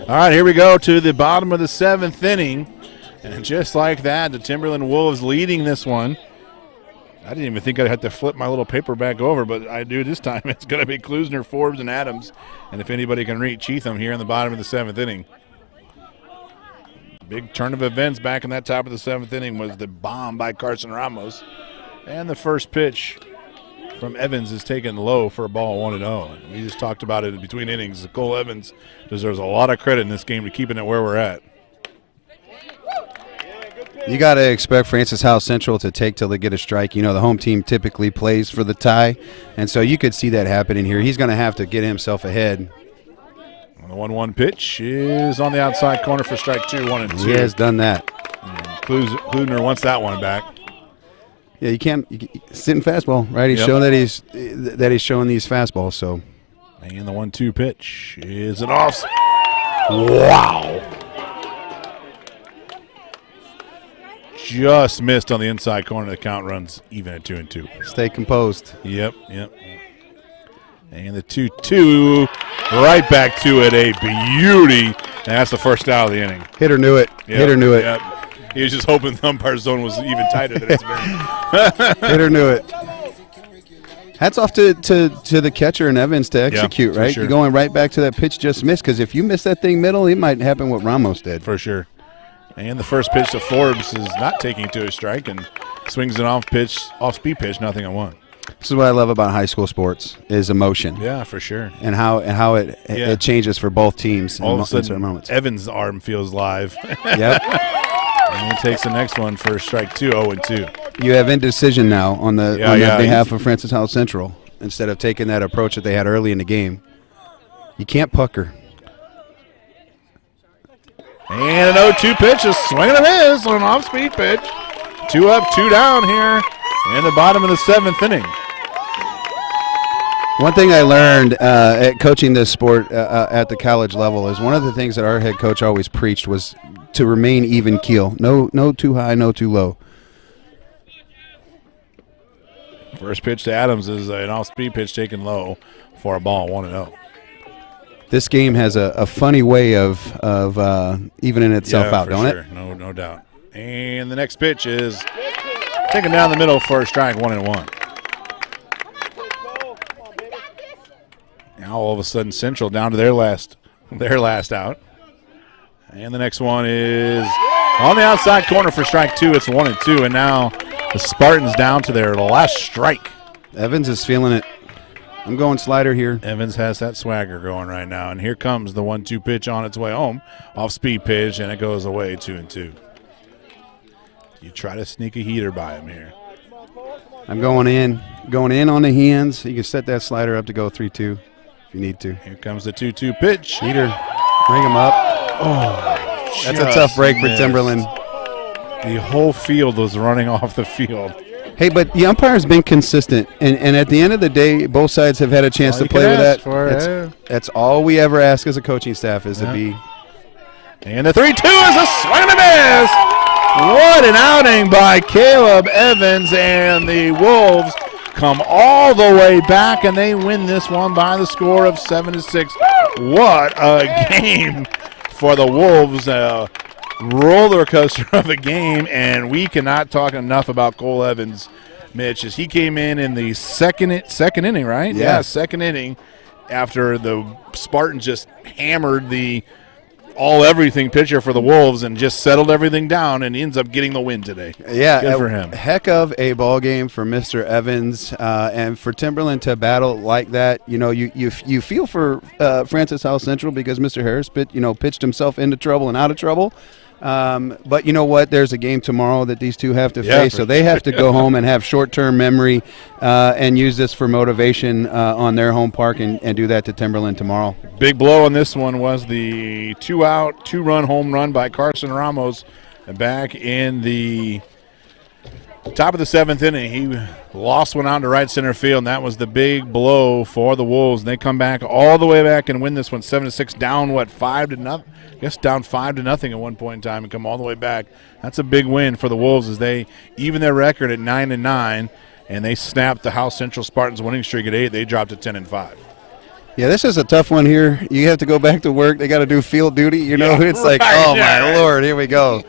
All right, here we go to the bottom of the 7th inning. And just like that, the Timberland Wolves leading this one. I didn't even think I'd have to flip my little paper back over, but I do this time. It's going to be Klusner, Forbes, and Adams. And if anybody can reach Cheatham here in the bottom of the 7th inning. Big turn of events back in that top of the 7th inning was the bomb by Carson Ramos. And the first pitch from Evans is taken low for a ball, 1-0. We just talked about it in between innings. Cole Evans deserves a lot of credit in this game to keeping it where we're at. You got to expect Francis Howell Central to take till they get a strike. You know, the home team typically plays for the tie, and so you could see that happening here. He's going to have to get himself ahead. The 1-1 pitch is on the outside corner for strike 2, 1-2. He has done that. And Kludner wants that one back. Yeah, you can't sitting fastball, right? He's showing that he's showing these fastballs. So, and the 1-2 pitch is an off. Wow! Just missed on the inside corner. The count runs even at 2-2. Stay composed. Yep. And the 2-2, right back to it, a beauty. And that's the first out of the inning. Hitter knew it. Yep. Hitter knew it. Yep. He was just hoping the umpire zone was even tighter than it's been. Hitter knew it. Hats off to the catcher and Evans to execute, right? Sure. You're going right back to that pitch just missed, because if you miss that thing middle, it might happen what Ramos did. For sure. And the first pitch to Forbes is not taking to a strike and swings an off-speed pitch, 0-1. This is what I love about high school sports is emotion. Yeah, for sure. And how it changes for both teams. All of a certain sudden, moments. Evans' arm feels live. Yep. And he takes the next one for strike 2, 0-2. You have indecision now on the behalf of Francis Howell Central instead of taking that approach that they had early in the game. You can't pucker. And an 0-2 pitch, a swing and a miss on an off-speed pitch. 2 up, 2 down here in the bottom of the 7th inning. One thing I learned at coaching this sport at the college level is one of the things that our head coach always preached was to remain even keel. No too high, no too low. First pitch to Adams is an off-speed pitch taken low for a ball, 1-0. This game has a funny way of evening itself out, don't it? No doubt. And the next pitch is taken down the middle for a strike, 1-1. Now all of a sudden Central down to their last out. And the next one is on the outside corner for strike 2. It's 1-2, and now the Spartans down to their last strike. Evans is feeling it. I'm going slider here. Evans has that swagger going right now, and here comes the 1-2 pitch on its way home. Off-speed pitch, and it goes away, 2-2. You try to sneak a heater by him here. I'm going in on the hands. You can set that slider up to go 3-2 if you need to. Here comes the 2-2 pitch. Heater, bring him up. Oh, that's a tough break for Timberland. The whole field was running off the field. Hey, but the umpire's been consistent, and at the end of the day, both sides have had a chance to play with that. That's all we ever ask as a coaching staff is to be. And the 3-2 is a swing and a miss. What an outing by Caleb Evans, and the Wolves come all the way back, and they win this one by the score of 7-6. What a game for the Wolves. Roller coaster of a game, and we cannot talk enough about Cole Evans, Mitch, as he came in the second inning, right? Yeah, second inning, after the Spartans just hammered the all-everything pitcher for the Wolves and just settled everything down, and he ends up getting the win today. Yeah, good for him. Heck of a ball game for Mr. Evans, and for Timberland to battle like that. You know, you feel for Francis Howell Central because Mr. Harris pitched himself into trouble and out of trouble. But you know what? There's a game tomorrow that these two have to face, so they have to go home and have short-term memory and use this for motivation on their home park and do that to Timberland tomorrow. Big blow on this one was the 2-out, 2-run home run by Carson Ramos back in the top of the 7th inning. He lost one out to right center field, and that was the big blow for the Wolves. And they come back all the way back and win this one 7-6, down 5-0. I guess down 5-0 at one point in time and come all the way back. That's a big win for the Wolves as they even their record at 9-9, and they snapped the Howell Central Spartans winning streak at 8. They dropped to 10-5. Yeah, this is a tough one here. You have to go back to work. They got to do field duty. It's like, oh, my Lord, here we go.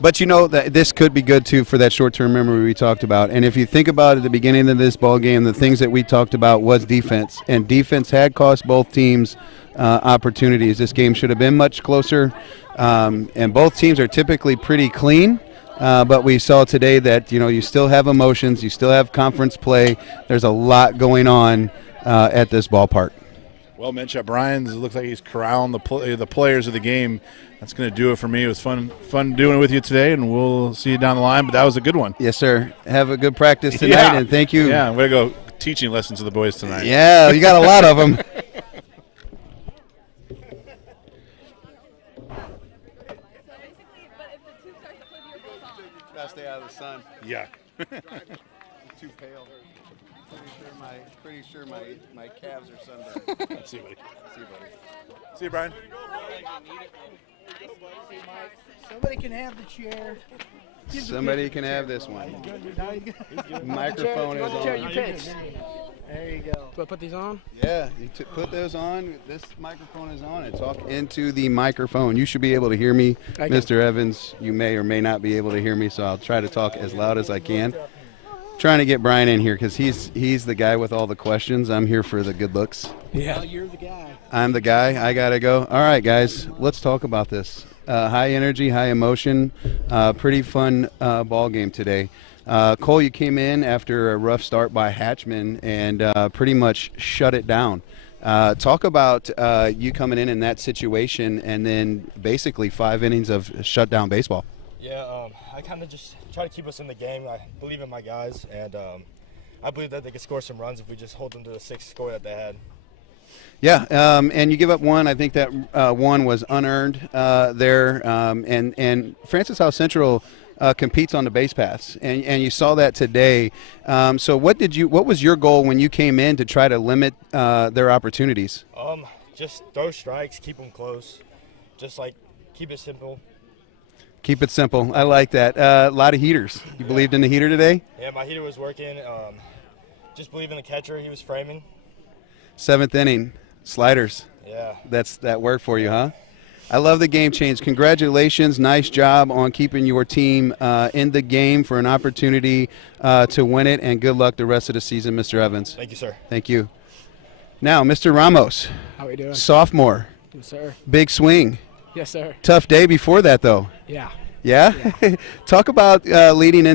But, that this could be good, too, for that short-term memory we talked about. And if you think about at the beginning of this ball game, the things that we talked about was defense. And defense had cost both teams opportunities. This game should have been much closer. And both teams are typically pretty clean. But we saw today that, you still have emotions. You still have conference play. There's a lot going on at this ballpark. Well, Mitch, Brian's looks like he's corralling the players of the game. That's going to do it for me. It was fun doing it with you today, and we'll see you down the line. But that was a good one. Yes, sir. Have a good practice tonight, and thank you. Yeah, I'm going to go teaching lessons to the boys tonight. Yeah, you got a lot of them. Gotta stay out of the sun. Yeah. Too pale. Pretty sure my calves are sunburned. See you, buddy. See you, buddy. See you, Brian. Somebody can have the chair. Somebody can have this one. Microphone is on. There you go. Do I put these on? Yeah, you put those on. This microphone is on. And talk into the microphone. You should be able to hear me, Mr. Evans. You may or may not be able to hear me, so I'll try to talk as loud as I can. Trying to get Brian in here because he's the guy with all the questions. I'm here for the good looks. Yeah. Well, you're the guy. I'm the guy. I gotta go. All right, guys, let's talk about this. High energy, high emotion, pretty fun ball game today. Cole, you came in after a rough start by Hatchman and pretty much shut it down. Talk about you coming in that situation and then basically 5 innings of shutdown baseball. Yeah, I kind of just try to keep us in the game. I believe in my guys, and I believe that they could score some runs if we just hold them to the 6th score that they had. Yeah, and you give up one. I think that one was unearned there. And Francis House Central competes on the base paths, and you saw that today. So what was your goal when you came in to try to limit their opportunities? Just throw strikes, keep them close, just like keep it simple. Keep it simple. I like that. A lot of heaters. You believed in the heater today? Yeah, my heater was working. Just believe in the catcher. He was framing. 7th inning, sliders. Yeah. That worked for you, huh? I love the game change. Congratulations. Nice job on keeping your team in the game for an opportunity to win it, and good luck the rest of the season, Mr. Evans. Thank you, sir. Thank you. Now, Mr. Ramos. How are we doing? Sophomore. Yes, sir. Big swing. Yes, sir. Tough day before that, though. Yeah. Yeah? Talk about leading in.